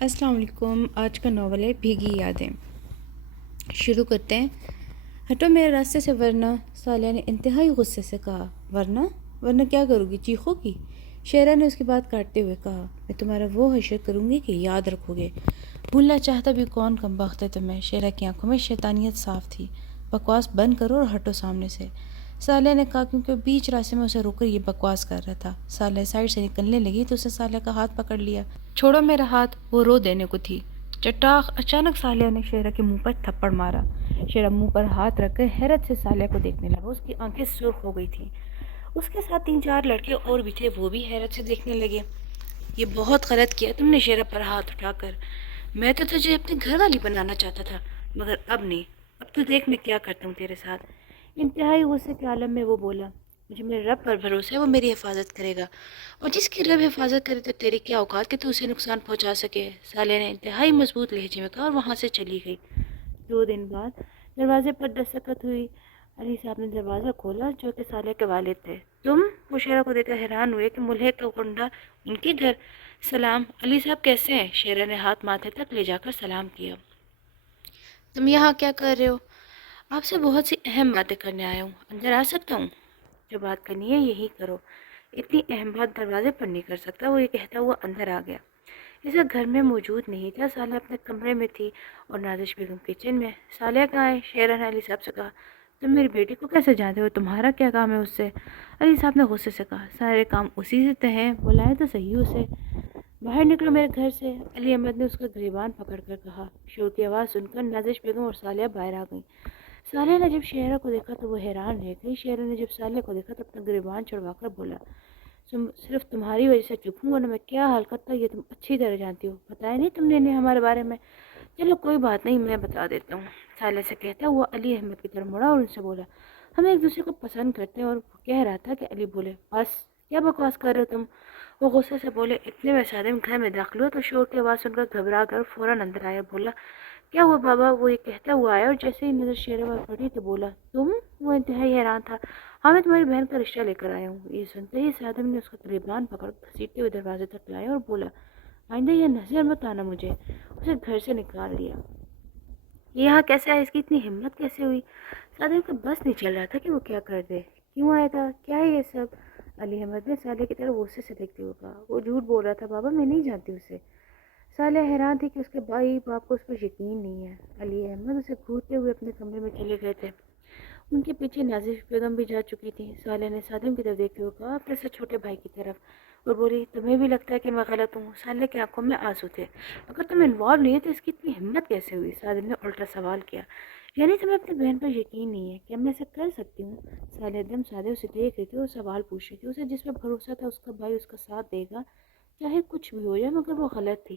السلام علیکم۔ آج کا ناول ہے بھیگی یادیں۔ شروع کرتے ہیں۔ ہٹو میرے راستے سے ورنہ، سالیہ نے انتہائی غصے سے کہا۔ ورنہ؟ ورنہ کیا کرو گی؟ چیخو گی؟ شہرا نے اس کی بات کاٹتے ہوئے کہا، میں تمہارا وہ حشر کروں گی کہ یاد رکھو گے۔ بھولنا چاہتا بھی کون کم بخت ہے تمہیں؟ شہرا کی آنکھوں میں شیطانیت صاف تھی۔ بکواس بند کرو اور ہٹو سامنے سے، سالیہ نے کہا، کیونکہ وہ بیچ راستے میں اسے روک کر یہ بکواس کر رہا تھا۔ سالیہ سائڈ سے نکلنے لگی تو اسے سالیہ کا ہاتھ پکڑ لیا۔ چھوڑو میرا ہاتھ، وہ رو دینے کو تھی۔ چٹاخ! اچانک سالیہ نے شہرا کے منہ پر تھپڑ مارا۔ شہرا منہ پر ہاتھ رکھ کر حیرت سے سالیہ کو دیکھنے لگا۔ اس کی آنکھیں سرخ ہو گئی تھیں۔ اس کے ساتھ 3-4 لڑکے اور بھی تھے، وہ بھی حیرت سے دیکھنے لگے۔ یہ بہت غلط کیا تم نے شہرا پر ہاتھ اٹھا کر۔ میں تو تجھے اپنی گھر والی بنانا چاہتا تھا، مگر اب نہیں۔ اب تو دیکھ میں کیا کرتا ہوں تیرے ساتھ۔ انتہائی غصے کے عالم میں وہ بولا، مجھے میرے رب پر بھروسہ ہے، وہ میری حفاظت کرے گا، اور جس کی رب حفاظت کرے تو تیری کیا اوقات کہ تو اسے نقصان پہنچا سکے۔ سالیہ نے انتہائی مضبوط لہجے میں کہا اور وہاں سے چلی گئی۔ 2 دن بعد دروازے پر دستخط ہوئی۔ علی صاحب نے دروازہ کھولا، جو کہ سالیہ کے والد تھے۔ تم؟ وہ شہرا کو دیکھ کر حیران ہوئے کہ ملحق کا گنڈا ان کے گھر۔ سلام، علی صاحب کیسے ہیں؟ شہرا نے ہاتھ ماتھے تک لے جا کر سلام کیا۔ تم یہاں کیا کر رہے ہو؟ آپ سے بہت سی اہم باتیں کرنے آیا ہوں، اندر آ سکتا ہوں؟ جو بات کرنی ہے یہی کرو، اتنی اہم بات دروازے پر نہیں کر سکتا، وہ یہ کہتا ہوا اندر آ گیا۔ اس وقت گھر میں موجود نہیں تھا، سالیہ اپنے کمرے میں تھی اور نازش بیگم کچن میں۔ سالیہ کہاں ہے؟ شہرا نے علی صاحب سے کہا۔ تم میری بیٹی کو کیسے جانتے ہو؟ تمہارا کیا کام ہے اس سے؟ علی صاحب نے غصے سے کہا، سارے کام اسی سے تو ہیں، بلائے تو صحیح اسے۔ باہر نکلو میرے گھر سے، علی احمد نے اس کا گریبان پکڑ کر کہا۔ شور کی آواز سن کر نازش بیگم اور سالیہ باہر آ گئیں۔ سالیہ نے جب شہرا کو دیکھا تو وہ حیران رہ گئی۔ شہرا نے جب سالیہ کو دیکھا تو اپنا گریبان چڑھوا کر بولا، صرف تمہاری وجہ سے چپ ہوں، ورنہ میں کیا حال کرتا یہ تم اچھی طرح جانتی ہو۔ بتایا نہیں تم نے انہیں ہمارے بارے میں؟ چلو کوئی بات نہیں، میں بتا دیتا ہوں۔ سالیہ سے کہتا ہوا علی احمد کی طرف مڑا اور ان سے بولا، ہم ایک دوسرے کو پسند کرتے ہیں۔ اور وہ کہہ رہا تھا کہ علی بولے، بس کیا بکواس کر رہے ہو تم؟ وہ غصے سے بولے۔ اتنے میں سادم گھر میں داخل ہوا تو شور کی آواز سن کر گھبرا کر فوراً اندر آیا۔ بولا، کیا ہوا بابا؟ وہ یہ کہتا ہوا آیا اور جیسے ہی نظر شہرا پر پڑی تو بولا، تم؟ وہ انتہائی حیران تھا۔ ہاں، میں تمہاری بہن کا رشتہ لے کر آیا ہوں۔ یہ سنتے ہی سادم نے اس کا گریبان پکڑ گھسیٹتے ہوئے دروازے تک لایا اور بولا، آئندہ یہ نظر مت آنا مجھے۔ اسے گھر سے نکال دیا۔ یہ یہاں کیسے آیا؟ اس کی اتنی ہمت کیسے ہوئی؟ سادم کا بس نہیں چل رہا تھا کہ وہ کیا کر دے۔ کیوں آیا تھا؟ کیا ہے یہ سب؟ علی احمد نے سالیہ کی طرف غصے سے دیکھتے ہوئے کہا، وہ جھوٹ بول رہا تھا بابا، میں نہیں جانتی اسے۔ سالیہ حیران تھی کہ اس کے بھائی باپ کو اس پر یقین نہیں ہے۔ علی احمد اسے گھورتے ہوئے اپنے کمرے میں چلے گئے تھے۔ ان کے پیچھے نازش بیگم بھی جا چکی تھی۔ سالیہ نے سادم کی طرف دیکھتے ہوئے کہا، اپنے سے چھوٹے بھائی کی طرف، اور بولی، تمہیں بھی لگتا ہے کہ میں غلط ہوں؟ سالیہ کی آنکھوں میں آنسو تھے۔ اگر تم انوالو نہیں ہے تو اس کی اتنی ہمت کیسے ہوئی؟ سادم نے الٹا سوال کیا۔ یعنی تمہیں اپنی بہن پر یقین نہیں ہے؟ کیا میں ایسا کر سکتی ہوں؟ سالیہ دم سادے اسے دیکھ رہی تھی اور سوال پوچھ رہی تھی۔ اسے جس پر بھروسہ تھا اس کا بھائی اس کا ساتھ دے گا، چاہے کچھ بھی ہو جائے، مگر وہ غلط تھی۔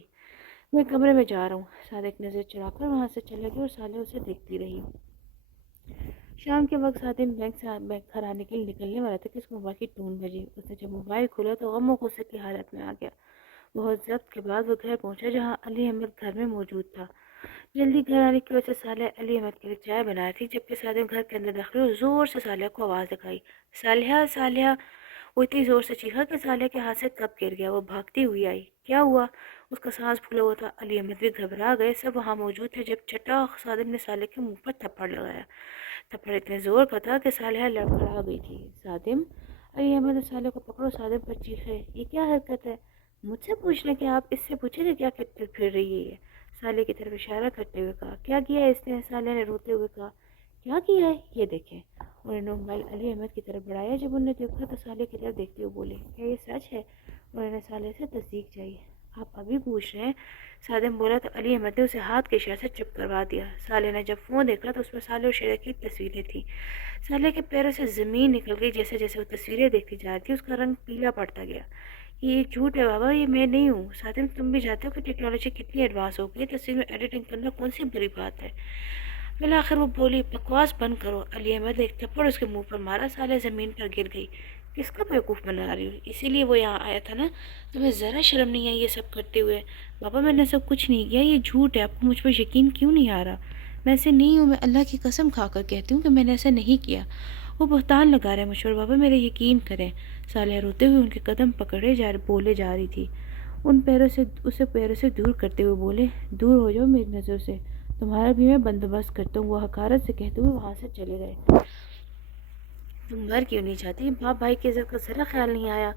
میں کمرے میں جا رہا ہوں۔ سادہ ایک نظر چڑھا کر وہاں سے چلے گئی اور سالیہ اسے دیکھتی رہی۔ شام کے وقت سادم بینک گھر آنے کے لیے نکلنے والا تھا کہ اس کو موبائل کی ٹون بجی۔ اس نے جب موبائل کھولا تو غم و غصے کی حالت میں آ گیا۔ بہت ضبط کے بعد وہ گھر پہنچا جہاں علی احمد گھر میں موجود تھا۔ جلدی گھر آنے کی وجہ سے سالیہ علی احمد کے لیے چائے بنا رہی تھی، جبکہ سادم گھر کے اندر داخل ہوئے زور سے سالیہ کو آواز لگائی، سالیہ سالیہ! وہ اتنی زور سے چیخا کہ سالیہ کے ہاتھ سے کپ گر گیا۔ وہ بھاگتی ہوئی آئی۔ کیا ہوا؟ اس کا سانس پھولا ہوا تھا۔ علی احمد بھی گھبرا گئے۔ سب وہاں موجود تھے جب چٹاخ سادم نے سالیہ کے منہ پر تھپڑ لگایا۔ تھپڑ اتنے زور کا تھا کہ سالیہ لڑکھڑا گئی تھی۔ سادم! علی احمد نے سالیہ کو پکڑا اور سادم پر چیخے، یہ کیا حرکت ہے؟ مجھ سے پوچھنے کہ آپ اس سے پوچھیں کہ کیا پھر رہی ہے یہ؟ سالیہ کی طرف اشارہ کرتے ہوئے کہا، کیا کیا ہے اس نے؟ سالیہ نے روتے ہوئے کہا، کیا کیا ہے یہ دیکھیں۔ انہوں نے موبائل علی احمد کی طرف بڑھایا۔ جب انہوں نے دیکھا تو سالیہ کی طرف دیکھتے ہوئے بولے، کیا یہ سچ ہے؟ انہوں نے سالیہ سے تصدیق چاہیے۔ آپ ابھی پوچھ رہے ہیں؟ سادم بولا تو علی احمد نے اسے ہاتھ کے اشارے سے چپ کروا دیا۔ سالیہ نے جب فون دیکھا تو اس میں سالیہ اور شہرا کی تصویریں تھیں۔ سالیہ کے پیروں سے زمین نکل گئی۔ جیسے جیسے وہ تصویریں دیکھتی جا رہی تھی اس کا رنگ پیلا پڑتا گیا۔ یہ جھوٹ ہے بابا، یہ میں نہیں ہوں۔ سادم، تم بھی جانتے ہو کہ ٹیکنالوجی کتنی ایڈوانس ہو گئی، تصویر میں ایڈیٹنگ کرنا کون سی بری بات ہے؟ بالآخر وہ بولی، بکواس بند کرو۔ علی احمد نے ایک تھپڑ اس کے منہ پر مارا۔ سالیہ زمین پر گر گئی۔ کس کا بیوقوف بنا رہی ہو؟ اسی لیے وہ یہاں آیا تھا نا؟ تمہیں ذرا شرم نہیں آئی یہ سب کرتے ہوئے؟ بابا، میں نے سب کچھ نہیں کیا، یہ جھوٹ ہے۔ آپ کو مجھ پر یقین کیوں نہیں آ رہا؟ میں ایسے نہیں ہوں، میں اللہ کی قسم کھا کر کہتی ہوں کہ میں نے ایسا نہیں کیا۔ وہ بہتان لگا رہے مجھ پر، بابا میرے یقین کریں۔ سالیہ روتے ہوئے ان کے قدم پکڑے بولے جا رہی تھی، اسے پیروں سے دور کرتے ہوئے بولے، دور ہو جاؤ میری نظر سے، تمہارا بھی میں بندوبست کرتا ہوں۔ وہ حقارت سے کہتے ہوئے وہاں سے چلے گئے۔ تم مر کیوں نہیں چاہتی؟ باپ بھائی کی عزت کا ذرا خیال نہیں آیا؟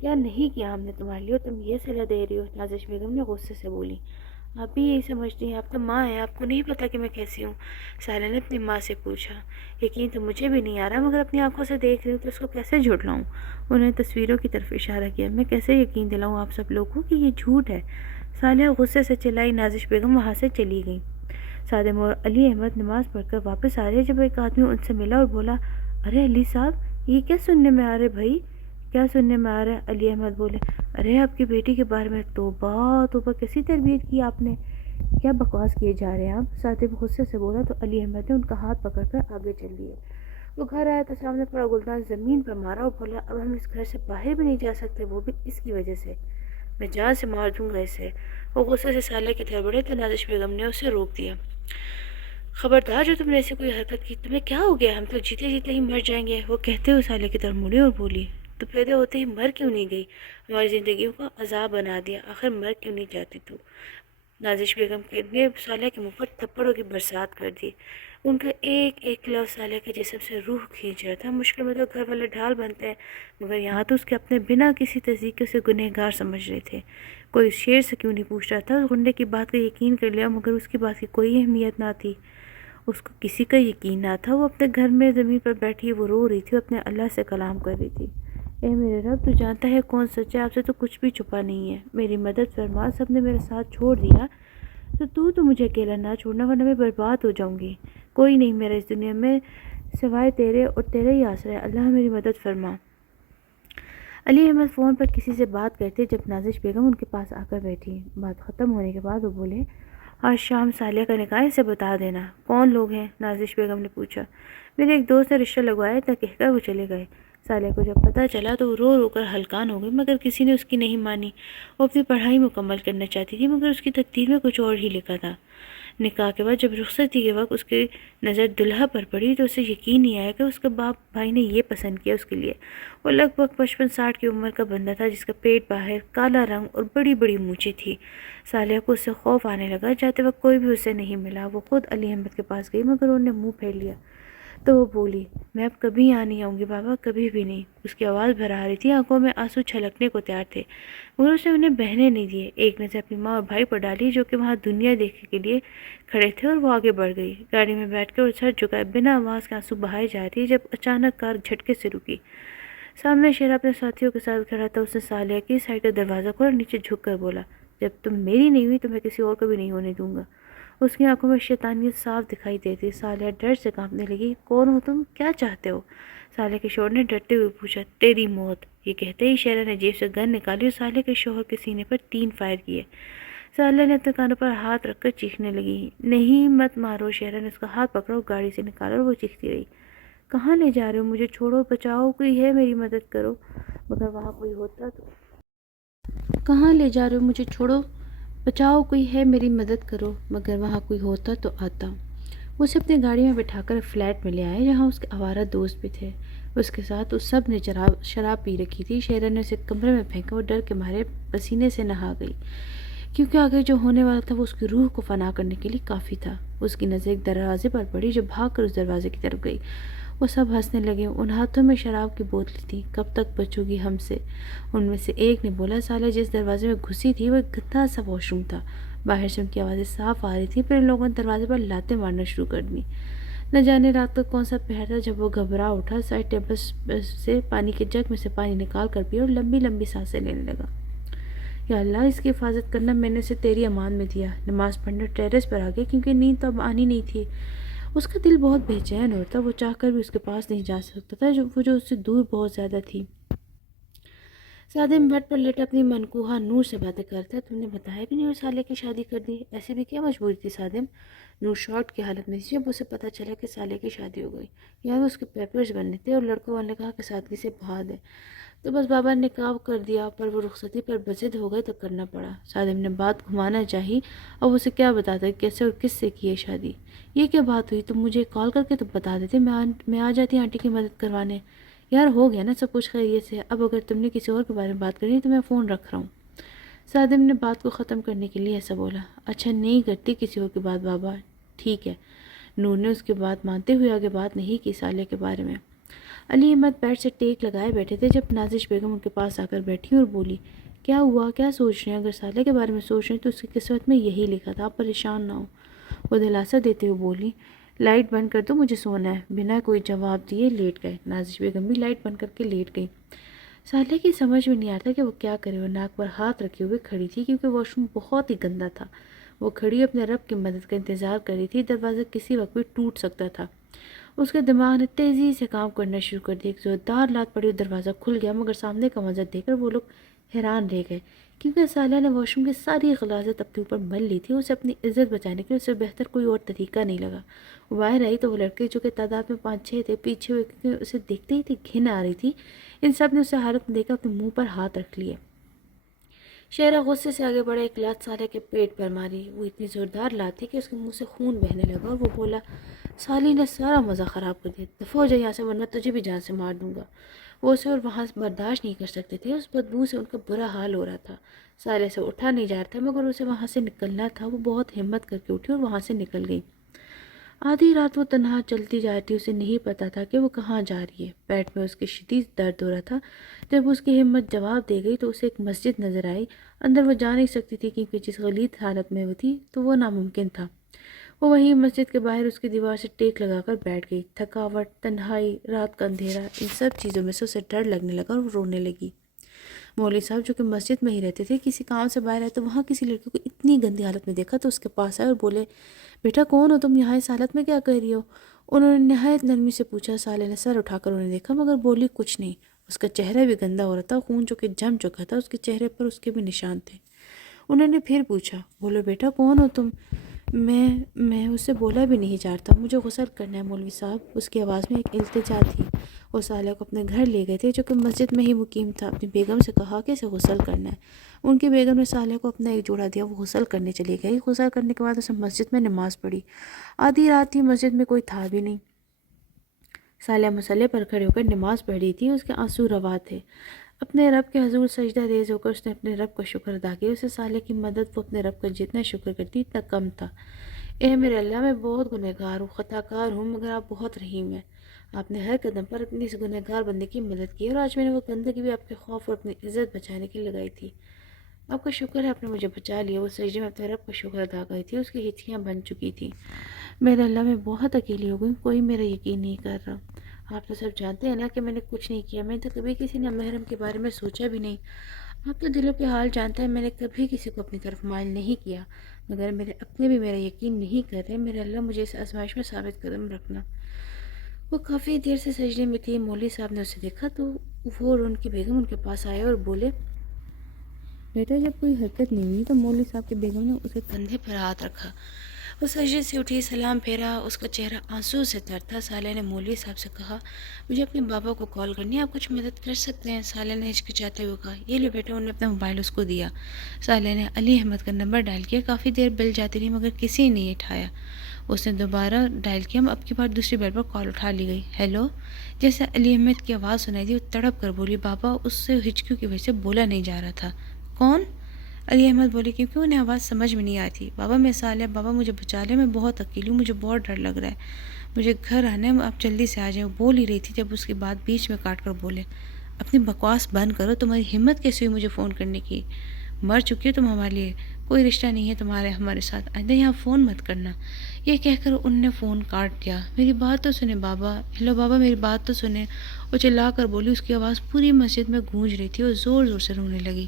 کیا نہیں کیا ہم نے تمہارے لیے، تم یہ صلاح دے رہی ہو؟ نازش بیگم نے غصے سے بولی۔ آپ بھی یہی سمجھتی ہیں؟ آپ تو ماں ہیں، آپ کو نہیں پتہ کہ میں کیسی ہوں؟ سالیہ نے اپنی ماں سے پوچھا۔ یقین تو مجھے بھی نہیں آ رہا، مگر اپنی آنکھوں سے دیکھ رہی ہوں تو اس کو کیسے جھٹلاؤں؟ انہوں نے تصویروں کی طرف اشارہ کیا۔ میں کیسے یقین دلاؤں آپ سب لوگوں کو کہ یہ جھوٹ ہے؟ سالیہ غصے سے چلائی۔ نازش بیگم وہاں سے چلی گئی۔ صادم اور علی احمد نماز پڑھ کر واپس آ رہے جب ایک آدمی ان سے ملا اور بولا، ارے علی صاحب، یہ کیا سننے میں آ رہے بھائی؟ کیا سننے میں آ رہا ہے؟ علی احمد بولے، ارے آپ کی بیٹی کے بارے میں توبہ توبہ، کیسی تربیت کی آپ نے؟ کیا بکواس کیے جا رہے ہیں آپ؟ صادم غصے سے بولا تو علی احمد نے ان کا ہاتھ پکڑ کر آگے چل لیے۔ وہ گھر آیا تو سامنے پڑا گلدان زمین پر مارا اور بولا، اب ہم اس گھر سے باہر بھی نہیں جا سکتے، وہ بھی اس کی وجہ سے، میں جان سے مار دوں گا اسے۔ وہ غصے سے سالیہ کی طرف بڑھے تو نازش بیگم نے اسے روک دیا۔ خبردار، جو تم نے ایسی کوئی حرکت کی، تمہیں کیا ہو گیا؟ ہم تو جیتے جیتے ہی مر جائیں گے۔ وہ کہتے ہوئے سالیہ کی طرف مڑی اور بولی، تو پیدا ہوتے ہی مر کیوں نہیں گئی؟ ہماری زندگیوں کو عذاب بنا دیا، آخر مر کیوں نہیں جاتی تو؟ نازش بیگم نے سالیہ کے منہ پر تھپڑوں کی برسات کر دی۔ ان کا ایک ایک لفظ سالیہ کے جسم سے روح کھینچ رہا تھا۔ مشکل میں تو گھر والے ڈھال بنتے ہیں، مگر یہاں تو اس کے اپنے بنا کسی تصدیق کے اسے گنہگار سمجھ رہے تھے۔ کوئی اس شیر سے کیوں نہیں پوچھ رہا تھا؟ اس غنڈے کی بات کا یقین کر لیا، مگر اس کی بات کی کوئی اہمیت نہ تھی۔ اس کو کسی کا یقین نہ تھا۔ وہ اپنے گھر میں زمین پر بیٹھی وہ رو رہی تھی، اپنے اللہ سے کلام کر رہی تھی۔ اے میرے رب، تو جانتا ہے کون سچ ہے، آپ سے تو کچھ بھی چھپا نہیں ہے، میری مدد فرما۔ سب نے میرا ساتھ چھوڑ دیا تو مجھے اکیلا نہ چھوڑنا، ورنہ میں برباد ہو جاؤں گی۔ کوئی نہیں میرا اس دنیا میں سوائے تیرے، اور تیرا ہی آسرا ہے، اللہ میری مدد فرما۔ علی احمد فون پر کسی سے بات کرتے جب نازش بیگم ان کے پاس آ کر بیٹھی۔ بات ختم ہونے کے بعد وہ بولے، آج شام سالیہ کا نکاح اسے بتا دینا۔ کون لوگ ہیں؟ نازش بیگم نے پوچھا۔ میرے ایک دوست نے رشتہ لگوایا تھا، کہہ کر وہ چلے گئے۔ سالیہ کو جب پتہ چلا تو وہ رو رو کر ہلکان ہو گئی، مگر کسی نے اس کی نہیں مانی۔ وہ اپنی پڑھائی مکمل کرنا چاہتی تھی، مگر اس کی تقدیر میں کچھ اور ہی لکھا تھا۔ نکاح کے بعد جب رخصتی کے وقت اس کی نظر دلہا پر پڑی تو اسے یقین نہیں آیا کہ اس کے باپ بھائی نے یہ پسند کیا اس کے لیے۔ وہ لگ بھگ 55-60 کی عمر کا بندہ تھا، جس کا پیٹ باہر، کالا رنگ اور بڑی بڑی مونچھیں تھی۔ سالیہ کو اس سے خوف آنے لگا۔ جاتے وقت کوئی بھی اسے نہیں ملا۔ وہ خود علی احمد کے پاس گئی، مگر انہوں نے منہ پھیر لیا۔ تو وہ بولی، میں اب کبھی یہاں نہیں آؤں گی بابا، کبھی بھی نہیں۔ اس کی آواز بھر آ رہی تھی، آنکھوں میں آنسو چھلکنے کو تیار تھے، مگر اس نے انہیں بہنے نہیں دیے۔ ایک نظر اپنی ماں اور بھائی پر ڈالی جو کہ وہاں دنیا دیکھنے کے لیے کھڑے تھے، اور وہ آگے بڑھ گئی۔ گاڑی میں بیٹھ کر اور سر جھکائے بنا آواز کے آنسو بہائے جا رہی جب اچانک کار جھٹکے سے رکی۔ سامنے شیرا اپنے ساتھیوں کے ساتھ کھڑا تھا۔ اس نے سالیہ کی سائڈ کا دروازہ کھولا اور نیچے جھک کر بولا، جب تم میری نہیں ہوئی تو میں کسی اور کو بھی نہیں ہونے دوں گا۔ اس کی آنکھوں میں شیطانیت صاف دکھائی دیتی۔ سالیہ ڈر سے کانپنے لگی۔ کون ہو تم؟ کیا چاہتے ہو؟ سالیہ کے شوہر نے ڈرتے ہوئے پوچھا۔ تیری موت۔ یہ کہتے ہی شیرا نے جیب سے گن نکالی اور سالیہ کے شوہر کے سینے پر 3 فائر کیے۔ سالیہ نے اپنے کانوں پر ہاتھ رکھ کر چیخنے لگی۔ نہیں، مت مارو۔ شیرا نے اس کا ہاتھ پکڑا اور گاڑی سے نکالا اور وہ چیختی رہی، کہاں لے جا رہے ہو؟ مجھے چھوڑو، بچاؤ، کوئی ہے میری مدد کرو، مگر وہاں کوئی ہوتا تو۔ کہاں لے جا رہے ہو؟ مجھے چھوڑو، بچاؤ، کوئی ہے میری مدد کرو، مگر وہاں کوئی ہوتا تو آتا۔ وہ اسے اپنی گاڑی میں بٹھا کر فلیٹ میں لے آئے، جہاں اس کے آوارہ دوست بھی تھے۔ اس کے ساتھ اس سب نے شراب پی رکھی تھی۔ شیرا نے اسے کمرے میں پھینکا اور ڈر کے مارے پسینے سے نہا گئی، کیونکہ آگے جو ہونے والا تھا وہ اس کی روح کو فنا کرنے کے لیے کافی تھا۔ اس کی نظر ایک دروازے پر پڑی جو بھاگ کر اس دروازے کی طرف گئی۔ وہ سب ہنسنے لگے۔ ان ہاتھوں میں شراب کی بوتلیں تھیں۔ کب تک بچو گی ہم سے؟ ان میں سے ایک نے بولا۔ سالیہ جس دروازے میں گھسی تھی وہ ایک گندا سا واش روم تھا۔ باہر سے ان کی آوازیں صاف آ رہی تھیں، پھر ان لوگوں نے دروازے پر لاتیں مارنا شروع کر دیں۔ نہ جانے رات کا کون سا پہر تھا جب وہ گھبرا اٹھا، سائڈ ٹیبل سے پانی کے جگ میں سے پانی نکال کر پیا اور لمبی لمبی سانسیں لینے لگا۔ یا اللہ، اس کی حفاظت کرنا میں نے اسے تیری امان میں دیا۔ نماز پڑھنے ٹیرس پر آ گیا، کیونکہ نیند تو اب آنی نہیں تھی۔ اس کا دل بہت بے چین ہوتا، وہ چاہ کر بھی اس کے پاس نہیں جا سکتا تھا، جو اس سے دور بہت زیادہ تھی۔ سادم بیڈ پر لیٹا اپنی منکوہا نور سے باتیں کرتا ہے۔ تم نے بتایا بھی نہیں اور سالیہ کی شادی کر دی، ایسے بھی کیا مجبوری تھی سادم؟ نور شارٹ کی حالت میں تھی جب اسے پتہ چلا کہ سالیہ کی شادی ہو گئی۔ یہاں اس کے پیپرز بننے تھے اور لڑکوں والے نے کہا کہ سادگی سے بہا دیں، تو بس بابا نے نکاح کر دیا، پر وہ رخصتی پر بضد ہو گئے تو کرنا پڑا۔ سادم نے بات گھمانا چاہی، اب اسے کیا بتاتا کیسے اور کس سے کی ہے شادی؟ یہ کیا بات ہوئی؟ تم مجھے کال کر کے تو بتا دیتے، میں آ جاتی آنٹی کی مدد کروانے۔ یار ہو گیا نا سب کچھ خیریت سے، اب اگر تم نے کسی اور کے بارے میں بات کرنی ہے تو میں فون رکھ رہا ہوں۔ صادم نے بات کو ختم کرنے کے لیے ایسا بولا، اچھا نہیں کرتی کسی اور کی بات بابا، ٹھیک ہے۔ نور نے اس کی بات مانتے ہوئے آگے بات نہیں کی صالح کے بارے میں۔ علی احمد بیٹھ سے ٹیک لگائے بیٹھے تھے جب نازش بیگم ان کے پاس آ کر بیٹھی اور بولی، کیا ہوا، کیا سوچ رہے ہیں؟ اگر صالح کے بارے میں سوچ رہے ہیں تو اس کی قسمت میں یہی لکھا تھا، آپ پریشان نہ ہو۔ وہ دلاسا دیتے ہوئے بولی، لائٹ بند کر دو، مجھے سونا ہے۔ بنا کوئی جواب دیے لیٹ گئے۔ نازش بیگم بھی لائٹ بند کر کے لیٹ گئی۔ صالح کی سمجھ میں نہیں آتا کہ وہ کیا کرے۔ وہ ناک پر ہاتھ رکھے ہوئے کھڑی تھی کیونکہ واش روم بہت ہی گندا تھا۔ وہ کھڑی اپنے رب کی مدد کا انتظار کر رہی تھی، دروازہ کسی وقت بھی ٹوٹ سکتا تھا۔ اس کے دماغ نے تیزی سے کام کرنا شروع کر دیا۔ ایک زوردار لات پڑی اور دروازہ کھل گیا، مگر سامنے کا منظر دیکھ کر وہ لوگ حیران رہ گئے کیونکہ صالح نے واش روم کی ساری غلاظت اپنے اوپر مل لی تھی۔ اسے اپنی عزت بچانے کے لیے اسے بہتر کوئی اور طریقہ نہیں لگا۔ وہ باہر آئی تو وہ لڑکے جو کہ تعداد میں 5-6 تھے پیچھے ہوئے کیونکہ اسے دیکھتے ہی تھی گھن آ رہی تھی۔ ان سب نے اسے حالت میں دیکھا، اپنے منہ پر ہاتھ رکھ لیے۔ شہرا غصے سے آگے بڑھا، ایک لات صالح کے پیٹ پر ماری۔ وہ اتنی زوردار لات تھی کہ اس کے منہ سے خون بہنے لگا اور وہ بولا، سالی نے سارا مزہ خراب کر دیا، دفعہ ہو جائے یہاں سے ورنہ تجھے بھی جان سے مار دوں گا۔ وہ اسے اور وہاں برداشت نہیں کر سکتے تھے، اس بدبو سے ان کا برا حال ہو رہا تھا۔ صالح سے اٹھا نہیں جا رہا تھا مگر اسے وہاں سے نکلنا تھا۔ وہ بہت ہمت کر کے اٹھی اور وہاں سے نکل گئی۔ آدھی رات وہ تنہا چلتی جا رہی تھی، اسے نہیں پتا تھا کہ وہ کہاں جا رہی ہے۔ پیٹ میں اس کے شدید درد ہو رہا تھا۔ جب اس کی ہمت جواب دے گئی تو اسے ایک مسجد نظر آئی۔ اندر وہ جا نہیں سکتی تھی کیونکہ جس غلیظ حالت میں وہ تھی تو وہ ناممکن تھا۔ وہ وہیں مسجد کے باہر اس کی دیوار سے ٹیک لگا کر بیٹھ گئی۔ تھکاوٹ، تنہائی، رات کا اندھیرا، ان سب چیزوں میں سے اسے ڈر لگنے لگا اور وہ رونے لگی۔ مولوی صاحب جو کہ مسجد میں ہی رہتے تھے کسی کام سے باہر آئے تو وہاں کسی لڑکی کو اتنی گندی حالت میں دیکھا تو اس کے پاس آئے اور بولے، بیٹا کون ہو تم، یہاں اس حالت میں کیا کر رہی ہو؟ انہوں نے نہایت نرمی سے پوچھا۔ صالح نے سر اٹھا کر انہیں دیکھا مگر بولی کچھ نہیں۔ اس کا چہرہ بھی گندا ہو رہا تھا، خون جو کہ جم چکا تھا، اس کے چہرے پر اس کے بھی نشان تھے۔ انہوں نے پھر پوچھا، بولو بیٹا کون ہو تم؟ میں اسے بولا بھی نہیں جا رہا تھا، مجھے غسل کرنا ہے مولوی صاحب۔ اس کی آواز میں ایک التجا تھی۔ وہ صالح کو اپنے گھر لے گئے تھے جو کہ مسجد میں ہی مقیم تھا۔ اپنی بیگم سے کہا کہ اسے غسل کرنا ہے۔ ان کی بیگم نے صالح کو اپنا ایک جوڑا دیا، وہ غسل کرنے چلی گئی۔ غسل کرنے کے بعد اسے مسجد میں نماز پڑھی۔ آدھی رات تھی، مسجد میں کوئی تھا بھی نہیں۔ صالح مصلی پر کھڑے ہو کر نماز پڑھ رہی تھی، اس کے آنسو روا تھے۔ اپنے رب کے حضور سجدہ ریز ہو کر اس نے اپنے رب کا شکر ادا کیا۔ اسے صالح کی مدد وہ اپنے رب کا جتنا شکر کرتی اتنا کم تھا۔ اے میرے اللہ، میں بہت گنہگار ہوں، خطا کار ہوں، مگر آپ بہت رحیم ہیں۔ آپ نے ہر قدم پر اپنی اس گنہگار بندے کی مدد کی اور آج میں نے وہ گندگی بھی آپ کے خوف اور اپنی عزت بچانے کے لیے لگائی تھی۔ آپ کا شکر ہے آپ نے مجھے بچا لیا۔ وہ سجدے میں اپنے رب کا شکر ادا کری تھی، اس کی ہچکیاں بن چکی تھیں۔ میرے اللہ، میں بہت اکیلی ہو گئی، کوئی میرا یقین نہیں کر رہا۔ آپ تو سب جانتے ہیں نا کہ میں نے کچھ نہیں کیا، میں نے تو کبھی کسی نامحرم کے بارے میں سوچا بھی نہیں۔ آپ تو دلوں کے حال جانتے ہیں، میں نے کبھی کسی کو اپنی طرف مائل نہیں کیا، مگر میرے اپنے بھی میرا یقین نہیں کر رہے۔ میرے اللہ مجھے اس آزمائش میں ثابت قدم رکھنا۔ وہ کافی دیر سے سجدے میں تھی۔ مولوی صاحب نے اسے دیکھا تو وہ اور ان کی بیگم ان کے پاس آئے اور بولے، بیٹا جب کوئی حرکت نہیں ہوئی تو مولوی صاحب کی بیگم نے اس کے کندھے پر ہاتھ رکھا۔ وہ سجدے سے اٹھی، سلام پھیرا، اس کا چہرہ آنسو سے تر تھا۔ صالح نے مولوی صاحب سے کہا، مجھے اپنے بابا کو کال کرنی ہے، آپ کچھ مدد کر سکتے ہیں؟ صالح نے ہچکچاتے ہوئے کہا، یہ لو بیٹا۔ انہوں نے اپنا موبائل اس کو دیا۔ صالح نے علی احمد کا نمبر ڈائل کیا۔ کافی دیر بل جاتی رہی مگر کسی نے نہیں اٹھایا۔ اس نے دوبارہ ڈائل کیا، اب کی بار دوسری بیل پر کال اٹھا لی گئی۔ ہیلو؟ جیسے علی احمد کی آواز سنائی دی، وہ تڑپ کر بولی، بابا، اس سے ہچکیوں کی وجہ سے بولا نہیں جا رہا تھا۔ کون؟ علی احمد بولے کیونکہ انہیں آواز سمجھ میں نہیں آئی تھی۔ بابا میں صالح، بابا مجھے بچا لیں، میں بہت اکیلی ہوں، مجھے بہت ڈر لگ رہا ہے، مجھے گھر آنا ہے، آپ جلدی سے آ جائیں۔ وہ بول ہی رہی تھی جب اس کی بات بیچ میں کاٹ کر بولے، اپنی بکواس بند کرو، تمہاری ہمت کیسے ہوئی مجھے فون کرنے کی؟ مر چکی ہو تم ہمارے لیے، کوئی رشتہ نہیں ہے تمہارے ہمارے ساتھ، آئندہ یہاں فون مت کرنا۔ یہ کہہ کر ان نے فون کاٹ دیا۔ میری بات تو سنیں بابا، ہیلو بابا میری بات تو سنیں، وہ چلا کر بولی۔ اس کی آواز پوری مسجد میں گونج رہی تھی اور زور زور سے رونے لگی۔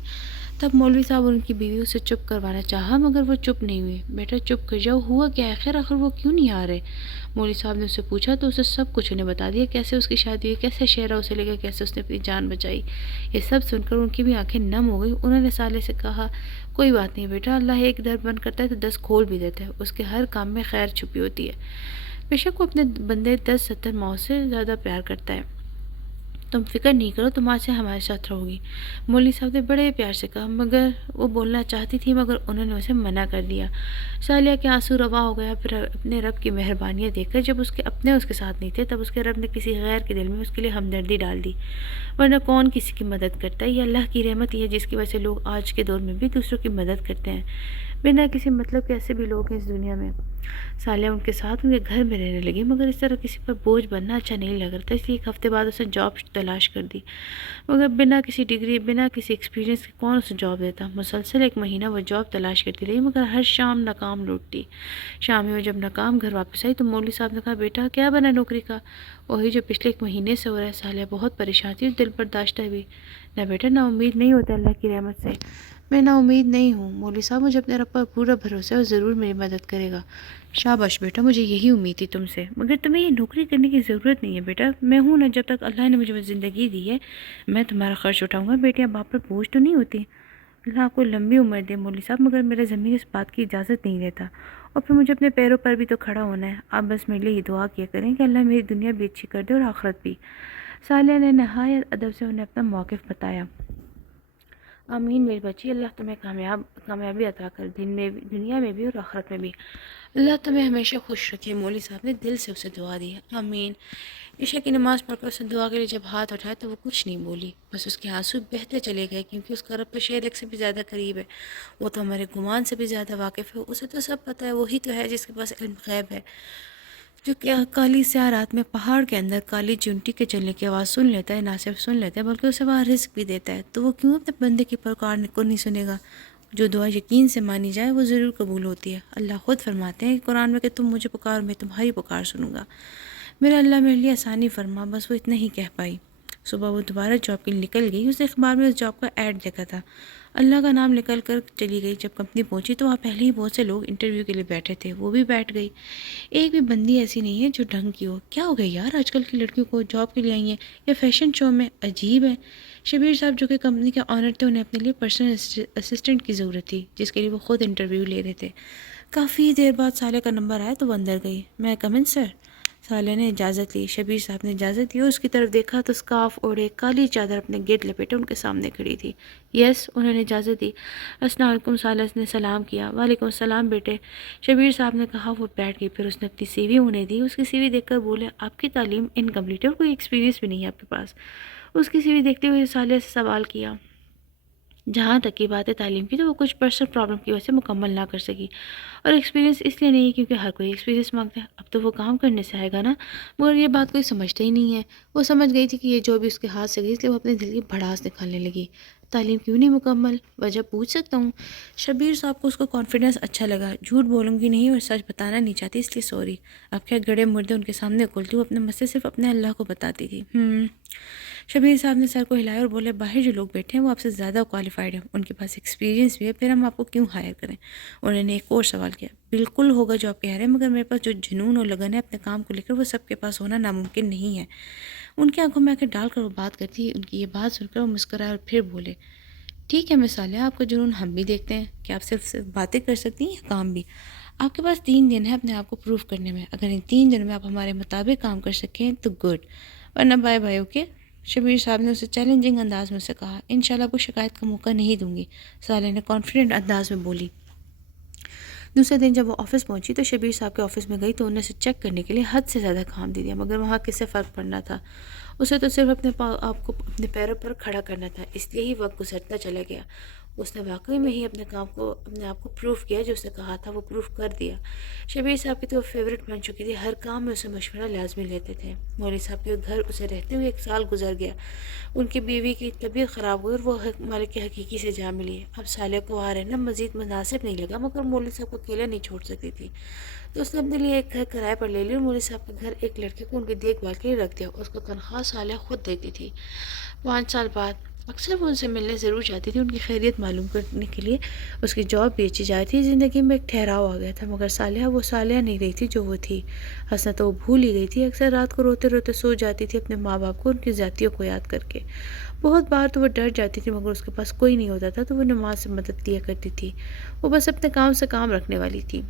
تب مولوی صاحب اور ان کی بیوی اسے چپ کروانا چاہا مگر وہ چپ نہیں ہوئی۔ بیٹا چپ کر جاؤ، ہوا کیا ہے خیر، آخر وہ کیوں نہیں آ رہے؟ مولوی صاحب نے اسے پوچھا تو اسے سب کچھ انہیں بتا دیا، کیسے اس کی شادی ہوئی، کیسے شہرہ اسے لے گیا، کیسے اس نے اپنی جان بچائی۔ یہ سب سن کر ان کی بھی آنکھیں نم ہو گئی۔ انہوں نے صالح سے کہا، کوئی بات نہیں بیٹا، اللہ ایک در بند کرتا ہے تو 10 کھول بھی دیتا ہے، اس کے ہر کام میں خیر چھپی ہوتی ہے۔ بے شک وہ اپنے بندے 10-70 ماؤں سے زیادہ پیار کرتا ہے۔ تم فکر نہیں کرو، تم آج سے ہمارے ساتھ رہو گی۔ مولوی صاحب نے بڑے پیار سے کہا، مگر وہ بولنا چاہتی تھی مگر انہوں نے اسے منع کر دیا۔ صالحہ کے آنسو روا ہو گیا۔ پھر اپنے رب کی مہربانیاں دیکھ کر جب اس کے اپنے اس کے ساتھ نہیں تھے، تب اس کے رب نے کسی غیر کے دل میں اس کے لیے ہمدردی ڈال دی، ورنہ کون کسی کی مدد کرتا ہے؟ یہ اللہ کی رحمت ہی ہے جس کی وجہ سے لوگ آج کے دور میں بھی دوسروں کی مدد کرتے ہیں، بنا کسی مطلب کے۔ ایسے بھی لوگ ہیں اس دنیا میں۔ صالحہ ان کے ساتھ ان کے گھر میں رہنے لگی، مگر اس طرح کسی پر بوجھ بننا اچھا نہیں لگ رہا تھا، اس لیے ایک ہفتے بعد اسے جاب تلاش کر دی، مگر بنا کسی ڈگری، بنا کسی ایکسپیرینس کے کون اسے جاب دیتا؟ مسلسل 1 مہینہ وہ جاب تلاش کرتی رہی، مگر ہر شام ناکام لوٹتی۔ شام میں وہ جب ناکام گھر واپس آئی تو مولوی صاحب نے کہا، بیٹا کیا بنا نوکری کا؟ وہی جو پچھلے 1 مہینے سے ہو رہا ہے۔ صالحہ بہت پریشان تھی، دل برداشتہ بھی۔ نہ بیٹا، نا امید نہیں ہوتا اللہ کی رحمت سے، میں نا امید نہیں ہوں مولوی صاحب، مجھے اپنے رب پر پورا بھروسہ ہے، وہ ضرور میری مدد کرے گا۔ شاباش بیٹا، مجھے یہی امید تھی تم سے، مگر تمہیں یہ نوکری کرنے کی ضرورت نہیں ہے بیٹا، میں ہوں نا، جب تک اللہ نے مجھے زندگی دی ہے میں تمہارا خرچ اٹھاؤں گا۔ بیٹیاں باپ پر بوجھ تو نہیں ہوتی۔ اللہ آپ کو لمبی عمر دے مولوی صاحب، مگر میرا ضمیر اس بات کی اجازت نہیں دیتا، اور پھر مجھے اپنے پیروں پر بھی تو کھڑا ہونا ہے۔ آپ بس میرے لیے یہ دعا کیا کریں کہ اللہ میری دنیا بھی اچھی کر دے اور آخرت بھی۔ صالحہ نے نہایت ادب سے انہیں اپنا موقف بتایا۔ آمین میری بچی، اللہ تمہیں کامیابی عطا کر، دنیا میں بھی اور آخرت میں بھی۔ اللہ تمہیں ہمیشہ خوش رکھے۔ مولوی صاحب نے دل سے اسے دعا دی۔ آمین۔ عشاء کی نماز پڑھ کر اس نے دعا کے لیے جب ہاتھ اٹھایا تو وہ کچھ نہیں بولی، بس اس کے آنسو بہتے چلے گئے، کیونکہ اس کا رب تو شیر ایک سے بھی زیادہ قریب ہے، وہ تو ہمارے گمان سے بھی زیادہ واقف ہے، اسے تو سب پتہ ہے، وہی تو ہے جس کے پاس علم غیب ہے، جو کہ کالی سیاہ رات میں پہاڑ کے اندر کالی چونٹی کے چلنے کی آواز سن لیتا ہے، نہ صرف سن لیتا ہے بلکہ اسے وہاں رزق بھی دیتا ہے، تو وہ کیوں اپنے بندے کی پکار کو نہیں سنے گا؟ جو دعا یقین سے مانی جائے وہ ضرور قبول ہوتی ہے۔ اللہ خود فرماتے ہیں قرآن میں کہ تم مجھے پکار، میں تمہاری پکار سنوں گا۔ میرا اللہ میرے لیے آسانی فرما، بس وہ اتنا ہی کہہ پائی۔ صبح وہ دوبارہ جاب کے لیے نکل گئی، اس نے اخبار میں اس جاب کا ایڈ دیکھا تھا، اللہ کا نام نکل کر چلی گئی۔ جب کمپنی پہنچی تو وہاں پہلے ہی بہت سے لوگ انٹرویو کے لیے بیٹھے تھے، وہ بھی بیٹھ گئی۔ ایک بھی بندی ایسی نہیں ہے جو ڈھنگ کی ہو۔ کیا ہو گئی یار، آج کل کی لڑکیوں کو جاب کے لیے آئی ہیں یا فیشن شو میں؟ عجیب ہے۔ شبیر صاحب جو کہ کمپنی کے آنر تھے، انہیں اپنے لیے پرسنل اسسٹنٹ کی ضرورت تھی جس کے لیے وہ خود انٹرویو لے رہے تھے۔ کافی دیر بعد صالحہ کا نمبر آیا تو وہ اندر گئی۔ میں کم ان سر؟ صالحہ نے اجازت لی۔ شبیر صاحب نے اجازت دی اور اس کی طرف دیکھا تو اسکارف اوڑھے کالی چادر اپنے گرد لپیٹے ان کے سامنے کھڑی تھی۔ یس، انہوں نے اجازت دی۔ السلام علیکم، صالحہ نے سلام کیا۔ وعلیکم السلام بیٹے، شبیر صاحب نے کہا۔ وہ بیٹھ گئی، پھر اس نے اپنی سی وی انہیں دی۔ اس کی سی وی دیکھ کر بولے، آپ کی تعلیم انکمپلیٹ ہے اور کوئی ایکسپیرینس بھی نہیں ہے آپ کے پاس؟ اس کی سی وی دیکھتے ہوئے صالحہ سے سوال کیا۔ جہاں تک کی بات ہے تعلیم کی، تو وہ کچھ پرسنل پرابلم کی وجہ سے مکمل نہ کر سکی، اور ایکسپیرینس اس لیے نہیں کیونکہ ہر کوئی ایکسپیرینس مانگتا ہے۔ اب تو وہ کام کرنے سے آئے گا نا، مگر یہ بات کوئی سمجھتا ہی نہیں ہے۔ وہ سمجھ گئی تھی کہ یہ جو بھی اس کے ہاتھ سے گئی، اس لیے وہ اپنے دل کی بھڑاس نکالنے لگی۔ تعلیم کیوں نہیں مکمل؟ وجہ پوچھ سکتا ہوں؟ شبیر صاحب کو اس کو کانفیڈنس اچھا لگا۔ جھوٹ بولوں گی نہیں اور سچ بتانا نہیں چاہتی، اس لیے سوری۔ اب کیا گڑے مردے ان کے سامنے کھلتی، وہ اپنے مسئلے صرف اپنے اللہ کو بتاتی تھی۔ شبیر صاحب نے سر کو ہلایا اور بولے، باہر جو لوگ بیٹھے ہیں وہ آپ سے زیادہ کوالیفائڈ ہیں، ان کے پاس ایکسپیرینس بھی ہے، پھر ہم آپ کو کیوں ہائر کریں؟ انہوں نے ایک اور سوال کیا۔ بالکل ہوگا جو آپ کہہ رہے ہیں، مگر میرے پاس جو جنون اور لگن ہے اپنے کام کو لے کر، وہ سب کے پاس ہونا ناممکن نہیں ہے۔ ان کی آنکھوں میں آنکھیں ڈال کر وہ بات کرتی، ان کی یہ بات سن کر وہ مسکرائے اور پھر بولے، ٹھیک ہے مس صالحہ، آپ کا جنون ہم بھی دیکھتے ہیں کہ آپ صرف باتیں کر سکتی ہیں یا کام بھی۔ آپ کے پاس 3 دن ہے اپنے آپ کو پروف کرنے میں، اگر ان 3 دنوں میں آپ ہمارے مطابق کام کر سکیں تو گڈ، ورنہ بائے بائے، اوکے؟ شبیر صاحب نے اسے چیلنجنگ انداز میں سے کہا۔ انشاءاللہ کوئی شکایت کا موقع نہیں دوں گی، صالحہ نے کانفیڈنٹ انداز میں بولی۔ دوسرے دن جب وہ آفس پہنچی تو شبیر صاحب کے آفس میں گئی تو انہیں اسے چیک کرنے کے لیے حد سے زیادہ کام دے دیا، مگر وہاں کس سے فرق پڑنا تھا؟ اسے تو صرف اپنے آپ کو اپنے پیروں پر کھڑا کرنا تھا، اس لیے ہی وقت گزرتا چلا گیا۔ اس نے واقعی میں ہی اپنے آپ کو پروف کیا، جو اسے کہا تھا وہ پروف کر دیا۔ شبیر صاحب کی تو وہ فیوریٹ بن چکی تھی، ہر کام میں اسے مشورہ لازمی لیتے تھے۔ مولوی صاحب کے گھر اسے رہتے ہوئے 1 سال گزر گیا۔ ان کی بیوی کی طبیعت خراب ہوئی اور وہ مالک حقیقی سے جا ملی۔ اب صالحہ کو وہاں رہنا مزید مناسب نہیں لگا، مگر مولوی صاحب کو اکیلا نہیں چھوڑ سکتی تھی، تو اس نے اپنے لیے ایک گھر کرائے پر لے لی اور مولوی صاحب کے گھر ایک لڑکے کو ان کی دیکھ بھال کے لیے رکھ دیا۔ اس کو تنخواہ صالحہ خود دیتی تھی۔ 5 سال بعد اکثر وہ ان سے ملنے ضرور جاتی تھی، ان کی خیریت معلوم کرنے کے لیے۔ اس کی جاب بھی اچھی جاتی تھی، زندگی میں ایک ٹھہراؤ آ گیا تھا، مگر صالحہ وہ صالحہ نہیں رہی تھی جو وہ تھی۔ ہنسنا تو وہ بھول ہی گئی تھی، اکثر رات کو روتے روتے سو جاتی تھی اپنے ماں باپ کو ان کی ذاتیوں کو یاد کر کے۔ بہت بار تو وہ ڈر جاتی تھی، مگر اس کے پاس کوئی نہیں ہوتا تھا تو وہ نماز سے مدد لیا کرتی تھی، وہ بس اپنے کام سے کام رکھنے والی تھی۔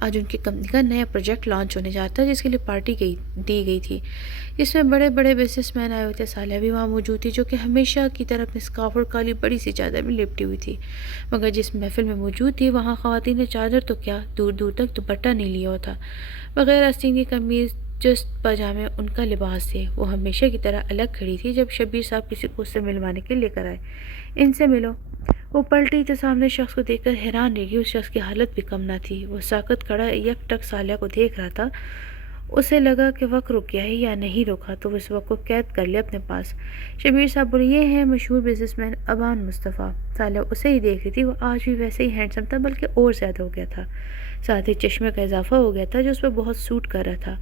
آج ان کی کمپنی کا نیا پروجیکٹ لانچ ہونے جا رہا تھا جس کے لیے پارٹی دی گئی تھی، جس میں بڑے بڑے بزنس مین آئے ہوئے تھے۔ صالحہ بھی وہاں موجود تھی جو کہ ہمیشہ کی طرح اپنے اسکارف اور کالی بڑی سی چادر میں لپٹی ہوئی تھی، مگر جس محفل میں موجود تھی وہاں خواتین نے چادر تو کیا دور دور تک دوپٹہ نہیں لیا ہوا تھا۔ بغیر آستین کی قمیض جست پاجامے ان کا لباس تھے۔ وہ ہمیشہ کی طرح الگ کھڑی تھی۔ جب شبیر صاحب کسی کو اس سے ملوانے کے لے کر آئے، ان سے ملو، وہ پلٹی تو سامنے شخص کو دیکھ کر حیران رہ گئی۔ اس شخص کی حالت بھی کم نہ تھی۔ وہ ساکت کھڑا یک ٹک صالحہ کو دیکھ رہا تھا۔ اسے لگا کہ وقت رک گیا ہے یا نہیں رکا، تو وہ اس وقت کو قید کر لیا اپنے پاس۔ شبیر صاحب بولے، یہ ہیں مشہور بزنس مین ابان مصطفیٰ۔ صالحہ اسے ہی دیکھ رہی تھی۔ وہ آج بھی ویسے ہی ہینڈسم تھا، بلکہ اور زیادہ ہو گیا تھا۔ ساتھ ہی چشمے کا اضافہ ہو گیا تھا جو اس پر بہت سوٹ کر رہا تھا۔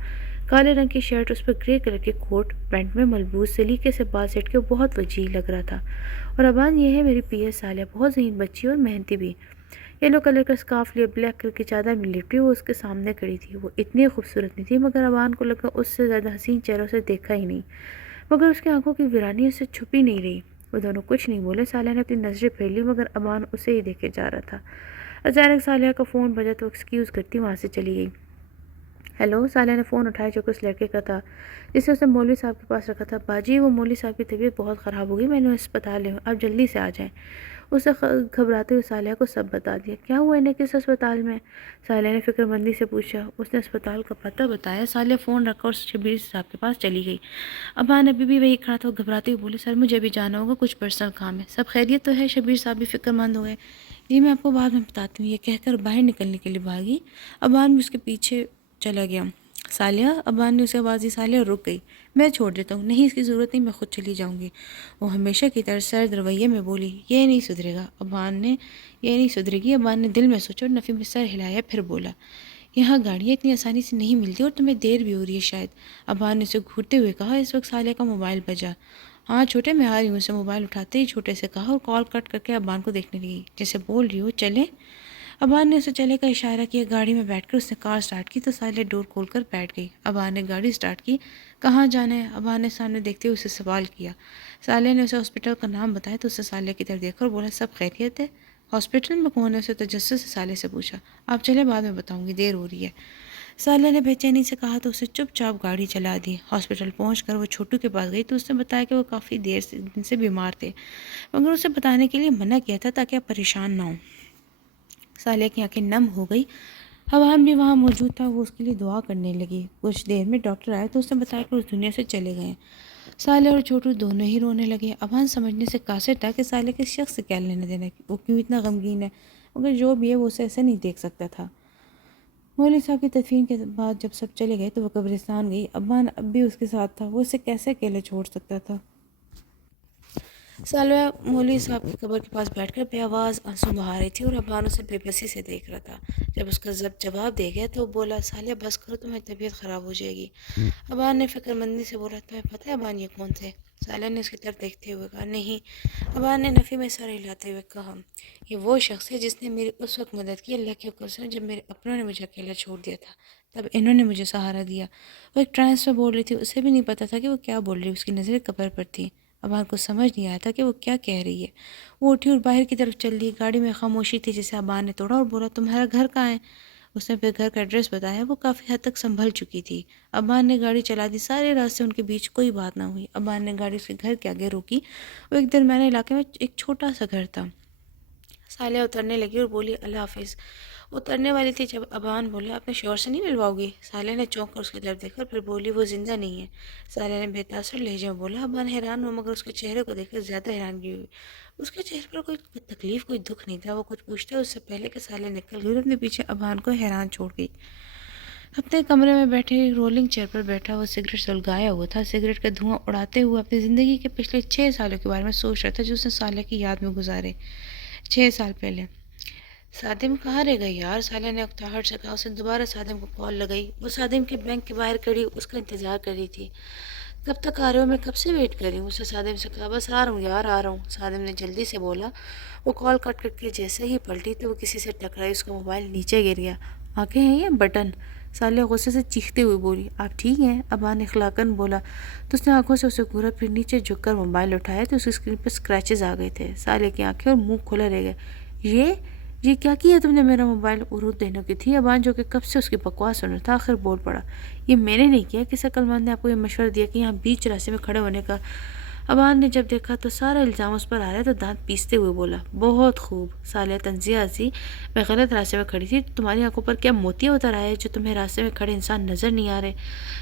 کالے رنگ کی شرٹ، اس پر گرے کلر کے کوٹ پینٹ میں ملبوس سلیقے سے بال سیٹ کے بہت وجیح لگ رہا تھا۔ اور ابان، یہ ہے میری پی ایس صالحہ، بہت ذہین بچی اور محنتی بھی۔ یلو کلر کا اسکارف لیے بلیک کلر کی چادر میں لپٹی وہ اس کے سامنے کھڑی تھی۔ وہ اتنی خوبصورت نہیں تھی، مگر ابان کو لگا اس سے زیادہ حسین چہروں سے دیکھا ہی نہیں، مگر اس کی آنکھوں کی ویرانی اس سے چھپی نہیں رہی۔ وہ دونوں کچھ نہیں بولے۔ صالحہ نے اپنی نظریں پھیر لی، مگر ابان اسے ہی دیکھے جا رہا تھا۔ اچانک صالحہ کا فون بجا تو ایکسکیوز کرتی وہاں سے چلی گئی۔ ہیلو، صالحہ نے فون اٹھایا جو کہ اس لڑکے کا تھا جسے اس نے مولوی صاحب کے پاس رکھا تھا۔ باجی، وہ مولوی صاحب کی طبیعت بہت خراب ہو گئی، میں نے اسپتال لے ہوں، آپ جلدی سے آ جائیں۔ اس نے گھبراتے ہوئے صالحہ کو سب بتا دیا۔ کیا ہوا انہیں، کس اسپتال میں؟ صالحہ نے فکر مندی سے پوچھا۔ اس نے اسپتال کا پتہ بتایا۔ صالحہ فون رکھا اور شبیر صاحب کے پاس چلی گئی۔ ابان ابھی بھی وہی کھڑا تھا، گھبراتے ہوئے بولے، سر مجھے بھی جانا ہوگا، کچھ پرسنل کام ہے۔ سب خیریت تو ہے؟ شبیر صاحب بھی فکر مند ہو گئے۔ جی میں آپ کو بعد میں بتاتی ہوں، یہ کہہ کر باہر نکلنے کے لیے بھاگی۔ ابان بھی اس کے پیچھے چلا گیا۔ صالحہ، ابان نے اسے آواز دی۔ صالحہ رک گئی۔ میں چھوڑ دیتا ہوں۔ نہیں، اس کی ضرورت نہیں، میں خود چلی جاؤں گی، وہ ہمیشہ کی طرح سرد رویے میں بولی۔ یہ نہیں سدھرے گا یہ نہیں سدھرے گی۔ ابان نے دل میں سوچا اور نفی میں سر ہلایا، پھر بولا، یہاں گاڑیاں اتنی آسانی سے نہیں ملتی اور تمہیں دیر بھی ہو رہی ہے شاید۔ ابان نے اسے گھورتے ہوئے کہا۔ اس وقت صالحہ کا موبائل بجا۔ ہاں چھوٹے، میں آ رہی ہوں، اسے موبائل اٹھاتے ہی چھوٹے سے کہا اور کال کٹ کر کے ابان کو دیکھنے لگی جیسے بول رہی ہو چلیں۔ ابان نے اسے چلے کا اشارہ کیا۔ گاڑی میں بیٹھ کر اس نے کار سٹارٹ کی تو صالحہ ڈور کھول کر بیٹھ گئی۔ ابان نے گاڑی سٹارٹ کی۔ کہاں جانا ہے؟ ابان نے سامنے دیکھتے ہوئے اسے سوال کیا۔ صالحہ نے اسے ہاسپٹل کا نام بتایا تو اسے صالحہ کی طرف دیکھا اور بولا، سب خیریت ہے؟ ہاسپٹل میں کون ہے؟ اسے تجسس سے صالحہ سے پوچھا۔ آپ چلے، بعد میں بتاؤں گی، دیر ہو رہی ہے، صالحہ نے بے چینی سے کہا تو اسے چپ چاپ گاڑی چلا دی۔ ہاسپٹل پہنچ کر وہ چھوٹو کے پاس گئی تو اس نے بتایا کہ وہ کافی دن سے بیمار تھے، مگر اسے بتانے کے لیے منع کیا تھا تاکہ آپ پریشان نہ ہوں۔ صالحہ کی آنکھیں نم ہو گئی۔ ابان بھی وہاں موجود تھا۔ وہ اس کے لیے دعا کرنے لگی۔ کچھ دیر میں ڈاکٹر آئے تو اس نے بتایا کہ اس دنیا سے چلے گئے۔ صالحہ اور چھوٹو دونوں ہی رونے لگے۔ ابان سمجھنے سے قاصر تھا کہ صالحہ کے شخص سے کیا لینا دینا، وہ کیوں اتنا غمگین ہے، مگر جو بھی ہے وہ اسے ایسے نہیں دیکھ سکتا تھا۔ مولوی صاحب کی تدفین کے بعد جب سب چلے گئے تو وہ قبرستان گئی۔ ابان اب بھی اس کے ساتھ تھا۔ وہ اسے کیسے اکیلے چھوڑ سکتا تھا؟ صالحہ مولوی صاحب کی قبر کے پاس بیٹھ کر بے آواز آنسو بہا رہی تھی اور ابان اسے بے بسی سے دیکھ رہا تھا۔ جب اس کا جواب دے گیا تو وہ بولا، صالحہ بس کرو، تمہیں طبیعت خراب ہو جائے گی۔ ابان نے فکر مندی سے بولا، تمہیں پتہ ہے ابان یہ کون تھے؟ صالحہ نے اس کی طرف دیکھتے ہوئے کہا، نہیں۔ ابان نے نفی میں سر ہلاتے ہوئے کہا، یہ وہ شخص ہے جس نے میری اس وقت مدد کی، اللہ کے حکم سے، جب میرے اپنوں نے مجھے اکیلا چھوڑ دیا تھا، تب انہوں نے مجھے سہارا دیا۔ وہ ایک ٹرانس میں بول رہی تھی، اسے بھی نہیں پتہ تھا کہ وہ کیا بول رہی، اس کی نظریں قبر پر تھیں۔ ابان کو سمجھ نہیں آیا تھا کہ وہ کیا کہہ رہی ہے۔ وہ اٹھی اور باہر کی طرف چل دی۔ گاڑی میں خاموشی تھی جسے ابان نے توڑا اور بولا، تمہارا گھر کہاں ہے؟ اس نے پھر گھر کا ایڈریس بتایا۔ وہ کافی حد تک سنبھل چکی تھی۔ ابان نے گاڑی چلا دی۔ سارے راستے ان کے بیچ کوئی بات نہ ہوئی۔ ابان نے گاڑی اس کے گھر کے آگے روکی۔ وہ ایک درمیانے علاقے میں ایک چھوٹا سا گھر تھا۔ صالحہ اترنے لگی اور بولی، اللہ حافظ۔ اترنے والی تھی جب ابان بولا، اپنے شوہر سے نہیں ملواؤ گی؟ صالحہ نے چونک کر اس کی طرف دیکھا، پھر بولی، وہ زندہ نہیں ہے۔ صالحہ نے بے تاثر لہجے میں بولا۔ ابان حیران ہوا، مگر اس کے چہرے کو دیکھ کر زیادہ حیرانگی ہوئی۔ اس کے چہرے پر کوئی تکلیف، کوئی دکھ نہیں تھا۔ وہ کچھ پوچھتے اس سے پہلے کہ صالحہ نکل گئی اور اپنے پیچھے ابان کو حیران چھوڑ گئی۔ اپنے کمرے میں بیٹھے رولنگ چیئر پر بیٹھا وہ سگریٹ سلگایا ہوا تھا۔ سگریٹ کا دھواں اڑاتے ہوئے اپنی زندگی کے پچھلے 6 سالوں کے بارے میں سوچ رہا تھا جو اس نے صالحہ کی یاد میں گزارے۔ 6 سال پہلے سادم کہاں رہ گئی یار؟ صالحہ نے اکتاہٹ سے کہا۔ اس نے دوبارہ سادم کو کال لگائی۔ وہ سادم کے بینک کے باہر کھڑی اس کا انتظار کر رہی تھی۔ کب تک آ رہے ہو؟ میں کب سے ویٹ کر رہی ہوں، اس نے سادم سے کہا۔ بس آ رہا ہوں یار، آ رہا ہوں، سادم نے جلدی سے بولا۔ وہ کال کٹ کر کے جیسے ہی پلٹی تو وہ کسی سے ٹکرائی، اس کا موبائل نیچے گر گیا۔ آنکھیں ہیں یا بٹن؟ صالحہ غصے سے چیختے ہوئے بولی۔ آپ ٹھیک ہیں؟ ابان اخلاقاً بولا تو اس نے آنکھوں سے اسے گھورا، پھر نیچے جھک کر موبائل اٹھایا تو اس کی اسکرین پر اسکریچز آ گئے تھے۔ صالحہ کی آنکھیں اور منہ کھلا رہ گیا۔ یہ کیا کیا تم نے؟ میرا موبائل عروج دینوں کی تھی۔ ابان جو کہ کب سے اس کی بکواس سن رہا تھا آخر بول پڑا، یہ میں نے نہیں کیا، کس عقل مند نے آپ کو یہ مشورہ دیا کہ یہاں بیچ راستے میں کھڑے ہونے کا؟ ابان نے جب دیکھا تو سارا الزام اس پر آ رہا ہے تو دانت پیستے ہوئے بولا، بہت خوب سالیہ تنزیہ ہنسی، میں غلط راستے میں کھڑی تھی، تمہاری آنکھوں پر کیا موتیا اتر آیا ہے جو تمہیں راستے میں کھڑے انسان نظر نہیں آ رہے؟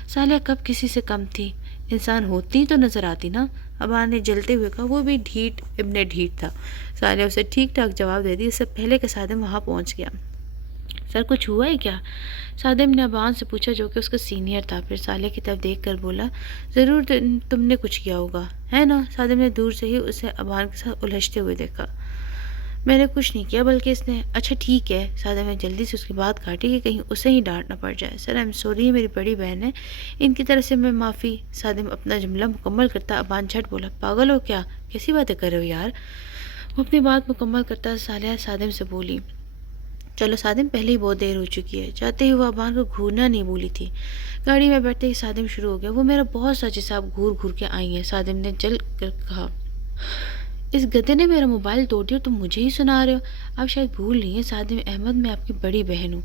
سالیہ کب کسی سے کم تھی؟ انسان ہوتی تو نظر آتی نا، ابان نے جلتے ہوئے کہا، وہ بھی ڈھیٹ ابن ڈھیٹ تھا۔ سالیہ اسے ٹھیک ٹھاک جواب دے دی، اس سے پہلے کہ سادم وہاں پہنچ گیا۔ سر کچھ ہوا ہے کیا؟ سادم نے ابان سے پوچھا جو کہ اس کا سینئر تھا، پھر سالیہ کی طرف دیکھ کر بولا، ضرور تم نے کچھ کیا ہوگا ہے نا؟ سادم نے دور سے ہی اسے ابان کے ساتھ الجھتے ہوئے دیکھا۔ میں نے کچھ نہیں کیا، بلکہ اس نے… اچھا ٹھیک ہے، سادم نے جلدی سے اس کی بات کاٹی کہ کہیں اسے ہی ڈانٹ نہ پڑ جائے۔ سر ایم سوری، میری بڑی بہن ہے، ان کی طرف سے میں معافی۔ سادم اپنا جملہ مکمل کرتا ابان جھٹ بولا، پاگل ہو کیا؟ کیسی باتیں کر رہے ہو یار؟ وہ اپنی بات مکمل کرتا سالیہ سادم سے بولی، چلو سادم، پہلے ہی بہت دیر ہو چکی ہے۔ جاتے ہی وہ ابان کو گھورنا نہیں بولی تھی۔ گاڑی میں بیٹھتے ہی سادم شروع ہو گیا، وہ میرا بہت سچ صاحب گھور گھور کے آئی ہیں۔ سادم نے جل کر کہا، اس گدے نے میرا موبائل توڑ دیا، تم مجھے ہی سنا رہے ہو؟ آپ شاید بھول نہیں ہیں سادم احمد، میں آپ کی بڑی بہن ہوں۔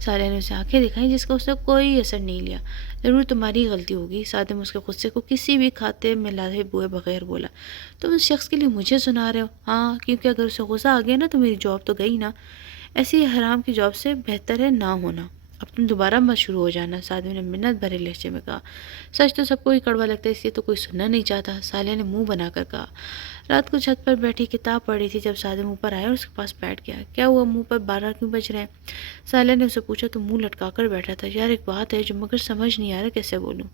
سالیہ نے اسے آنکھیں دکھائیں جس کا اس نے کوئی اثر نہیں لیا۔ ضرور تمہاری غلطی ہوگی۔ سادم اس کے غصے کو کسی بھی کھاتے میں لاہے بوئے بغیر بولا، تم اس شخص کے لیے مجھے سنا رہے ہو؟ ہاں، کیونکہ اگر اسے غصہ آ گیا نا تو میری جاب تو گئی نا۔ ایسی حرام کی جاب سے بہتر ہے نہ ہونا۔ اب تم دوبارہ مت شروع ہو جانا، سادم نے منت بھرے لہجے میں کہا۔ سچ تو سب کو ہی کڑوا لگتا ہے، اس لیے تو کوئی سننا نہیں چاہتا، سالیہ نے منہ بنا کر کہا۔ رات کو چھت پر بیٹھی کتاب پڑھ رہی تھی جب سادم اوپر آیا اور اس کے پاس بیٹھ گیا۔ کیا ہوا، منہ پر 12 کیوں بج رہے ہیں؟ سالیہ نے اسے پوچھا تو منہ لٹکا کر بیٹھا تھا۔ یار ایک بات ہے جو مگر سمجھ نہیں آ رہا کیسے بولوں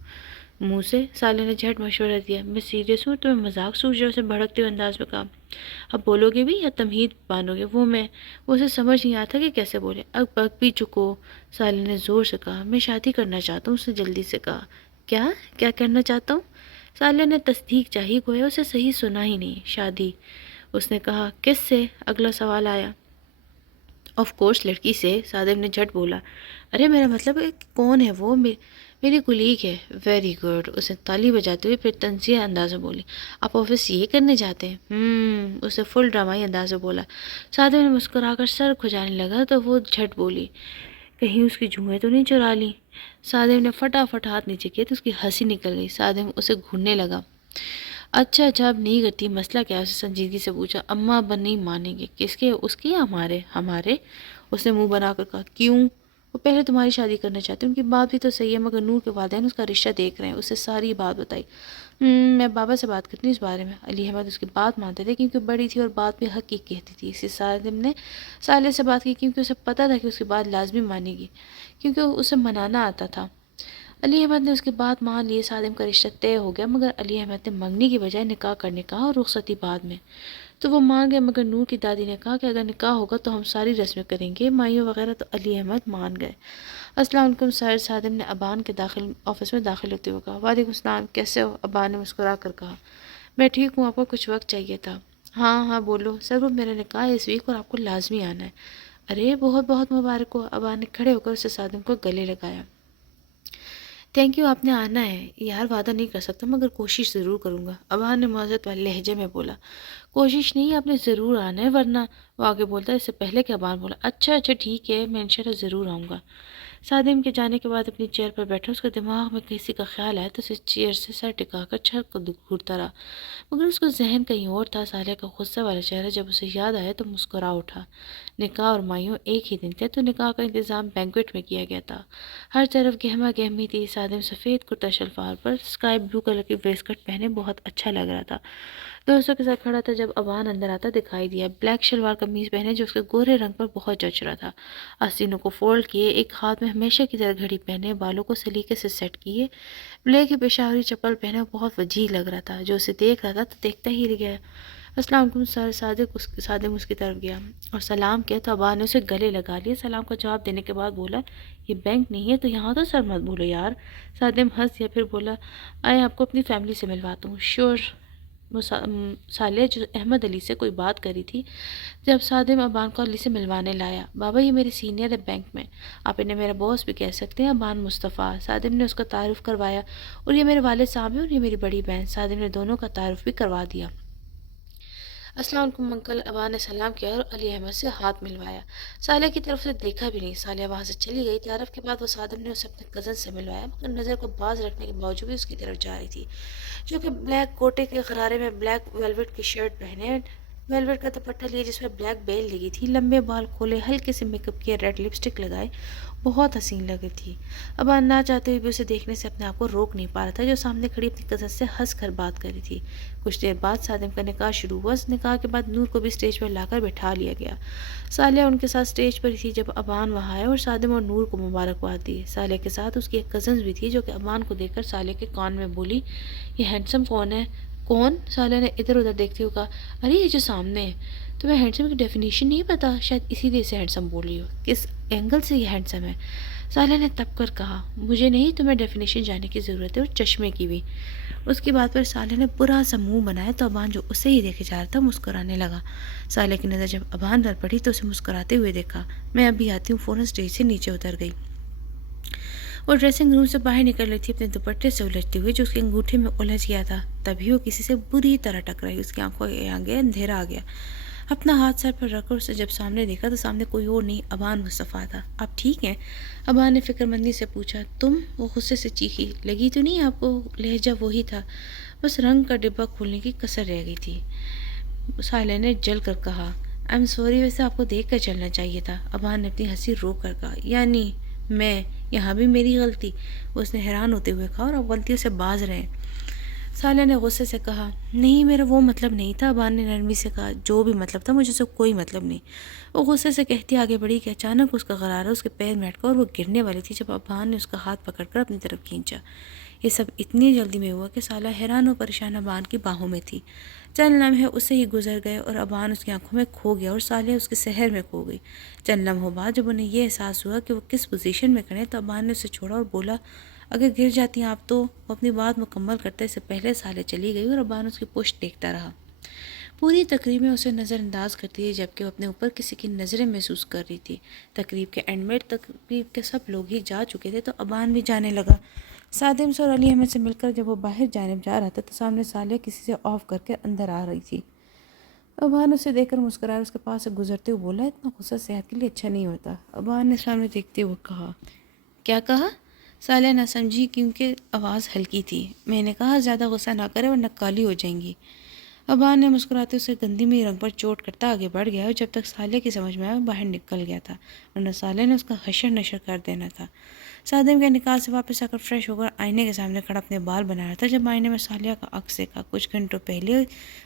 منہ سے، سالیہ نے جھٹ مشورہ دیا۔ میں سیریس ہوں، تمہیں مذاق سوچ رہا؟ اسے بھڑکتے ہوئے انداز میں کہا۔ اب بولو گے بھی یا تمہید باندھو گے؟ وہ اسے سمجھ نہیں آتا کہ کیسے بولے۔ اب بک بھی چکو، سالیہ نے زور سے کہا۔ میں شادی کرنا چاہتا ہوں، اس نے جلدی سے کہا۔ کیا کیا کرنا چاہتا ہوں؟ سالیہ نے تصدیق چاہی، گویا اسے صحیح سنا ہی نہیں۔ شادی، اس نے کہا۔ کس سے؟ اگلا سوال آیا۔ آف کورس لڑکی سے، سادم نے جھٹ بولا۔ ارے میرا مطلب ہے کون ہے وہ؟ میری کلیگ ہے۔ ویری گڈ، اس نے تالی بجاتے ہوئے پھر تنزیہ انداز میں بولی۔ آپ آفس یہ کرنے جاتے ہیں؟ اسے فل ڈرامائی انداز میں بولا۔ سادم نے مسکرا کر سر کھجانے لگا تو وہ جھٹ بولی، کہیں اس کی جوئیں تو نہیں چرا لی؟ سادم نے فٹافٹ ہاتھ نیچے کیا تو اس کی ہنسی نکل گئی۔ سادم اسے گھورنے لگا۔ اچھا اب نہیں کرتی، مسئلہ کیا ہے؟ اسے سنجیدگی سے پوچھا۔ اماں ابا نہیں مانیں گے۔ کس کے؟ اس کے یا ہمارے؟ اس نے منہ بنا کر کہا۔ کیوں؟ وہ پہلے تمہاری شادی کرنا چاہتے ہیں، ان کی بات بھی تو صحیح ہے، مگر نور کے والدین اس کا رشتہ دیکھ رہے ہیں۔ اسے ساری بات بتائی۔ میں بابا سے بات کرتی ہوں اس بارے میں۔ علی احمد اس کی بات مانتے تھے کیونکہ بڑی تھی اور بات بھی حق کی کہتی تھی، اسی سادم نے سالیہ سے بات کی کیونکہ اسے پتہ تھا کہ اس کی بات لازمی مانے گی، کیونکہ اسے منانا آتا تھا۔ علی احمد نے اس کی بات مان لی، سادم کا رشتہ طے ہو گیا، مگر علی احمد نے منگنی کی بجائے نکاح کرنے کہا اور رخصتی بعد میں، تو وہ مان گئے، مگر نور کی دادی نے کہا کہ اگر نکاح ہوگا تو ہم ساری رسمیں کریں گے، مائیوں وغیرہ، تو علی احمد مان گئے۔ السلام علیکم سر، سادم نے ابان کے آفس میں داخل ہوتے ہوئے کہا۔ وعلیکم السلام، کیسے ہو؟ ابان نے مسکرا کر کہا۔ میں ٹھیک ہوں، آپ کو کچھ وقت چاہیے تھا؟ ہاں بولو۔ سر وہ میرا نکاح ہے اس ویک اور آپ کو لازمی آنا ہے۔ ارے بہت بہت مبارک ہو۔ ابان نے کھڑے ہو کر اسے سادم کو گلے لگایا۔ تھینک یو، آپ نے آنا ہے یار، وعدہ نہیں کر سکتا مگر کوشش ضرور کروں گا، ابان نے معذرت والے لہجے میں بولا۔ کوشش نہیں، آپ نے ضرور آنا ہے، ورنہ… وہ آگے بولتا اس سے پہلے کہ ابان بولا، اچھا ٹھیک ہے، میں انشاءاللہ ضرور آؤں گا۔ سادم کے جانے کے بعد اپنی چیئر پر بیٹھا، اس کے دماغ میں کسی کا خیال آیا تو اسے چیئر سے سر ٹکا کر چھت کو گھورتا رہا، مگر اس کو ذہن کہیں اور تھا۔ سالیہ کا غصہ والا چہرہ جب اسے یاد آیا تو مسکرا اٹھا۔ نکاح اور مائیوں ایک ہی دن تھے تو نکاح کا انتظام بینکویٹ میں کیا گیا تھا۔ ہر طرف گہما گہمی تھی۔ سادم سفید کرتا شلوار پر اسکائی بلو کلر کی ویسکٹ پہنے بہت اچھا لگ رہا تھا۔ دوستوں کے ساتھ کھڑا تھا جب ابان اندر آتا دکھائی دیا، بلیک شلوار قمیض پہنے جو اس کے گورے رنگ پر بہت جچ رہا تھا، آستینوں کو فولڈ کیے، ایک ہاتھ میں ہمیشہ کی طرح گھڑی پہنے، بالوں کو سلیقے سے سیٹ کیے، بلیک پشاوری چپل پہنے بہت وجیح لگ رہا تھا۔ جو اسے دیکھ رہا تھا تو دیکھتا ہی رہ گیا۔ السلام علیکم سر، سادم اس کی طرف گیا اور سلام کیا تو ابان نے اسے گلے لگا لیا۔ سلام کا جواب دینے کے بعد بولا، یہ بینک نہیں ہے تو یہاں تو سر مت بولو یار۔ سادم ہنس دیا، پھر بولا، آئے آپ کو اپنی فیملی سے ملواتا ہوں۔ شور۔ سالیہ جو احمد علی سے کوئی بات کری تھی، جب سادم ابان کو علی سے ملوانے لایا۔ بابا یہ میرے سینئر ہے بینک میں، آپ انہیں میرا باس بھی کہہ سکتے ہیں، ابان مصطفیٰ۔ سادم نے اس کا تعارف کروایا، اور یہ میرے والد صاحب ہیں اور یہ میری بڑی بہن۔ سادم نے دونوں کا تعارف بھی کروا دیا۔ السلام علیکم انکل، ابا نے سلام کیا اور علی احمد سے ہاتھ ملوایا۔ صالح کی طرف سے دیکھا بھی نہیں، صالح وہاں سے چلی گئی۔ تعارف کے بعد وہ صادم نے اسے اپنے کزن سے ملوایا، مگر نظر کو باز رکھنے کے باوجود بھی اس کی طرف جا رہی تھی، جو کہ بلیک کوٹے کے غرارے میں بلیک ویلویٹ کی شرٹ پہنے، ویلویٹ کا دوپٹہ لیے جس پر بلیک بیل لگی تھی، لمبے بال کھولے، ہلکے سے میک اپ کیے، ریڈ لپسٹک لگائے، بہت حسین لگ رہی تھی۔ ابا نہ چاہتے ہوئے بھی اسے دیکھنے سے اپنے آپ کو روک نہیں پا رہا تھا، جو سامنے کھڑی اپنی کزن سے ہنس کر بات کر رہی تھی۔ کچھ دیر بعد صادم کا نکاح شروع ہوا۔ اس نکاح کے بعد نور کو بھی اسٹیج پر لا کر بٹھا لیا گیا۔ صالحہ ان کے ساتھ اسٹیج پر ہی تھی جب ابان وہاں آئے اور صادم اور نور کو مبارکباد دی۔ صالحہ کے ساتھ اس کی ایک کزن بھی تھی، جو کہ ابان کو دیکھ کر صالحہ کے کان میں بولی، یہ ہینڈسم کون ہے؟ کون؟ صالحہ نے ادھر ادھر دیکھتے ہوئے کہا، ارے یہ جو سامنے ہے۔ تمہیں ہینڈسم کی ڈیفینیشن نہیں پتا؟ شاید اسی لیے اسے ہینڈسم بولی ہو۔ کس اینگل سے یہ ہینڈسم ہے؟ صالحہ نے تب کر کہا، مجھے نہیں، تمہیں ڈیفینیشن جاننے کی ضرورت ہے، اور چشمے کی بھی۔ اس کی بات پر صالح نے برا سا منہ بنایا تو ابان جو اسے ہی دیکھے جا رہا تھا مسکرانے لگا۔ صالح کی نظر جب ابان پر پڑی تو اسے مسکراتے ہوئے دیکھا۔ میں ابھی آتی ہوں، فوراً اسٹیج سے نیچے اتر گئی۔ وہ ڈریسنگ روم سے باہر نکل رہی تھی، اپنے دوپٹے سے الجھتے ہوئے جو اس کے انگوٹھے میں الجھ گیا تھا۔ تبھی وہ کسی سے بری طرح ٹکرائی، اس کی آنکھوں کے آگے اندھیرا آ گیا۔ اپنا ہاتھ سر پر رکھ کر اسے جب سامنے دیکھا تو سامنے کوئی اور نہیں، ابان مصطفیٰ تھا۔ آپ ٹھیک ہیں؟ ابان نے فکر مندی سے پوچھا۔ تم؟ وہ غصے سے چیخی۔ لگی تو نہیں آپ کو؟ لہجہ وہی تھا، بس رنگ کا ڈبہ کھولنے کی کسر رہ گئی تھی۔ صالح نے جل کر کہا، آئی ایم سوری، ویسے آپ کو دیکھ کر چلنا چاہیے تھا۔ ابان نے اپنی ہنسی روک کر کہا، یعنی میں یہاں بھی میری غلطی؟ اس نے حیران ہوتے ہوئے کہا، اور آپ غلطیوں سے باز رہے۔ صالح نے غصے سے کہا، نہیں میرا وہ مطلب نہیں تھا۔ ابان نے نرمی سے کہا، جو بھی مطلب تھا مجھے سے کوئی مطلب نہیں۔ وہ غصے سے کہتی آگے بڑھی کہ اچانک اس کا غرارہ اس کے پیر میں اٹکا اور وہ گرنے والی تھی جب ابان نے اس کا ہاتھ پکڑ کر اپنی طرف کھینچا۔ یہ سب اتنی جلدی میں ہوا کہ صالح حیران و پریشان ابان کی باہوں میں تھی۔ چند لمحے اسے ہی گزر گئے اور ابان اس کی آنکھوں میں کھو گیا اور صالح اس کے سحر میں کھو گئی۔ چند لمحوں بعد جب انہیں یہ احساس ہوا کہ وہ کس پوزیشن میں کھڑے تو ابان نے اسے چھوڑا اور بولا، اگر گر جاتی ہیں آپ تو؟ وہ اپنی بات مکمل کرتے سے پہلے صالح چلی گئی اور ابان اس کی پشت دیکھتا رہا۔ پوری تقریب میں اسے نظر انداز کرتی تھی جبکہ وہ اپنے اوپر کسی کی نظریں محسوس کر رہی تھی۔ تقریب کے اینڈ میں تقریب کے سب لوگ ہی جا چکے تھے تو ابان بھی جانے لگا۔ صادم سے اور علی احمد سے مل کر جب وہ باہر جانب جا رہا تھا تو سامنے صالح کسی سے آف کر کے اندر آ رہی تھی۔ ابان اسے دیکھ کر مسکرایا، اس کے پاس سے گزرتے ہوئے بولا، اتنا غصہ صحت کے لیے اچھا نہیں ہوتا۔ ابان نے سامنے دیکھتے ہوئے کہا، کیا کہا؟ صالح نہ سمجھی کیونکہ آواز ہلکی تھی۔ میں نے کہا زیادہ غصہ نہ کرے ورنہ کالی ہو جائیں گی۔ ابان نے مسکراتے اسے گندی میں رنگ پر چوٹ کرتا آگے بڑھ گیا اور جب تک صالح کی سمجھ میں آیا باہر نکل گیا تھا، ورنہ صالح نے اس کا حشر نشر کر دینا تھا۔ صادم کے نکاح سے واپس آ کر فریش ہو کر آئینے کے سامنے کھڑا اپنے بال بنا رہا تھا جب آئینے میں صالحہ کا عکس دیکھا۔ کچھ گھنٹوں پہلے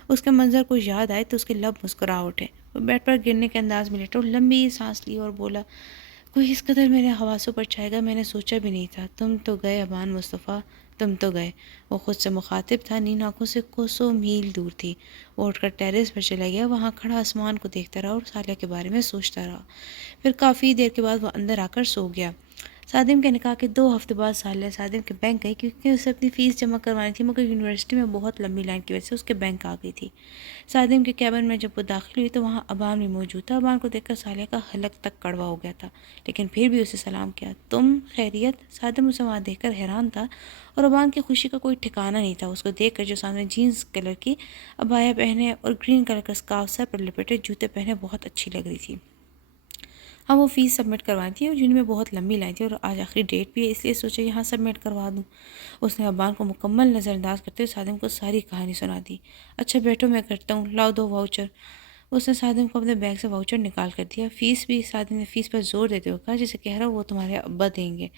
اس کے منظر کو یاد آئے تو اس کے لب مسکرا اٹھے۔ وہ بیڈ پر گرنے کے انداز میں لیٹا اور لمبی سانس لی اور بولا، کوئی اس قدر میرے حواسوں پر چھائے گا میں نے سوچا بھی نہیں تھا۔ تم تو گئے ابان مصطفیٰ، تم تو گئے۔ وہ خود سے مخاطب تھا، نیند آنکھوں سے کوسوں میل دور تھی۔ وہ اٹھ کر ٹیرس پر چلا گیا، وہاں کھڑا آسمان کو دیکھتا رہا اور صالح کے بارے میں سوچتا رہا۔ پھر کافی دیر کے بعد وہ اندر آ کر سو گیا۔ صادم کے نکاح کے 2 ہفتے بعد صالح صادم کے بینک گئی کیونکہ اسے اپنی فیس جمع کروانی تھی، مگر یونیورسٹی میں بہت لمبی لائن کی وجہ سے اس کے بینک آ گئی تھی۔ صادم کے کیبن میں جب وہ داخل ہوئی تو وہاں ابان بھی موجود تھا۔ ابان کو دیکھ کر صالح کا حلق تک کڑوا ہو گیا تھا، لیکن پھر بھی اسے سلام کیا۔ تم خیریت؟ صادم اسے وہاں دیکھ کر حیران تھا اور ابان کی خوشی کا کوئی ٹھکانہ نہیں تھا۔ اس کو دیکھ کر جو سامنے جینس کلر کی عبایا پہنے اور گرین کلر کا اسکارف سر پر لپیٹے جوتے پہنے بہت اچھی لگ رہی تھی۔ ہاں وہ فیس سبمٹ کروانی تھی اور جن میں بہت لمبی لائن تھی اور آج آخری ڈیٹ بھی ہے، اس لیے سوچا یہاں سبمٹ کروا دوں۔ اس نے ابان کو مکمل نظر انداز کرتے ہوئے صادم کو ساری کہانی سنا دی۔ اچھا بیٹھو میں کرتا ہوں، لاؤ 2 واؤچر۔ اس نے صادم کو اپنے بیگ سے واؤچر نکال کر دیا۔ فیس بھی؟ صادم نے فیس پر زور دیتے ہوئے کہا، جسے کہہ رہا وہ تمہارے ابا دیں گے۔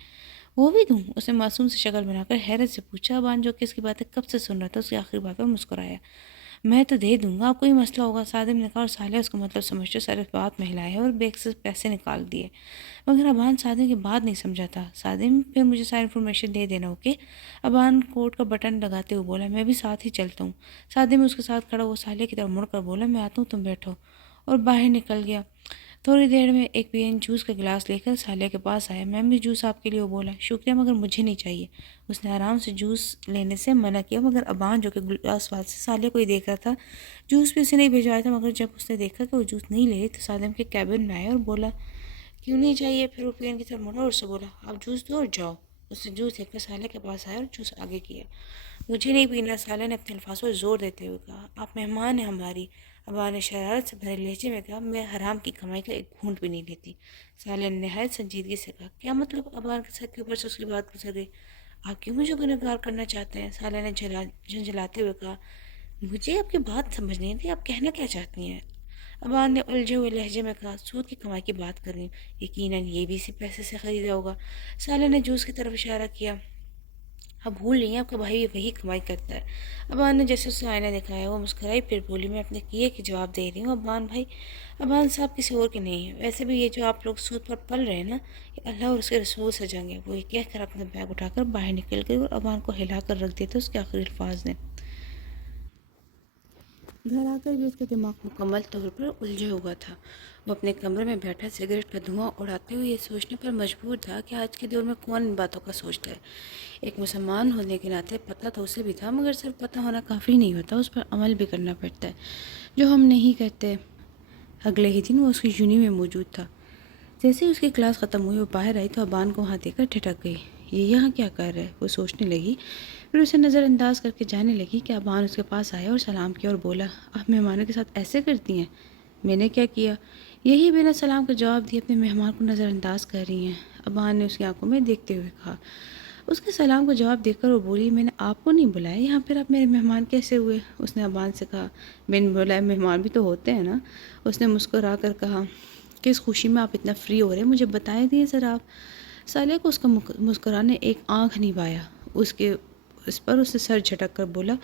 وہ بھی دوں؟ اس نے معصوم سے شکل بنا کر حیرت سے پوچھا۔ ابان جو کہ اس کی باتیں کب سے سن رہا تھا اس کی آخری بات پر مسکرایا۔ میں تو دے دوں گا، آپ کو ہی مسئلہ ہوگا، صادم نے کہا، اور صالح اس کا مطلب سمجھتے سارے بات مہلائے اور بیگ سے پیسے نکال دیے۔ مگر ابان صادم کی بات نہیں سمجھا تھا۔ صادم پھر مجھے ساری انفارمیشن دے دینا، اوکے؟ ابان کوٹ کا بٹن لگاتے ہوئے بولا، میں بھی ساتھ ہی چلتا ہوں۔ صادم اس کے ساتھ کھڑا وہ صالح کی طرف مڑ کر بولا، میں آتا ہوں، تم بیٹھو، اور باہر نکل گیا۔ تھوڑی دیر میں ایک پین جوس کا گلاس لے کر صالح کے پاس آیا۔ میم بھی جوس آپ کے لیے؟ وہ بولا، شکریہ مگر مجھے نہیں چاہیے۔ اس نے آرام سے جوس لینے سے منع کیا، مگر ابان جو کہ گلاس وال سے صالح کو ہی دیکھ رہا تھا، جوس بھی اسے نہیں بھیجوایا تھا، مگر جب اس نے دیکھا کہ وہ جوس نہیں لے رہی تو صادم کے کیبن میں آیا اور بولا، کیوں نہیں چاہیے؟ پھر وہ پین کی طرف مڑا اور اسے بولا، آپ جوس دو اور جاؤ۔ اس نے جوس لے کر صالح کے پاس آیا اور جوس آگے کیا۔ مجھے نہیں پینا، صالح نے اپنے الفاظ پر زور دیتے ہوئے کہا، آپ مہمان ہیں ہماری، ابا نے شرارت سے بھرے لہجے میں کہا، میں حرام کی کمائی کا ایک گھونٹ بھی نہیں لیتی۔ سالیہ نے نہایت سنجیدگی سے کہا، کیا مطلب؟ ابان کے سر کے اوپر سے اس کی بات گزر گئی۔ آپ کیوں مجھے گنہگار کرنا چاہتے ہیں؟ سالیہ نے جھنجھلاتے ہوئے کہا، مجھے آپ کی بات سمجھ نہیں آتی، آپ کہنا کیا چاہتی ہیں؟ ابان نے الجھے ہوئے لہجے میں کہا، سود کی کمائی کی بات کر رہی ہوں، یقیناً یہ بھی اسی پیسے سے خریدا ہوگا۔ سالیہ نے جوس کی طرف اشارہ کیا، اب بھول رہی ہیں آپ کا بھائی وہی کمائی کرتا ہے۔ ابان نے جیسے اسے آئینہ دکھایا، وہ مسکرائی، پھر بولی، میں اپنے کیے کے جواب دے رہی ہوں ابان بھائی۔ ابان صاحب کسی اور کے نہیں ہیں، ویسے بھی یہ جو آپ لوگ سود پر پل رہے ہیں نا، یہ اللہ اور اس کے رسول سے جنگ ہے۔ وہ یہ کہہ کر اپنا بیگ اٹھا کر باہر نکل گئی اور ابان کو ہلا کر رکھ دیا تھا اس کے آخری الفاظ نے۔ گھر آ کر بھی اس کا دماغ مکمل طور پر الجھا ہوا تھا۔ وہ اپنے کمرے میں بیٹھا سگریٹ کا دھواں اڑاتے ہوئے یہ سوچنے پر مجبور تھا کہ آج کے دور میں کون ان باتوں کا سوچتا ہے۔ ایک مسلمان ہونے کے ناطے پتہ تو اسے بھی تھا، مگر صرف پتہ ہونا کافی نہیں ہوتا، اس پر عمل بھی کرنا پڑتا ہے، جو ہم نہیں کرتے۔ اگلے ہی دن وہ اس کی یونی میں موجود تھا۔ جیسے ہی اس کی کلاس ختم ہوئی، وہ باہر آئی تو ابان کو وہاں دیکھ کر ٹھٹک گئی۔ یہ یہاں کیا کر رہا ہے؟ وہ سوچنے لگی، پھر اسے نظر انداز کر کے جانے لگی کہ ابان اس کے پاس آیا اور سلام کیا اور بولا، آپ مہمانوں کے ساتھ ایسے کرتی ہیں؟ میں نے کیا کیا؟ یہی بنا سلام کا جواب دیے اپنے مہمان کو نظر انداز کر رہی ہیں، ابان نے اس کی آنکھوں میں دیکھتے ہوئے کہا۔ اس کے سلام کا جواب دے کر وہ بولی، میں نے آپ کو نہیں بلایا یہاں، پھر آپ میرے مہمان کیسے ہوئے؟ اس نے ابان سے کہا، میں نے بولا مہمان بھی تو ہوتے ہیں نا۔ اس نے مسکرا کر کہا، کس خوشی میں آپ اتنا فری ہو رہے ہیں، مجھے بتائیں دیے ذرا آپ۔ سالیہ کو اس کا مسکرانے ایک آنکھ نہیں پایا، اس پر اسے سر جھٹک کر بولا،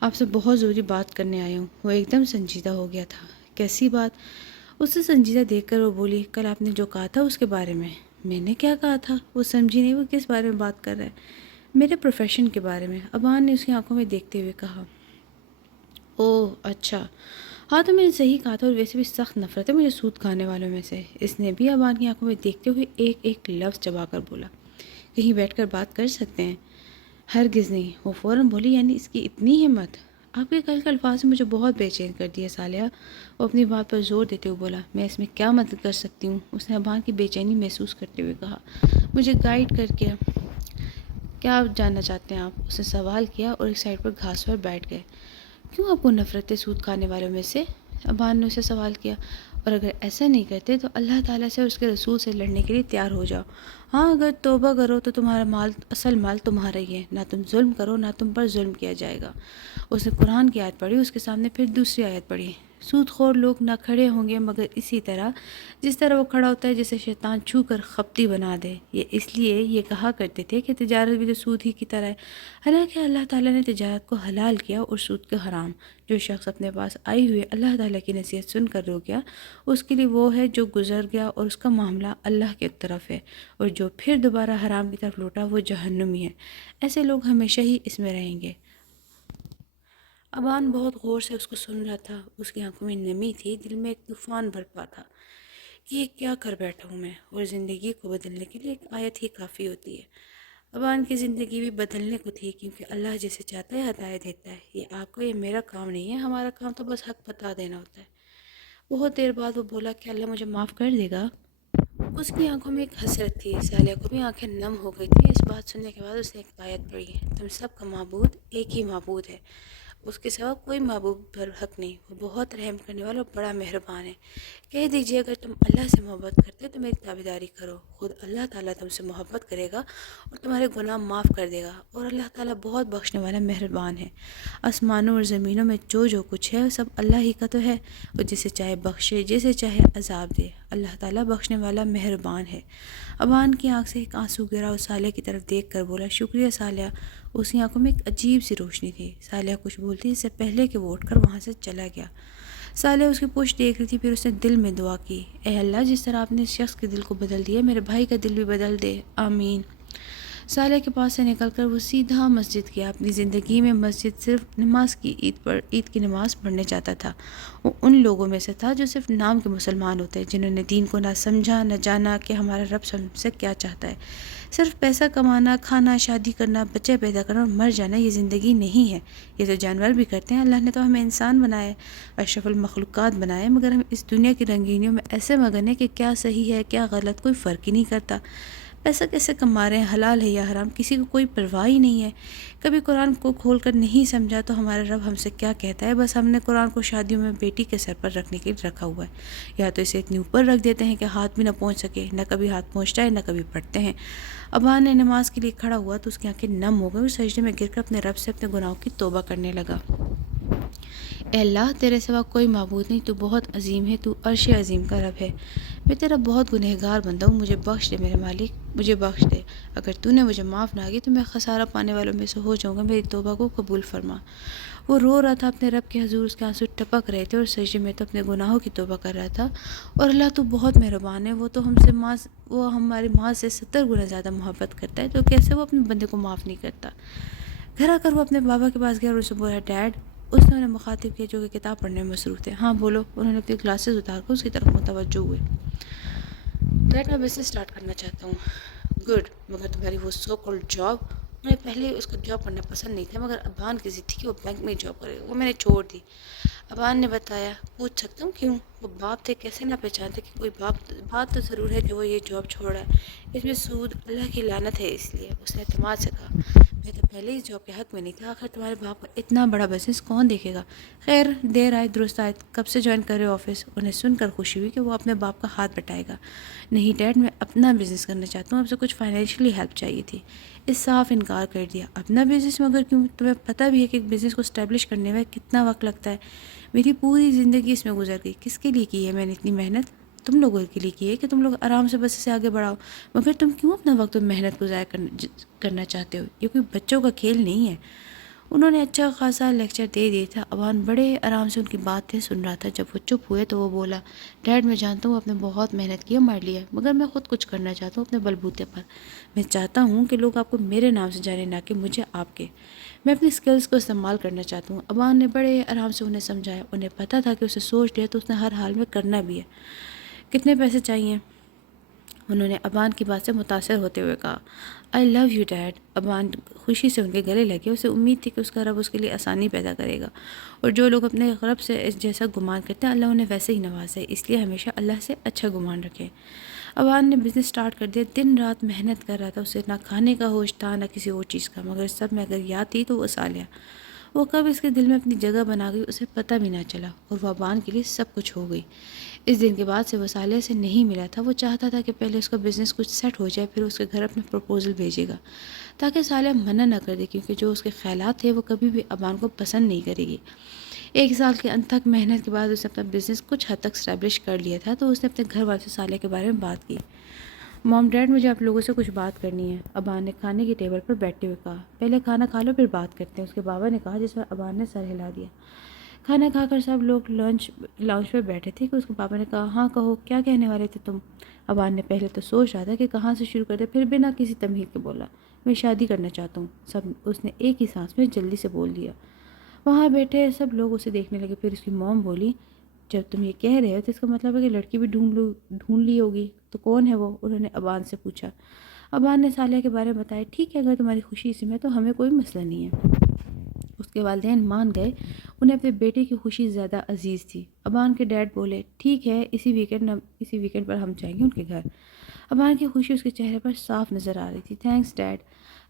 آپ سے بہت ضروری بات کرنے آیا ہوں۔ وہ ایک دم سنجیدہ ہو گیا تھا۔ کیسی بات؟ اسے سنجیدہ دیکھ کر وہ بولی، کل آپ نے جو کہا تھا اس کے بارے میں۔ میں نے کیا کہا تھا؟ وہ سمجھی نہیں، وہ کس بارے میں بات کر رہا ہے؟ میرے پروفیشن کے بارے میں، ابان نے اس کی آنکھوں میں دیکھتے ہوئے کہا۔ اوہ اچھا، ہاں تو میں نے صحیح کہا تھا، اور ویسے بھی سخت نفرت ہے مجھے سود کھانے والوں میں سے۔ اس نے بھی ابان کی آنکھوں میں دیکھتے ہوئے ایک ایک لفظ چبا کر بولا، کہیں بیٹھ کر بات کر سکتے ہیں؟ ہرگز نہیں۔ وہ فوراً بولی، یعنی اس کی اتنی ہمت؟ آپ کے کل کے الفاظ نے مجھے بہت بے چین کر دیا سالیہ۔ وہ اپنی بات پر زور دیتے ہوئے بولا، میں اس میں کیا مدد کر سکتی ہوں؟ اس نے ابان کی بے چینی محسوس کرتے ہوئے کہا، مجھے گائیڈ کر کے کیا آپ جاننا چاہتے ہیں آپ؟ اس نے سوال کیا اور ایک سائڈ پر گھاس پر بیٹھ گئے۔ کیوں آپ کو نفرت ہے سود کھانے والوں میں سے؟ ابان نے اسے سوال کیا، اور اگر ایسا نہیں کرتے تو اللہ تعالیٰ سے اور اس کے رسول سے لڑنے کے لیے تیار ہو جاؤ۔ ہاں اگر توبہ کرو تو تمہارا مال، اصل مال تمہارا ہی ہے، نہ تم ظلم کرو، نہ تم پر ظلم کیا جائے گا۔ اس نے قرآن کی آیت پڑھی، اس کے سامنے پھر دوسری آیت پڑھی، سود خور لوگ نہ کھڑے ہوں گے مگر اسی طرح جس طرح وہ کھڑا ہوتا ہے جسے شیطان چھو کر خپتی بنا دے۔ یہ اس لیے یہ کہا کرتے تھے کہ تجارت بھی تو سود ہی کی طرح ہے، حالانکہ اللہ تعالیٰ نے تجارت کو حلال کیا اور سود کو حرام۔ جو شخص اپنے پاس آئی ہوئے اللہ تعالیٰ کی نصیحت سن کر رو گیا، اس کے لیے وہ ہے جو گزر گیا اور اس کا معاملہ اللہ کی طرف ہے، اور جو پھر دوبارہ حرام کی طرف لوٹا وہ جہنمی ہے۔ ایسے لوگ ہمیشہ ہی اس میں رہیں گے۔ ابان بہت غور سے اس کو سن رہا تھا، اس کی آنکھوں میں نمی تھی، دل میں ایک طوفان برپا تھا کہ یہ کیا کر بیٹھا ہوں میں، اور زندگی کو بدلنے کے لیے ایک آیت ہی کافی ہوتی ہے۔ ابان کی زندگی بھی بدلنے کو تھی، کیونکہ اللہ جسے چاہتا ہے ہدایت دیتا ہے۔ یہ آپ کا، یہ میرا کام نہیں ہے، ہمارا کام تو بس حق بتا دینا ہوتا ہے۔ بہت دیر بعد وہ بولا، کہ اللہ مجھے معاف کر دے گا؟ اس کی آنکھوں میں ایک حسرت تھی، سالیہ کو بھی آنکھیں نم ہو گئی تھی۔ اس بات سننے کے بعد اس نے ایک آیت پڑھی، تم سب کا معبود ایک ہی معبود ہے، اس کے سوا کوئی معبود پر حق نہیں، وہ بہت رحم کرنے والا اور بڑا مہربان ہے۔ کہہ دیجئے اگر تم اللہ سے محبت کرتے تو میری تابعداری کرو، خود اللہ تعالیٰ تم سے محبت کرے گا اور تمہارے گناہ معاف کر دے گا، اور اللہ تعالیٰ بہت بخشنے والا مہربان ہے۔ آسمانوں اور زمینوں میں جو کچھ ہے وہ سب اللہ ہی کا تو ہے، اور جسے چاہے بخشے، جسے چاہے عذاب دے، اللہ تعالیٰ بخشنے والا مہربان ہے۔ ابان کی آنکھ سے ایک آنسو گرا اور سالیہ کی طرف دیکھ کر بولا، شکریہ سالیہ۔ اس کی آنکھوں میں ایک عجیب سی روشنی تھی۔ سالیہ کچھ بولتی اس سے پہلے کہ وہ اٹھ کر وہاں سے چلا گیا۔ سالیہ اس کی پوچھ دیکھ رہی تھی، پھر اس نے دل میں دعا کی، اے اللہ جس طرح آپ نے اس شخص کے دل کو بدل دیا، میرے بھائی کا دل بھی بدل دے، آمین۔ سالیہ کے پاس سے نکل کر وہ سیدھا مسجد گیا۔ اپنی زندگی میں مسجد صرف نماز کی عید کی نماز پڑھنے جاتا تھا۔ وہ ان لوگوں میں سے تھا جو صرف نام کے مسلمان ہوتے ہیں، جنہوں نے دین کو نہ سمجھا، نہ جانا کہ ہمارا رب ہم سے کیا چاہتا ہے۔ صرف پیسہ کمانا، کھانا، شادی کرنا، بچے پیدا کرنا اور مر جانا یہ زندگی نہیں ہے۔ یہ تو جانور بھی کرتے ہیں، اللہ نے تو ہمیں انسان بنایا ہے، اشرف المخلوقات بنائے، مگر ہم اس دنیا کی رنگینیوں میں ایسے مگن ہیں کہ کیا صحیح ہے کیا غلط کوئی فرق ہی نہیں کرتا۔ پیسہ کیسے کما رہے ہیں، حلال ہے یا حرام، کسی کو کوئی پرواہ ہی نہیں ہے۔ کبھی قرآن کو کھول کر نہیں سمجھا تو ہمارا رب ہم سے کیا کہتا ہے؟ بس ہم نے قرآن کو شادیوں میں بیٹی کے سر پر رکھنے کے لیے رکھا ہوا ہے، یا تو اسے اتنی اوپر رکھ دیتے ہیں کہ ہاتھ بھی نہ پہنچ سکے، نہ کبھی ہاتھ پہنچتا ہے نہ کبھی پڑھتے ہیں۔ ابان نے نماز کے لیے کھڑا ہوا تو اس کی آنکھیں نم ہو گئیں اور سجدے میں گر کر اپنے رب سے اپنے گناہوں کی توبہ کرنے لگا۔ اے اللہ، تیرے سوا کوئی معبود نہیں، تو بہت عظیم ہے، تو عرش عظیم کا رب ہے۔ میں تیرا بہت گنہگار بندہ ہوں، مجھے بخش دے میرے مالک، مجھے بخش دے۔ اگر تو نے مجھے معاف نہ کی تو میں خسارہ پانے والوں میں سے ہو جاؤں گا، میری توبہ کو قبول فرما۔ وہ رو رہا تھا اپنے رب کے حضور، اس کے آنسو ٹپک رہے تھے اور سجدے میں تو اپنے گناہوں کی توبہ کر رہا تھا۔ اور اللہ تو بہت مہربان ہے، وہ ہماری ماں سے 70 گنا زیادہ محبت کرتا ہے، تو کیسے وہ اپنے بندے کو معاف نہیں کرتا؟ گھر آ کر وہ اپنے بابا کے پاس گیا اور اسے بولا، ڈیڈ۔ اس نے انہیں مخاطب کیا جو کہ کتاب پڑھنے میں مصروف تھے۔ ہاں بولو۔ انہوں نے اپنی گلاسز اتار کر اس کی طرف متوجہ ہوئے۔ ڈیڈ، میں بزنس اسٹارٹ کرنا چاہتا ہوں۔ گڈ، مگر تمہاری وہ سو کالڈ جاب؟ انہیں پہلے اس کو جاب کرنا پسند نہیں تھا، مگر ابان کی ضد تھی کہ وہ بینک میں جاب کرے، وہ میں نے چھوڑ دی۔ ابان نے بتایا۔ پوچھ سکتا ہوں کیوں؟ وہ باپ تھے، کیسے نہ پہچانتے کہ کوئی بات تو ضرور ہے کہ وہ یہ جاب چھوڑا ہے۔ اس میں سود، اللہ کی لعنت ہے، اس لیے اس نے اعتماد سے کہا۔ میں تو پہلے اس جاب کے حق میں نہیں تھا، آخر تمہارے باپ کا اتنا بڑا بزنس کون دیکھے گا؟ خیر، دیر آئے درست آئے، کب سے جوائن کر رہے ہو آفس؟ انہیں سن کر خوشی ہوئی کہ وہ اپنے باپ کا ہاتھ بٹائے گا۔ نہیں ڈیڈ، میں اپنا بزنس کرنا چاہتا ہوں، آپ سے کچھ فائنینشلی ہیلپ چاہیے تھی۔ اس صاف انکار کر دیا۔ اپنا بزنس؟ مگر کیوں؟ تمہیں پتہ بھی ہے کہ ایک بزنس کو اسٹیبلش کرنے میں کتنا وقت لگتا ہے۔ میری پوری زندگی اس میں گزر گئی، کس کے لیے کی ہے میں نے اتنی محنت؟ تم لوگوں کے لیے کی ہے کہ تم لوگ آرام سے بس اسے آگے بڑھاؤ، مگر تم کیوں اپنا وقت اور محنت کو ضائع کرنا چاہتے ہو؟ یہ کوئی بچوں کا کھیل نہیں ہے۔ انہوں نے اچھا خاصا لیکچر دے دیا تھا۔ ابان بڑے آرام سے ان کی باتیں سن رہا تھا۔ جب وہ چپ ہوئے تو وہ بولا، ڈیڈ، میں جانتا ہوں آپ نے بہت محنت کی ہے ہمارے لیے، مگر میں خود کچھ کرنا چاہتا ہوں اپنے بلبوتے پر۔ میں چاہتا ہوں کہ لوگ آپ کو میرے نام سے جانے، نہ کہ مجھے آپ کے۔ میں اپنی سکلز کو استعمال کرنا چاہتا ہوں۔ ابان نے بڑے آرام سے انہیں سمجھایا۔ انہیں پتہ تھا کہ اسے سوچ لیا تو اس نے ہر حال میں کرنا بھی ہے۔ کتنے پیسے چاہیے؟ انہوں نے ابان کی بات سے متاثر ہوتے ہوئے کہا۔ آئی لو یو ڈیڈ۔ ابان خوشی سے ان کے گلے لگے۔ اسے امید تھی کہ اس کا رب اس کے لیے آسانی پیدا کرے گا، اور جو لوگ اپنے رب سے اس جیسا گمان کرتے ہیں اللہ انہیں ویسے ہی نوازے، اس لیے ہمیشہ اللہ سے اچھا گمان رکھیں۔ ابان نے بزنس سٹارٹ کر دیا، دن رات محنت کر رہا تھا، اسے نہ کھانے کا ہوش تھا نہ کسی اور چیز کا، مگر سب میں اگر یاد تھی تو وہ سالیہ۔ وہ کب اس کے دل میں اپنی جگہ بنا گئی اسے پتہ بھی نہ چلا، اور وہ ابان کے لیے سب کچھ ہو گئی۔ اس دن کے بعد سے وہ سالیہ سے نہیں ملا تھا۔ وہ چاہتا تھا کہ پہلے اس کا بزنس کچھ سیٹ ہو جائے، پھر اس کے گھر اپنا پروپوزل بھیجے گا، تاکہ سالیہ منع نہ کر دے، کیونکہ جو اس کے خیالات تھے وہ کبھی بھی ابان کو پسند نہیں کرے گی۔ 1 سال کے انتھک محنت کے بعد اس نے اپنا بزنس کچھ حد تک اسٹیبلش کر لیا تھا، تو اس نے اپنے گھر والوں سے سالیہ کے بارے میں بات کی۔ مام ڈیڈ، مجھے آپ لوگوں سے کچھ بات کرنی ہے، ابان نے کھانے کی ٹیبل پر بیٹھتے ہوئے کہا۔ پہلے کھانا کھا لو پھر بات کرتے ہیں، اس کے بابا نے کہا، جس پر ابان نے سر ہلا دیا۔ کھانا کھا کر سب لوگ لاؤنج پہ بیٹھے تھے کہ اس کے پاپا نے کہا، ہاں کہو، کیا کہنے والے تھے تم؟ ابان نے پہلے تو سوچ رہا تھا کہ کہاں سے شروع کرتے، پھر بنا کسی تمہید کے بولا، میں شادی کرنا چاہتا ہوں۔ اس نے ایک ہی سانس میں جلدی سے بول دیا۔ وہاں بیٹھے سب لوگ اسے دیکھنے لگے، پھر اس کی موم بولی، جب تم یہ کہہ رہے ہو تو اس کا مطلب ہے کہ لڑکی بھی ڈھونڈ لی ہوگی، تو کون ہے وہ؟ انہوں نے ابان سے پوچھا۔ ابان نے سالیہ کے بارے میں بتایا۔ ٹھیک ہے، اگر تمہاری خوشی اسی میں تو ہمیں کوئی مسئلہ نہیں ہے۔ اس کے والدین مان گئے، انہیں اپنے بیٹے کی خوشی زیادہ عزیز تھی۔ ابان کے ڈیڈ بولے، ٹھیک ہے، اسی ویکنڈ پر ہم جائیں گے ان کے گھر۔ ابان کی خوشی اس کے چہرے پر صاف نظر آ رہی تھی۔ Thanks dead.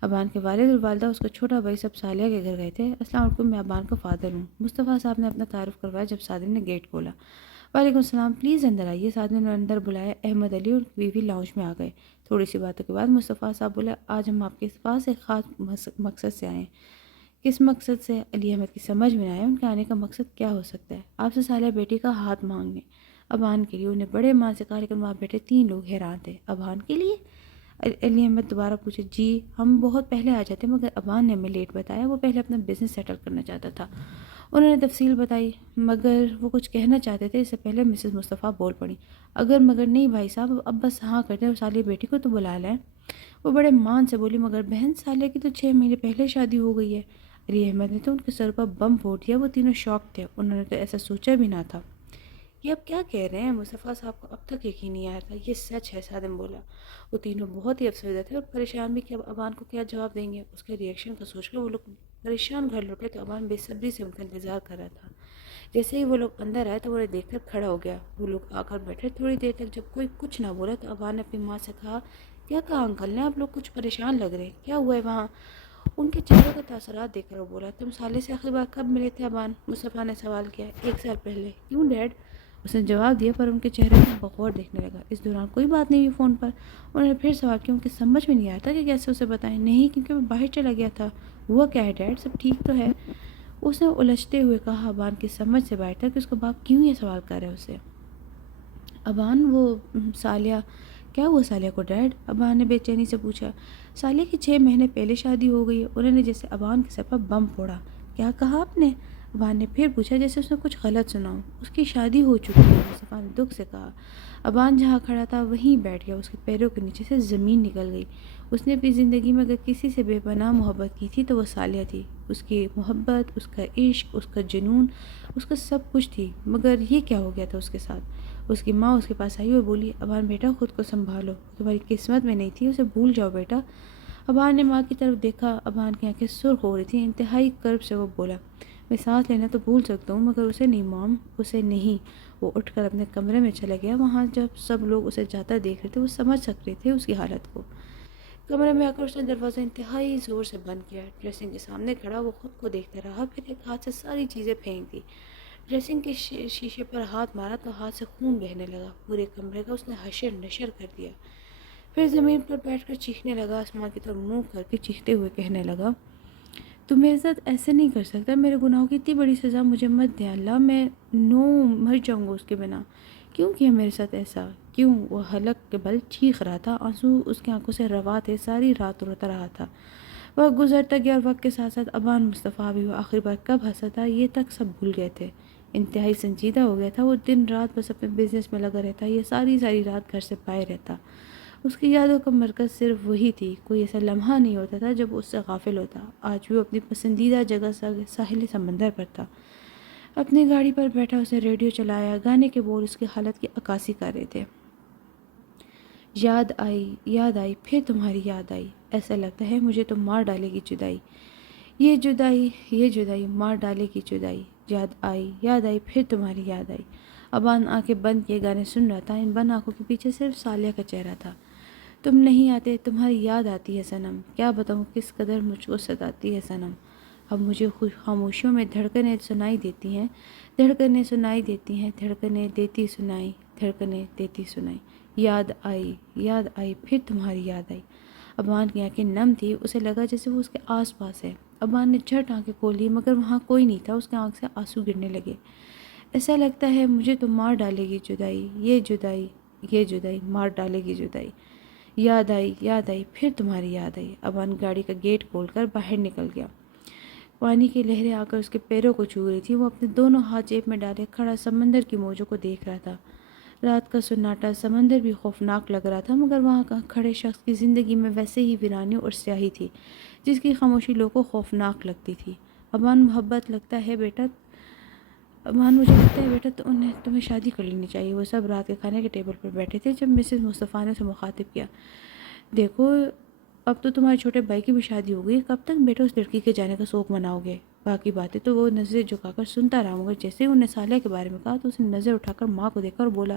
ابان کے والد اور والدہ، اس کا چھوٹا بھائی، سب سالیہ کے گھر گئے تھے۔ السلام علیکم، میں ابان کا فادر ہوں۔ مصطفیٰ صاحب نے اپنا تعارف کروایا جب صادم نے گیٹ کھولا۔ وعلیکم السلام، پلیز اندر آئیے۔ صادم نے اندر بلایا۔ احمد علی اور بیوی لاؤنج میں آ گئے۔ تھوڑی سی باتوں کے بعد مصطفیٰ صاحب بولے، آج ہم آپ کے پاس ایک خاص مقصد سے آئے ہیں۔ کس مقصد سے؟ علی احمد کی سمجھ میں آیا ان کے آنے کا مقصد کیا ہو سکتا ہے۔ آپ سے سالیہ بیٹی کا ہاتھ مانگنے۔ ابان کے لیے؟ انہیں بڑے مان سے کہا، لیکن وہاں بیٹھے 3 لوگ حیران تھے۔ ابان کے لیے؟ علی احمد دوبارہ پوچھے۔ جی، ہم بہت پہلے آ جاتے، مگر ابان نے ہمیں لیٹ بتایا، وہ پہلے اپنا بزنس سیٹل کرنا چاہتا تھا۔ انہوں نے تفصیل بتائی، مگر وہ کچھ کہنا چاہتے تھے، اس سے پہلے مسز مصطفیٰ بول پڑی، اگر مگر نہیں بھائی صاحب، اب بس ہاں کرتے اور سالیہ بیٹی کو تو بلا لیں۔ وہ بڑے مان سے بولی، مگر بہن، سالیہ کی تو 6 مہینے پہلے شادی ہو گئی ہے۔ علی احمد نے تو ان کے سر پر بم پھوڑ دیا۔ وہ تینوں شاک تھے، انہوں نے تو ایسا سوچا بھی نہ تھا۔ یہ اب کیا کہہ رہے ہیں؟ مصطفیٰ صاحب کو اب تک یقین نہیں آیا تھا۔ یہ سچ ہے، صادم بولا۔ وہ تینوں بہت ہی افسردہ تھے اور پریشان بھی کہ اب ابان کو کیا جواب دیں گے۔ اس کے ریئیکشن کا سوچ کر وہ لوگ پریشان گھر لوٹے تو ابان بے صبری سے ان کا انتظار کر رہا تھا۔ جیسے ہی وہ لوگ اندر آئے تو انہیں دیکھ کر کھڑا ہو گیا۔ وہ لوگ آ کر بیٹھے تھوڑی دیر تک، جب کوئی کچھ نہ بولا تو ابان نے اپنی ماں سے کہا، کیا کہا انکل نے؟ آپ لوگ کچھ پریشان لگ رہے، کیا ہوا ہے وہاں؟ ان کے چہرے کے تاثرات دیکھ کر وہ بولا، تم سالے سے آخری بار کب ملے تھے ابان؟ مصطفیٰ نے سوال کیا۔ 1 سال پہلے۔ کیوں ڈیڈ؟ اس نے جواب دیا، پر ان کے چہرے پر بغور دیکھنے لگا۔ اس دوران کوئی بات نہیں ہوئی فون پر؟ انہوں نے پھر سوال کیا۔ ان کی سمجھ میں نہیں آیا تھا کہ کیسے اسے بتائیں۔ نہیں، کیونکہ وہ باہر چلا گیا تھا۔ ہوا کیا ہے ڈیڈ؟ سب ٹھیک تو ہے؟ اس نے الجھتے ہوئے کہا۔ ابان کی سمجھ سے باہر تھا کہ اس کا باپ کیوں یہ سوال کر رہے اسے۔ ابان وہ سالیہ، کیا ہوا سالیہ کو ڈیڈ؟ ابان نے بے چینی سے پوچھا۔ سالیہ کی 6 مہینے پہلے شادی ہو گئی ہے۔ انہوں نے جیسے ابان کے سر پر بم پھوڑا۔ کیا کہا آپ نے؟ ابان نے پھر پوچھا، جیسے اس نے کچھ غلط سنا ہو۔ اس کی شادی ہو چکی ہے، مصطفیٰ نے دکھ سے کہا۔ ابان جہاں کھڑا تھا وہیں بیٹھ گیا۔ اس کے پیروں کے نیچے سے زمین نکل گئی۔ اس نے اپنی زندگی میں اگر کسی سے بے پناہ محبت کی تھی تو وہ سالیہ تھی۔ اس کی محبت، اس کا عشق، اس کا جنون، اس کا سب کچھ تھی۔ مگر یہ کیا ہو گیا تھا اس کے ساتھ؟ اس کی ماں اس کے پاس آئی اور بولی، ابان بیٹا خود کو سنبھالو، تمہاری قسمت میں نہیں تھی، اسے بھول جاؤ بیٹا۔ ابان نے ماں کی طرف دیکھا۔ ابان کی آنکھیں سرخ ہو رہی تھیں۔ انتہائی کرب سے وہ بولا، میں سانس لینا تو بھول سکتا ہوں مگر اسے نہیں مام، اسے نہیں۔ وہ اٹھ کر اپنے کمرے میں چلا گیا۔ وہاں جب سب لوگ اسے جاتا دیکھ رہے تھے وہ سمجھ سکتے تھے اس کی حالت کو۔ کمرے میں آ کر اس نے دروازہ انتہائی زور سے بند کیا۔ ڈریسنگ کے سامنے کھڑا وہ خود کو دیکھتا رہا، پھر ایک ہاتھ سے ساری چیزیں پھینک دی۔ ڈریسنگ کے شیشے پر ہاتھ مارا تو ہاتھ سے خون بہنے لگا۔ پورے کمرے کا اس نے حشر نشر کر دیا۔ پھر زمین پر بیٹھ کر چیخنے لگا، آسمان کی طرف منہ کر کے چیختے ہوئے کہنے لگا، تم میرے ساتھ ایسے نہیں کر سکتا، میرے گناہوں کی اتنی بڑی سزا مجھے مت دے اللہ، میں مر جاؤں گا اس کے بنا۔ کیوں کیا میرے ساتھ ایسا؟ کیوں؟ وہ حلق کے بل چیخ رہا تھا، آنسو اس کی آنکھوں سے روا تھے، ساری رات روتا رہا تھا۔ وقت گزرتا گیا اور وقت کے ساتھ ساتھ ابان مصطفیٰ بھی وہ آخری بار کب ہنسا تھا یہ تک سب بھول گئے تھے۔ انتہائی سنجیدہ ہو گیا تھا۔ وہ دن رات بس اپنے بزنس میں لگا رہتا، یہ ساری رات گھر سے باہر رہتا۔ اس کی یادوں کا مرکز صرف وہی تھی۔ کوئی ایسا لمحہ نہیں ہوتا تھا جب اس سے غافل ہوتا۔ آج بھی وہ اپنی پسندیدہ جگہ ساحل سمندر پر تھا۔ اپنی گاڑی پر بیٹھا اس نے ریڈیو چلایا۔ گانے کے بول اس کی حالت کی عکاسی کر رہے تھے۔ یاد آئی، پھر تمہاری یاد آئی، ایسا لگتا ہے مجھے تو مار ڈالے گی جدائی، یہ جدائی مار ڈالے گی جدائی، یاد آئی، پھر تمہاری یاد آئی۔ ابان آنکھیں بند کیے گانے سن رہا تھا۔ ان بند آنکھوں کے پیچھے صرف سالیہ کا چہرہ تھا۔ تم نہیں آتے، تمہاری یاد آتی ہے صنم، کیا بتاؤں کس قدر مجھ کو ستاتی ہے صنم۔ اب مجھے خاموشیوں میں دھڑکنیں سنائی دیتی ہیں، دھڑکنیں دیتی سنائی، یاد آئی، پھر تمہاری یاد آئی۔ ابان کی آنکھیں نم تھی، اسے لگا جیسے وہ اس کے آس پاس ہے۔ ابان نے جھٹ آنکھیں کھول لی مگر وہاں کوئی نہیں تھا۔ اس کے آنکھ سے آنسو گرنے لگے۔ ایسا لگتا ہے مجھے تو مار ڈالے گی جدائی، یہ جدائی مار ڈالے گی جدائی، یاد آئی، پھر تمہاری یاد آئی۔ ابان گاڑی کا گیٹ کھول کر باہر نکل گیا۔ پانی کی لہریں آ کر اس کے پیروں کو چھو رہی تھی۔ وہ اپنے دونوں ہاتھ جیب میں ڈالے کھڑا سمندر کی موجوں کو دیکھ رہا تھا۔ رات کا سناٹا، سمندر بھی خوفناک لگ رہا تھا مگر وہاں کھڑے شخص کی زندگی میں ویسے ہی ویرانی اور سیاہی تھی جس کی خاموشی لوگوں کو خوفناک لگتی تھی۔ ابان مجھے لگتا ہے بیٹا تمہیں شادی کر لینی چاہیے۔ وہ سب رات کے کھانے کے ٹیبل پر بیٹھے تھے جب مسز مصطفیٰ نے اسے مخاطب کیا، دیکھو اب تو تمہارے چھوٹے بھائی کی بھی شادی ہو گئی، کب تک بیٹا اس لڑکی کے جانے کا شوق مناؤ گے؟ باقی باتیں تو وہ نظریں جھکا کر سنتا رہا، مگر جیسے انہیں سالیہ کے بارے میں کہا تو اس نے نظر اٹھا کر ماں کو دیکھا اور بولا،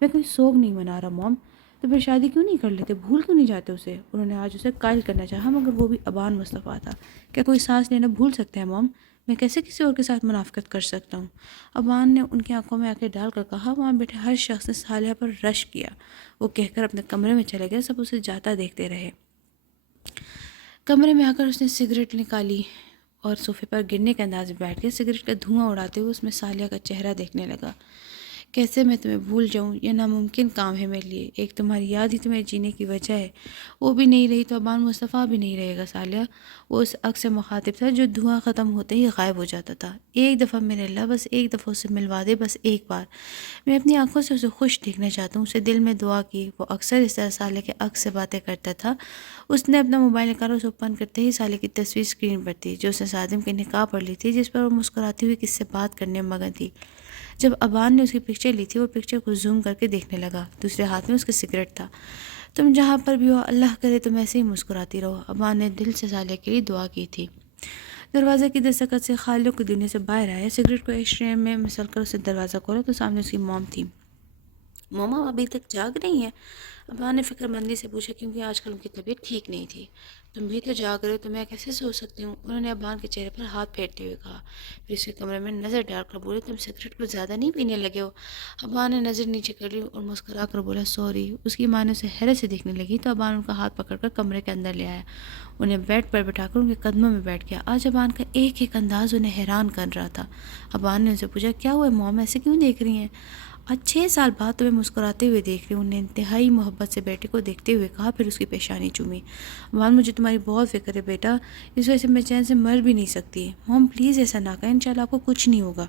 میں کوئی شوق نہیں منا رہا موم، تو پھر شادی کیوں نہیں کر لیتے، بھول کیوں نہیں جاتے اسے؟ انہوں نے آج اسے قائل کرنا چاہا مگر وہ بھی ابان مصطفیٰ تھا۔ کیا کوئی سانس لینا بھول سکتا ہے موم؟ میں کیسے کسی اور کے ساتھ منافقت کر سکتا ہوں؟ ابان نے ان کی آنکھوں میں آنکھیں ڈال کر کہا۔ وہاں بیٹھے ہر شخص نے سالیہ پر رش کیا۔ وہ کہہ کر اپنے کمرے میں چلے گئے۔ سب اسے جاتا دیکھتے رہے۔ کمرے میں آ کر اس نے سگریٹ نکالی اور صوفے پر گرنے کے انداز میں بیٹھ کے سگریٹ کا دھواں اڑاتے ہوئے اس میں سالیہ کا چہرہ دیکھنے لگا۔ کیسے میں تمہیں بھول جاؤں، یہ ناممکن کام ہے میرے لیے۔ ایک تمہاری یاد ہی تمہیں جینے کی وجہ ہے، وہ بھی نہیں رہی تو ابان مصطفیٰ بھی نہیں رہے گا سالیہ۔ وہ اس عکس سے مخاطب تھا جو دھواں ختم ہوتے ہی غائب ہو جاتا تھا۔ ایک دفعہ میرے اللہ، بس ایک دفعہ اسے ملوا دے، بس ایک بار میں اپنی آنکھوں سے اسے خوش دیکھنا چاہتا ہوں۔ اسے دل میں دعا کی۔ وہ اکثر اس طرح سالیہ کے عکس سے باتیں کرتا تھا۔ اس نے اپنا موبائل نکالا، اسے اوپن کرتے ہی سالیہ کی تصویر اسکرین پر تھی جو اس نے صادم کے نکاح پر لی تھی، جس پر وہ مسکراتی ہوئی کس سے بات کرنے میں مگن تھی۔ جب ابان نے اس کی پکچر لی تھی وہ پکچر کو زوم کر کے دیکھنے لگا۔ دوسرے ہاتھ میں اس کا سگریٹ تھا۔ تم جہاں پر بھی ہو اللہ کرے تم ایسے ہی مسکراتی رہو، ابان نے دل سے سالیہ کے لیے دعا کی تھی۔ دروازے کی دستک سے خالق کی دنیا سے باہر آیا، سگریٹ کو ایشٹرے میں مسل کر اسے دروازہ کھولا تو سامنے اس کی موم تھی۔ موما ابھی تک جاگ رہی ہیں؟ ابا نے فکر مندی سے پوچھا، کیونکہ آج کل ان کی طبیعت ٹھیک نہیں تھی۔ تم بھی تو جاگ رہے ہو تو میں کیسے سو سکتی ہوں؟ انہوں نے ابان کے چہرے پر ہاتھ پھیرتے ہوئے کہا، پھر اس کے کمرے میں نظر ڈال کر بولے، تم سگریٹ کو زیادہ نہیں پینے لگے ہو؟ ابان نے نظر نیچے کر لی اور مسکرا کر بولا، سوری۔ اس کی ماں نے اسے حیرت سے دیکھنے لگی تو ابان ان کا ہاتھ پکڑ کر کمرے کے اندر لے آیا، انہیں بیڈ پر بٹھا کر ان کے قدموں میں بیٹھ گیا۔ آج ابان کا ایک ایک انداز انہیں حیران کر رہا تھا۔ ابان نے ان سے پوچھا، کیا ہوا موم، ایسے کیوں دیکھ رہی ہیں؟ آج 6 سال بعد تمہیں مسکراتے ہوئے دیکھ رہی ہوں، انہیں انتہائی محبت سے بیٹے کو دیکھتے ہوئے کہا، پھر اس کی پیشانی چومی۔ موم مجھے تمہاری بہت فکر ہے بیٹا، اس وجہ سے میں چین سے مر بھی نہیں سکتی۔ موم پلیز ایسا نہ کہیں، انشاءاللہ آپ کو کچھ نہیں ہوگا۔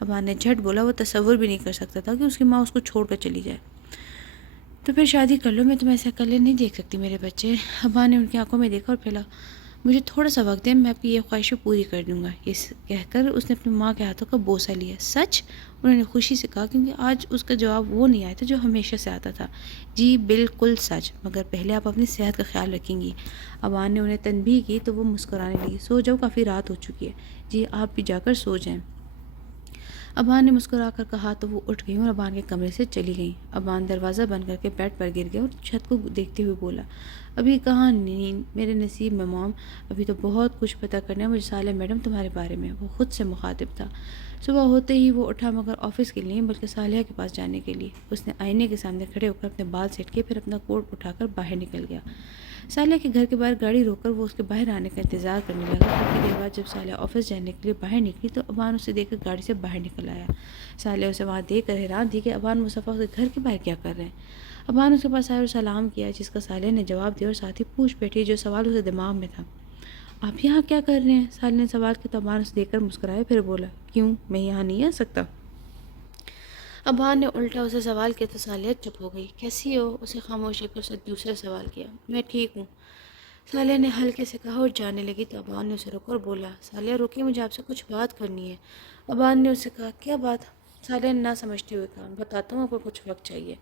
ابان نے جھٹ بولا، وہ تصور بھی نہیں کر سکتا تھا کہ اس کی ماں اس کو چھوڑ کر چلی جائے۔ تو پھر شادی کر لو، میں تمہیں ایسا اکیلے نہیں دیکھ سکتی میرے بچے۔ ابان نے ان کی آنکھوں میں دیکھا اور پھیلا، مجھے تھوڑا سا وقت دیں، میں آپ کی یہ خواہشیں پوری کر دوں گا۔ یہ کہہ کر اس نے اپنی ماں کے ہاتھوں کا بوسہ لیا۔ سچ؟ انہوں نے خوشی سے کہا، کیونکہ آج اس کا جواب وہ نہیں آیا تھا جو ہمیشہ سے آتا تھا۔ جی بالکل سچ، مگر پہلے آپ اپنی صحت کا خیال رکھیں گی۔ ابان نے انہیں تنبیہ کی تو وہ مسکرانے لگی، سو جاؤ، کافی رات ہو چکی ہے۔ جی آپ بھی جا کر سو جائیں۔ ابان نے مسکرا کر کہا تو وہ اٹھ گئی اور ابان کے کمرے سے چلی گئیں۔ ابان دروازہ بند کر کے بیڈ پر گر گیا اور چھت کو دیکھتے ہوئے بولا، ابھی کہاں نیند میرے نصیب میں موم، ابھی تو بہت کچھ پتہ کرنا ہے مجھے صالح میڈم تمہارے بارے میں۔ وہ خود سے مخاطب تھا۔ صبح ہوتے ہی وہ اٹھا، مگر آفس کے لیے بلکہ صالحہ کے پاس جانے کے لیے۔ اس نے آئینے کے سامنے کھڑے ہو کر اپنے بال سیٹ کیے، پھر اپنا کوٹ اٹھا کر باہر نکل گیا۔ صالحہ کے گھر کے باہر گاڑی روک کر وہ اس کے باہر آنے کا انتظار کرنے لگا۔ کافی دیر بعد جب صالحہ آفس جانے کے لیے باہر نکلی تو ابان اسے دیکھ کر گاڑی سے باہر نکل آیا۔ صالحہ اسے وہاں دیکھ کر حیران تھی کہ ابان مصطفیٰ اس کے گھر کے باہر کیا کر رہے ہیں۔ ابان اس کے پاس آئے اور سلام کیا، جس کا صالحہ نے جواب دیا اور ساتھ ہی پوچھ بیٹھی جو سوال اسے دماغ میں تھا، آپ یہاں کیا کر رہے ہیں؟ صالحہ نے سوال کیا تو ابان اسے دیکھ کر مسکرایا، پھر بولا، کیوں میں یہاں نہیں آ سکتا؟ ابان نے الٹا اسے سوال کیا تو صالحہ چپ ہو گئی۔ کیسی ہو؟ اسے خاموشی پر اسے دوسرا سوال کیا۔ میں ٹھیک ہوں، صالحہ نے ہلکے سے کہا اور جانے لگی تو ابان نے اسے روکا اور بولا، صالحہ رکیے، مجھے آپ سے کچھ بات کرنی ہے۔ ابان نے اسے کہا، کیا بات؟ صالحہ نے نہ سمجھتے ہوئے کہا، بتاتا ہوں، آپ کو کچھ وقت چاہیے۔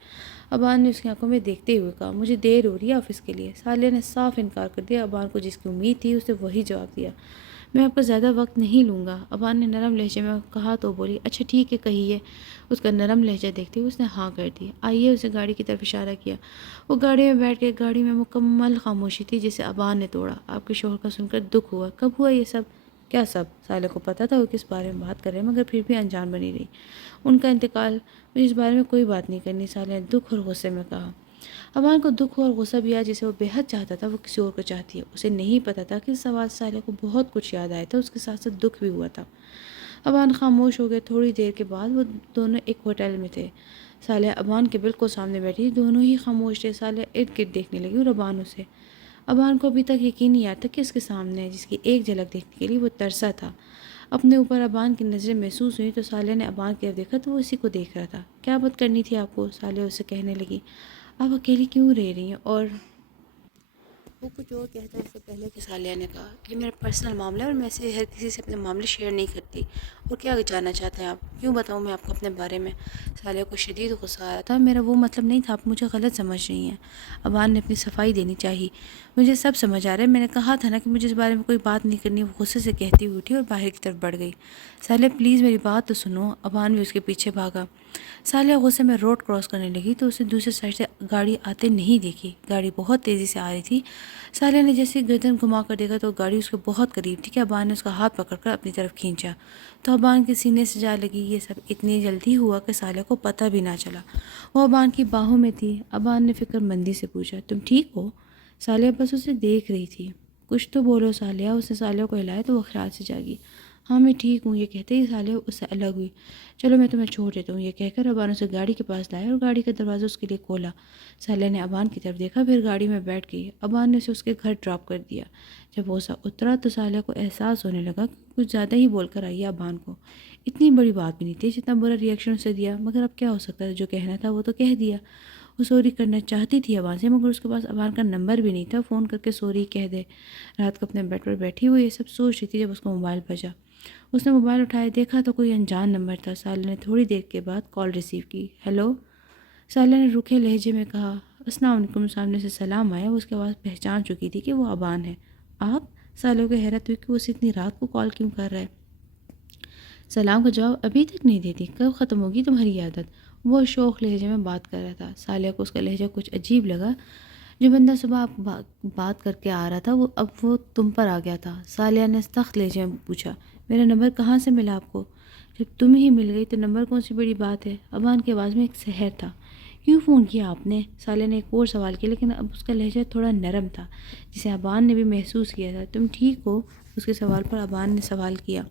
ابان نے اس کی آنکھوں میں دیکھتے ہوئے کہا، مجھے دیر ہو رہی ہے آفس کے لیے۔ صالحہ نے صاف انکار کر دیا۔ ابان کو جس کی امید تھی اس نے وہی جواب دیا، میں آپ کا زیادہ وقت نہیں لوں گا۔ ابان نے نرم لہجے میں کہا تو بولی، اچھا ٹھیک ہے، کہیے۔ اس کا نرم لہجہ دیکھتے ہوئے اس نے ہاں کر دی۔ آئیے، اسے گاڑی کی طرف اشارہ کیا۔ وہ گاڑی میں بیٹھ گئے۔ گاڑی میں مکمل خاموشی تھی جسے ابان نے توڑا۔ آپ کے شوہر کا سن کر دکھ ہوا۔ کب ہوا یہ سب؟ کیا سب؟ صالحہ کو پتہ تھا وہ کس بارے میں بات کر رہے ہیں، مگر پھر بھی انجان بنی رہی۔ ان کا انتقال، مجھے اس بارے میں کوئی بات نہیں کرنی، صالحہ نے دکھ اور غصے میں کہا۔ ابان کو دکھ اور غصہ بھی آیا، جسے وہ بے حد چاہتا تھا وہ کسی اور کو چاہتی ہے۔ اسے نہیں پتہ تھا کہ اس سوال سے صالحہ کو بہت کچھ یاد آیا تھا، اس کے ساتھ ساتھ دکھ بھی ہوا تھا۔ ابان خاموش ہو گئے۔ تھوڑی دیر کے بعد وہ دونوں ایک ہوٹل میں تھے۔ صالحہ ابان کے بالکل سامنے بیٹھی، دونوں ہی خاموش تھے۔ صالحہ ارد گرد دیکھنے لگی اور ابان اسے۔ ابان کو ابھی تک یقین نہیں آتا کہ اس کے سامنے ہے، جس کی ایک جھلک دیکھنے کے لیے وہ ترسا تھا۔ اپنے اوپر ابان کی نظریں محسوس ہوئی تو صالحہ نے ابان کی طرف دیکھا تو وہ اسی کو دیکھ رہا تھا۔ کیا بات کرنی تھی آپ کو؟ صالحہ اسے کہنے لگی، آپ اکیلی کیوں رہ رہی ہیں؟ اور وہ کچھ اور کہتا ہے اس سے پہلے کہ صالحہ نے کہا، یہ میرا پرسنل معاملہ ہے اور میں اسے ہر کسی سے اپنے معاملے شیئر نہیں کرتی۔ اور کیا جاننا چاہتے ہیں آپ؟ کیوں بتاؤں میں آپ کو اپنے بارے میں؟ صالحہ کو شدید غصہ آ رہا تھا۔ میرا وہ مطلب نہیں تھا، آپ مجھے غلط سمجھ رہی ہیں۔ ابان نے اپنی صفائی دینی چاہی، مجھے سب سمجھ آ رہا ہے، میں نے کہا تھا نا کہ مجھے اس بارے میں کوئی بات نہیں کرنی۔ وہ غصے سے کہتی ہوئی اٹھی اور باہر کی طرف بڑھ گئی۔ صالحہ پلیز میری بات تو سنو۔ ابان بھی اس کے پیچھے بھاگا۔ صالحہ غصے میں روڈ کراس کرنے لگی تو اسے دوسری سائڈ سے گاڑی آتے نہیں دیکھی۔ گاڑی بہت تیزی سے آ رہی تھی۔ صالحہ نے جیسے گردن گھما کر دیکھا تو گاڑی اس کے بہت قریب تھی کہ ابان نے اس کا ہاتھ پکڑ کر اپنی طرف کھینچا تو ابان کے سینے سے جا لگی۔ یہ سب اتنی جلدی ہوا کہ صالحہ کو پتہ بھی نہ چلا، وہ ابان کی باہوں میں تھی۔ ابان نے فکر مندی سے پوچھا، تم ٹھیک ہو؟ صالحہ بس اسے دیکھ رہی تھی۔ کچھ تو بولو صالحہ۔ اس نے صالحہ کو ہلایا تو وہ خیال سے جاگی۔ ہاں میں ٹھیک ہوں، یہ کہتے ہی صالحہ اس سے الگ ہوئی۔ چلو میں تمہیں چھوڑ دیتا ہوں، یہ کہہ کر ابان اسے گاڑی کے پاس لایا اور گاڑی کا دروازہ اس کے لیے کھولا۔ صالحہ نے ابان کی طرف دیکھا، پھر گاڑی میں بیٹھ گئی۔ ابان نے اسے اس کے گھر ڈراپ کر دیا۔ جب وہ اترا تو صالحہ کو احساس ہونے لگا کہ کچھ زیادہ ہی بول کر آئی ہے ابان کو۔ اتنی بڑی بات بھی نہیں تھی جتنا برا ریئیکشن اسے دیا، مگر اب کیا ہو سکتا تھا، جو کہنا تھا وہ تو کہہ دیا۔ وہ سوری کرنا چاہتی تھی ابان سے، مگر اس کے پاس ابان کا نمبر بھی نہیں تھا فون کر کے سوری کہہ دے۔ رات کو اپنے بیڈ پر بیٹھی ہوئی یہ سب سوچ رہی تھی جب اس کو موبائل بجا۔ اس نے موبائل اٹھایا، دیکھا تو کوئی انجان نمبر تھا۔ صالحہ نے تھوڑی دیر کے بعد کال ریسیو کی۔ ہیلو، صالحہ نے روکھے لہجے میں کہا۔ السلام علیکم۔ سامنے سے سلام آیا۔ وہ اس کی آواز پہچان چکی تھی کہ وہ ابان ہے۔ آپ؟ سالیہ کو حیرت ہوئی کہ وہ اسے اتنی رات کو کال کیوں کر رہا ہے۔ سلام کا جواب ابھی تک نہیں دیتی، کب ختم ہوگی تمہاری عادت؟ وہ شوق لہجے میں بات کر رہا تھا۔ سالیہ کو اس کا لہجہ کچھ عجیب لگا۔ جو بندہ صبح آپ بات کر کے آ رہا تھا وہ تم پر آ گیا تھا۔ سالیہ نے سخت لہجے میں پوچھا، میرا نمبر کہاں سے ملا آپ کو؟ جب تم ہی مل گئی تو نمبر کون سی بڑی بات ہے؟ ابان کی آواز میں ایک سحر تھا۔ کیوں فون کیا آپ نے؟ سالیہ نے ایک اور سوال کیا، لیکن اب اس کا لہجہ تھوڑا نرم تھا، جسے ابان نے بھی محسوس کیا تھا۔ تم ٹھیک ہو؟ اس کے سوال پر ابان نے سوال کیا۔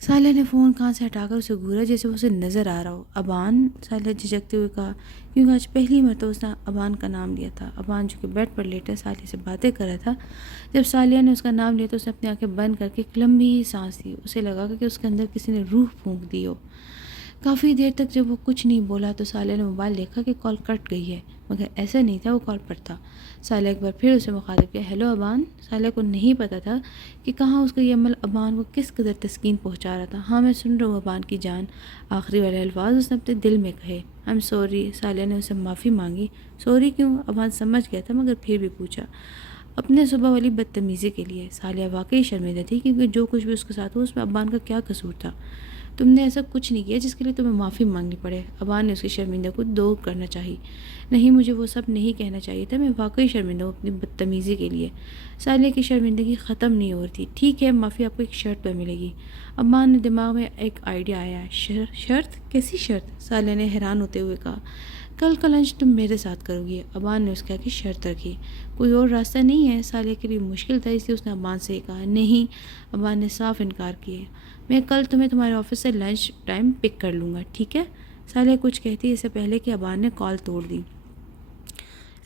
سالیہ نے فون کان سے ہٹا کر اسے گھورا جیسے وہ اسے نظر آ رہا ہو۔ ابان؟ سالیہ جھجکتے ہوئے کہا، کیونکہ آج پہلی مرتبہ اس نے ابان کا نام لیا تھا۔ ابان جو کہ بیڈ پر لیٹا سالیہ سے باتیں کر رہا تھا، جب سالیہ نے اس کا نام لیا تو اس نے اپنی آنکھیں بند کر کے ایک لمبی سانس لی۔ اسے لگا کہ اس کے اندر کسی نے روح پھونک دی ہو۔ کافی دیر تک جب وہ کچھ نہیں بولا تو سالیہ نے موبائل دیکھا کہ کال کٹ گئی ہے، مگر ایسا نہیں تھا، وہ کال پر تھا۔ سالیہ ایک بار پھر اسے مخاطب کیا، ہیلو ابان؟ سالیہ کو نہیں پتا تھا کہ کہاں اس کا یہ عمل ابان کو کس قدر تسکین پہنچا رہا تھا۔ ہاں میں سن رہا ہوں ابان کی جان، آخری والے الفاظ اس نے اپنے دل میں کہے۔ I am sorry. سالیہ نے اسے معافی مانگی۔ سوری کیوں؟ ابان سمجھ گیا تھا مگر پھر بھی پوچھا، اپنے صبح والی بدتمیزی کے لیے۔ سالیہ واقعی شرمندہ تھی کیونکہ جو کچھ بھی اس کے ساتھ ہو اس میں ابان کا کیا قصور تھا۔ تم نے ایسا کچھ نہیں کیا جس کے لیے تمہیں معافی مانگنی پڑے۔ ابان نے اس کی شرمندہ کو دور کرنا چاہی۔ نہیں، مجھے وہ سب نہیں کہنا چاہیے تھا، میں واقعی شرمندہ ہوں اپنی بدتمیزی کے لیے۔ سالیہ کی شرمندگی ختم نہیں ہو رہی تھی۔ ٹھیک ہے، معافی آپ کو ایک شرط پہ ملے گی۔ ابان نے دماغ میں ایک آئیڈیا آیا۔ شرط؟ کیسی شرط؟ سالیہ نے حیران ہوتے ہوئے کہا، کل کا لنچ تم میرے ساتھ کرو گی۔ ابان نے اس کا کہ شرط رکھی۔ کوئی اور راستہ نہیں ہے؟ سالیہ کے لیے مشکل تھا، اس لیے اس نے ابان سے کہا۔ نہیں، ابان نے صاف انکار کیا، میں کل تمہیں تمہارے آفس سے لنچ ٹائم پک کر لوں گا، ٹھیک ہے؟ سالیہ کچھ کہتی اس سے پہلے کہ ابان نے کال توڑ دی۔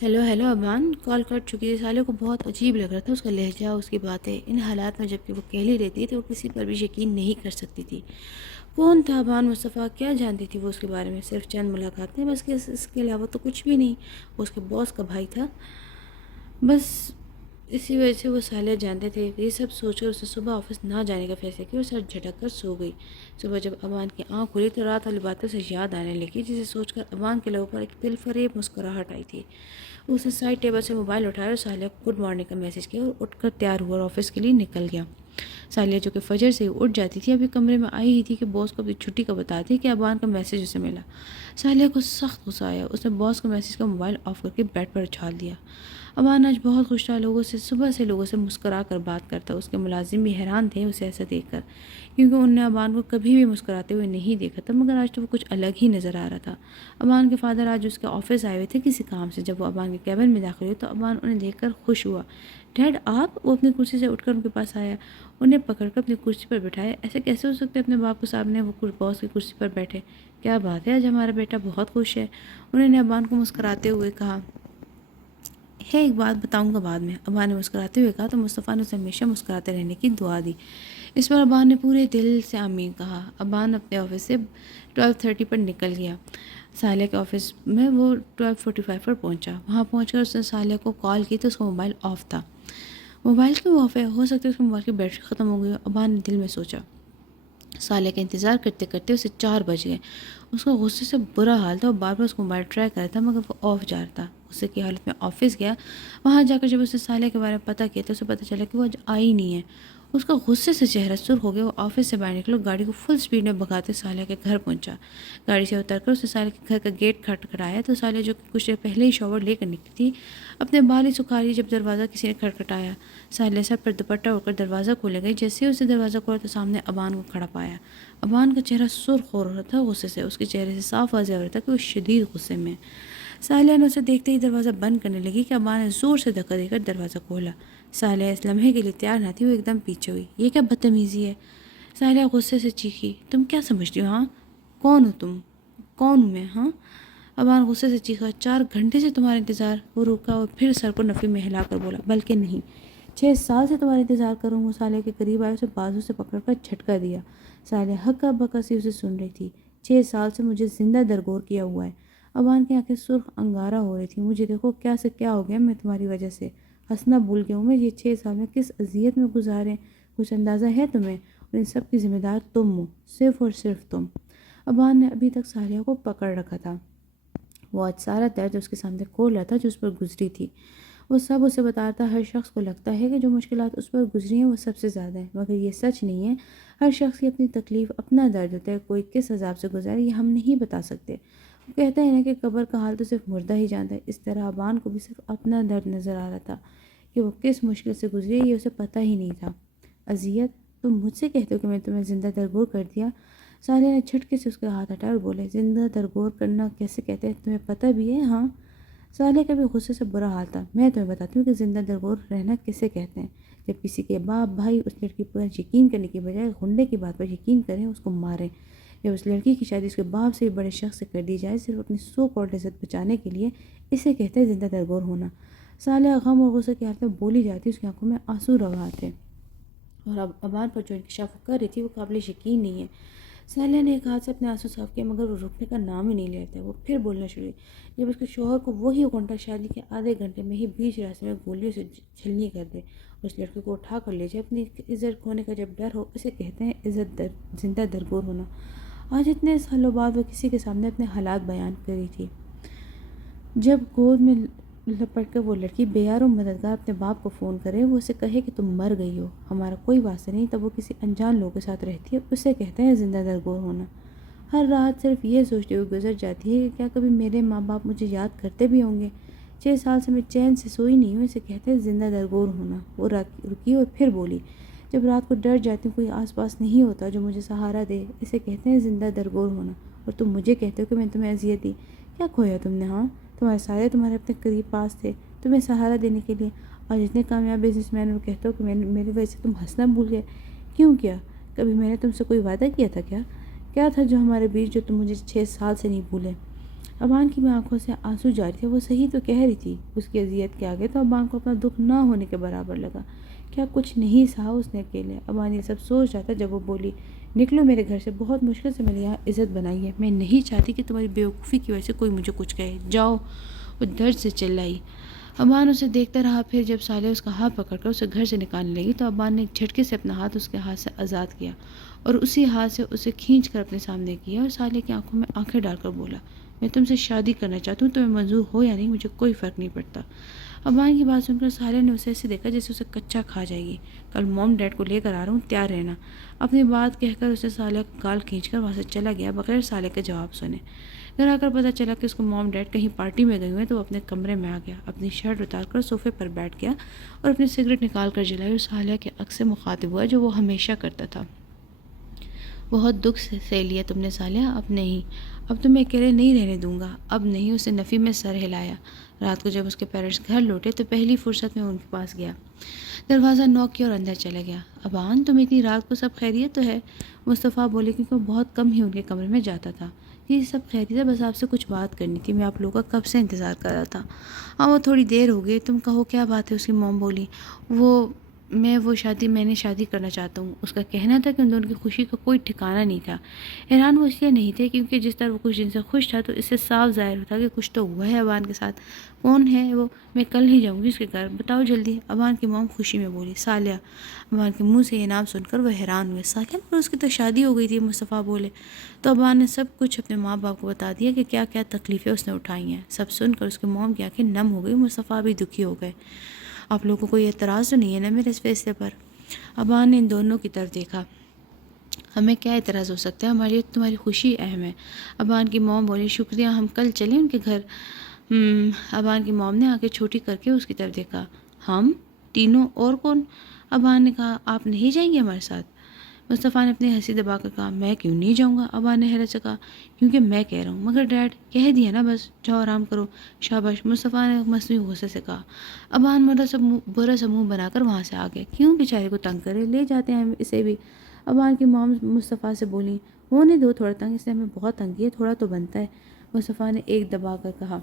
ہیلو ابان؟ کال کٹ چکی تھی۔ سالیہ کو بہت عجیب لگ رہا تھا، اس کا لہجہ، اس کی باتیں، ان حالات میں جب کہ وہ اکیلی رہتی تھی وہ کسی پر بھی یقین نہیں کر سکتی تھی۔ کون تھا ابان مصطفیٰ؟ کیا جانتی تھی وہ اس کے بارے میں؟ صرف چند ملاقاتیں بس، اس کے علاوہ تو کچھ بھی نہیں۔ وہ اس کے باس کا بھائی تھا، بس اسی وجہ سے وہ سالیہ جانتے تھے۔ یہ سب سوچ کر اسے صبح آفس نہ جانے کا فیصلہ کیا اور سر جھٹک کر سو گئی۔ صبح جب ابان کی آنکھ کھلی تو رات والی باتیں اسے یاد آنے لگی، جسے سوچ کر ابان کے لبوں پر ایک دل فریب مسکراہٹ آئی تھی۔ اس نے سائڈ ٹیبل سے موبائل اٹھایا اور سالیہ کو گڈ مارننگ کا میسج کیا اور اٹھ کر تیار ہوا اور آفس کے لیے نکل گیا۔ سالیہ جو کہ فجر سے ہی اٹھ جاتی تھی، ابھی کمرے میں آئی ہی تھی کہ باس کو اپنی چھٹی کا بتاتی کہ ابان کا میسج اسے ملا۔ سالیہ کو سخت غصہ آیا۔ اس نے باس کا میسج کا موبائل آف کر کے بیڈ پر اچھال دیا۔ ابان آج بہت خوش تھا، صبح سے لوگوں سے مسکرا کر بات کرتا۔ اس کے ملازم بھی حیران تھے اسے ایسا دیکھ کر، کیونکہ انہوں نے ابان کو کبھی بھی مسکراتے ہوئے نہیں دیکھا تھا، مگر آج تو وہ کچھ الگ ہی نظر آ رہا تھا۔ ابان کے فادر آج اس کے آفس آئے ہوئے تھے کسی کام سے۔ جب وہ ابان کے کیبن میں داخل ہوئے تو ابان انہیں دیکھ کر خوش ہوا۔ ڈیڈ آپ؟ وہ اپنی کرسی سے اٹھ کر ان کے پاس آیا، انہیں پکڑ کر اپنی کرسی پر بٹھایا۔ ایسے کیسے ہو سکتے اپنے باپ کے سامنے وہ باس کی کرسی پر بیٹھے؟ کیا بات ہے، آج ہمارا بیٹا بہت خوش ہے، انہوں نے ابان کو مسکراتے ہوئے کہا۔ ہے، ایک بات بتاؤں گا بعد میں، ابان نے مسکراتے ہوئے کہا تو مصطفیٰ نے اسے ہمیشہ مسکراتے رہنے کی دعا دی۔ اس پر ابان نے پورے دل سے آمین کہا۔ ابان اپنے آفس سے 12:30 پر نکل گیا۔ سالیہ کے آفس میں وہ 12:45 پر پہنچا۔ وہاں پہنچ کر اس نے سالیہ کو کال کی تو اس کا موبائل آف تھا۔ موبائل کیوں آف ہے؟ ہو سکتا ہے اس کے موبائل کی بیٹری ختم ہو گئی ہو، ابان نے دل میں سوچا۔ سالیہ کا انتظار کرتے کرتے اسے 4 بج گئے۔ اس کا غصے سے برا حال تھا، وہ بار بار اس کو موبائل ٹرائی کر رہا تھا مگر وہ آف جا رہا تھا۔ غصے کی حالت میں آفس گیا۔ وہاں جا کر جب اس نے سالیہ کے بارے میں پتہ کیا تو اسے پتہ چلا کہ وہ آج آئی نہیں ہے۔ اس کا غصے سے چہرہ سرخ ہو گیا۔ وہ آفس سے باہر نکلا، گاڑی کو فل سپیڈ میں بھگاتے سالیہ کے گھر پہنچا۔ گاڑی سے اتر کر اس نے سالیہ کے گھر کا گیٹ کھٹکھٹایا تو سالیہ جو کہ کچھ دیر پہلے ہی شاور لے کر نکلی تھی، اپنے بال ہی سکھا رہی جب دروازہ کسی نے کھٹکھٹایا۔ سالیہ سر پر دوپٹہ اوڑھ کر دروازہ کھولے گئی۔ جیسے ہی اس نے دروازہ کھولا تو سامنے ابان کو کھڑا پایا۔ ابان کا چہرہ سرخ ہو رہا تھا غصے سے، اس کے چہرے سے صاف واضح ہو رہا تھا کہ وہ شدید غصے میں۔ سالیہ نے اسے دیکھتے ہی دروازہ بند کرنے لگی کہ ابان نے زور سے دھکا دے کر دروازہ کھولا۔ سالیہ اس لمحے کے لیے تیار نہ تھی، وہ ایک دم پیچھے ہوئی۔ یہ کیا بدتمیزی ہے؟ سالیہ غصے سے چیخی۔ تم کیا سمجھتی ہو؟ ہاں، کون ہو تم؟ کون ہوں میں؟ ہاں، ابان غصے سے چیخا۔ 4 گھنٹے سے تمہارا انتظار۔ وہ رکا اور پھر سر کو نفی میں ہلا کر بولا، بلکہ نہیں، 6 سال سے تمہارا انتظار کروں۔ وہ سالیہ کے قریب آئے، اسے بازو سے پکڑ کر جھٹکا دیا۔ سالیہ ہکا بکا سی اسے سن رہی تھی۔ 6 سال سے مجھے زندہ درگور کیا ہوا ہے۔ ابان کی آنکھیں سرخ انگارہ ہو رہی تھیں۔ مجھے دیکھو کیا سے کیا ہو گیا، میں تمہاری وجہ سے ہنسنا بھول گیا ہوں۔ میں یہ 6 سال میں کس اذیت میں گزارے، کچھ اندازہ ہے تمہیں؟ اور ان سب کی ذمہ دار تم ہو، صرف اور صرف تم۔ ابان نے ابھی تک سالیہ کو پکڑ رکھا تھا۔ وہ آج سارا درد اس کے سامنے کھول رہا تھا جو اس پر گزری تھی۔ وہ سب اسے بتاتا، ہر شخص کو لگتا ہے کہ جو مشکلات اس پر گزری ہیں وہ سب سے زیادہ ہیں، مگر یہ سچ نہیں ہے۔ ہر شخص کی اپنی تکلیف، اپنا درد ہوتا ہے، کوئی کس عذاب سے گزرا یہ ہم نہیں بتا سکتے۔ وہ کہتا ہے نا کہ قبر کا حال تو صرف مردہ ہی جانتا ہے۔ اس طرح ابان کو بھی صرف اپنا درد نظر آ رہا تھا کہ وہ کس مشکل سے گزری ہے یہ اسے پتہ ہی نہیں تھا۔ اذیت؟ تم مجھ سے کہتے ہو کہ میں تمہیں زندہ درگور کر دیا؟ صالح نے جھٹکے سے اس کا ہاتھ ہٹایا اور بولے، زندہ درگور کرنا کیسے کہتے ہیں، تمہیں پتہ بھی ہے؟ ہاں۔ صالح کا بھی غصے سے برا حال تھا۔ میں تمہیں بتاتی ہوں کہ زندہ درگور رہنا کسے کہتے ہیں۔ جب کسی کے باپ بھائی اس لڑکی پر یقین کرنے کی بجائے غنڈے کی بات پر یقین کریں، اس کو ماریں۔ جب اس لڑکی کی شادی اس کے باپ سے بھی بڑے شخص سے کر دی جائے صرف اپنی سو کالڈ عزت بچانے کے لیے، اسے کہتے ہیں زندہ درگور ہونا۔ صالح غم اور غصے کی حالت میں بولی جاتی، اس کی آنکھوں میں آنسو روا تھے، اور اب ابان پر جو انکشاف وہ کر رہی تھی وہ قابل یقین نہیں ہے۔ صالح نے ایک ہاتھ سے اپنے آنسو صاف کیا، مگر وہ رکنے کا نام ہی نہیں لیتا۔ وہ پھر بولنا شروع ہوئی، جب اس کے شوہر کو وہی غنڈہ شادی کے آدھے گھنٹے میں ہی بیچ راستے میں گولیوں سے چھلنی کر دے اور اس لڑکی کو اٹھا کر لے جائے، اپنی عزت کھونے کا جب ڈر ہو، اسے کہتے ہیں زندہ درگور ہونا۔ آج اتنے سالوں بعد وہ کسی کے سامنے اپنے حالات بیان کری تھی۔ جب گود میں لپٹ کر وہ لڑکی بے یار و مددگار اپنے باپ کو فون کرے، وہ اسے کہے کہ تم مر گئی ہو، ہمارا کوئی واسطہ نہیں، تب وہ کسی انجان لوگوں کے ساتھ رہتی ہے، اسے کہتے ہیں زندہ درگور ہونا۔ ہر رات صرف یہ سوچتے ہوئے گزر جاتی ہے کہ کیا کبھی میرے ماں باپ مجھے یاد کرتے بھی ہوں گے؟ 6 سال سے میں چین سے سوئی نہیں ہوں، اسے کہتے ہیں زندہ درگور ہونا۔ وہ رکی اور پھر بولی، جب رات کو ڈر جاتی ہوں، کوئی آس پاس نہیں ہوتا جو مجھے سہارا دے، اسے کہتے ہیں زندہ درگور ہونا۔ اور تم مجھے کہتے ہو کہ میں تمہیں اذیت دی، کیا کھویا تم نے؟ ہاں، تمہارے سارے تمہارے اپنے قریب پاس تھے، تمہیں سہارا دینے کے لیے، اور جتنے کامیاب بزنس مین وہ کہتے ہو کہ میری وجہ سے تم ہنسنا بھول گئے۔ کیوں کیا؟ کبھی میں نے تم سے کوئی وعدہ کیا تھا کیا؟ کیا تھا جو ہمارے بیچ جو تم مجھے 6 سال سے نہیں بھولے؟ ابان کی آنکھوں سے آنسو جاری تھے۔ وہ صحیح تو کہہ رہی تھی، اس کی اذیت کے آگے تو ابان کو اپنا دکھ نہ ہونے کے برابر لگا۔ کیا کچھ نہیں سہا اس نے اکیلے؟ ابان یہ سب سوچ رہا تھا جب وہ بولی، نکلو میرے گھر سے، بہت مشکل سے میں نے یہاں عزت بنائی ہے، میں نہیں چاہتی کہ تمہاری بیوقوفی کی وجہ سے کوئی مجھے کچھ کہے، جاؤ۔ وہ درد سے چلائی۔ ابان اسے دیکھتا رہا، پھر جب صالح اس کا ہاتھ پکڑ کر اسے گھر سے نکالنے لگی تو ابان نے ایک جھٹکے سے اپنا ہاتھ اس کے ہاتھ سے آزاد کیا اور اسی ہاتھ سے اسے کھینچ کر اپنے سامنے کیا اور صالح کی آنکھوں میں آنکھیں ڈال کر بولا، میں تم سے شادی کرنا چاہتا ہوں، تمہیں منظور ہو یا نہیں مجھے کوئی فرق نہیں پڑتا۔ ابان کی بات سن کر صالح نے اسے ایسے دیکھا جیسے اسے کچا کھا جائے گی۔ کل موم ڈیڈ کو لے کر آ رہا ہوں، تیار رہنا۔ اپنی بات کہہ کر اسے صالح کا گال کھینچ کر وہاں سے چلا گیا بغیر صالح کے جواب سنے۔ گھر آ کر پتہ چلا کہ اس کو موم ڈیڈ کہیں پارٹی میں گئے ہوئے، تو وہ اپنے کمرے میں آ گیا، اپنی شرٹ اتار کر صوفے پر بیٹھ گیا اور اپنی سگریٹ نکال کر جلائی اور صالح کے عکس سے مخاطب ہوا جو وہ ہمیشہ کرتا تھا۔ بہت دکھ سے لیا تم نے صالح، اب نہیں، اب تمہیں اکیلے نہیں رہنے دوں گا، اب نہیں۔ اسے نفی میں سر ہلایا۔ رات کو جب اس کے پیرنٹس گھر لوٹے تو پہلی فرصت میں ان کے پاس گیا، دروازہ نوک کیا اور اندر چلا گیا۔ ابان، تم اتنی رات کو سب خیریت تو ہے؟ مصطفیٰ بولے، کیونکہ وہ بہت کم ہی ان کے کمرے میں جاتا تھا۔ یہ سب خیریت ہے، بس آپ سے کچھ بات کرنی تھی، میں آپ لوگوں کا کب سے انتظار کر رہا تھا۔ ہاں، وہ تھوڑی دیر ہو گئی، تم کہو کیا بات ہے؟ اس کی موم بولی، میں نے شادی کرنا چاہتا ہوں۔ اس کا کہنا تھا کہ ان دونوں کی خوشی کا کوئی ٹھکانہ نہیں تھا۔ حیران وہ اس لیے نہیں تھے کیونکہ جس طرح وہ کچھ دن سے خوش تھا تو اس سے صاف ظاہر ہوتا کہ کچھ تو ہوا ہے ابان کے ساتھ۔ کون ہے وہ؟ میں کل ہی جاؤں گی اس کے گھر، بتاؤ جلدی، ابان کی موم خوشی میں بولی۔ صالح۔ ابان کے منہ سے یہ نام سن کر وہ حیران ہوئے۔ صالح؟ پر اس کی تو شادی ہو گئی تھی، مصطفیٰ بولے۔ تو ابان نے سب کچھ اپنے ماں باپ کو بتا دیا کہ کیا کیا تکلیفیں اس نے اٹھائی ہیں۔ سب سن کر اس کی موم کی آنکھیں نم ہو گئی، مصطفیٰ بھی دکھی ہو گئے۔ آپ لوگوں کو کوئی اعتراض تو نہیں ہے نا میرے اس فیصلے پر؟ ابان نے ان دونوں کی طرف دیکھا۔ ہمیں کیا اعتراض ہو سکتا ہے، ہمارے لیے تمہاری خوشی اہم ہے۔ ابان کی موم بولی، شکریہ، ہم کل چلیں ان کے گھر؟ ابان کی موم نے آنکھیں چھوٹی کر کے اس کی طرف دیکھا۔ ہم تینوں؟ اور کون؟ ابان نے کہا، آپ نہیں جائیں گے ہمارے ساتھ؟ مصطفیٰ نے اپنی ہنسی دبا کر کہا، میں کیوں نہیں جاؤں گا؟ ابان نے حیرت سے کہا، کیونکہ میں کہہ رہا ہوں۔ مگر ڈیڈ، کہہ دیا نا، بس جاؤ آرام کرو۔ شاباش، مصطفیٰ نے مصنوعی غصے سے کہا۔ ابان برا سا منہ بنا کر وہاں سے آ گیا۔ کیوں بیچارے کو تنگ کرے، لے جاتے ہیں اسے بھی۔ ابان کی موم مصطفیٰ سے بولی، ہونے دو تھوڑا تنگ، اس نے ہمیں بہت تنگ کیا، تھوڑا تو بنتا ہے۔ مصطفیٰ نے ایک دبا کر کہا،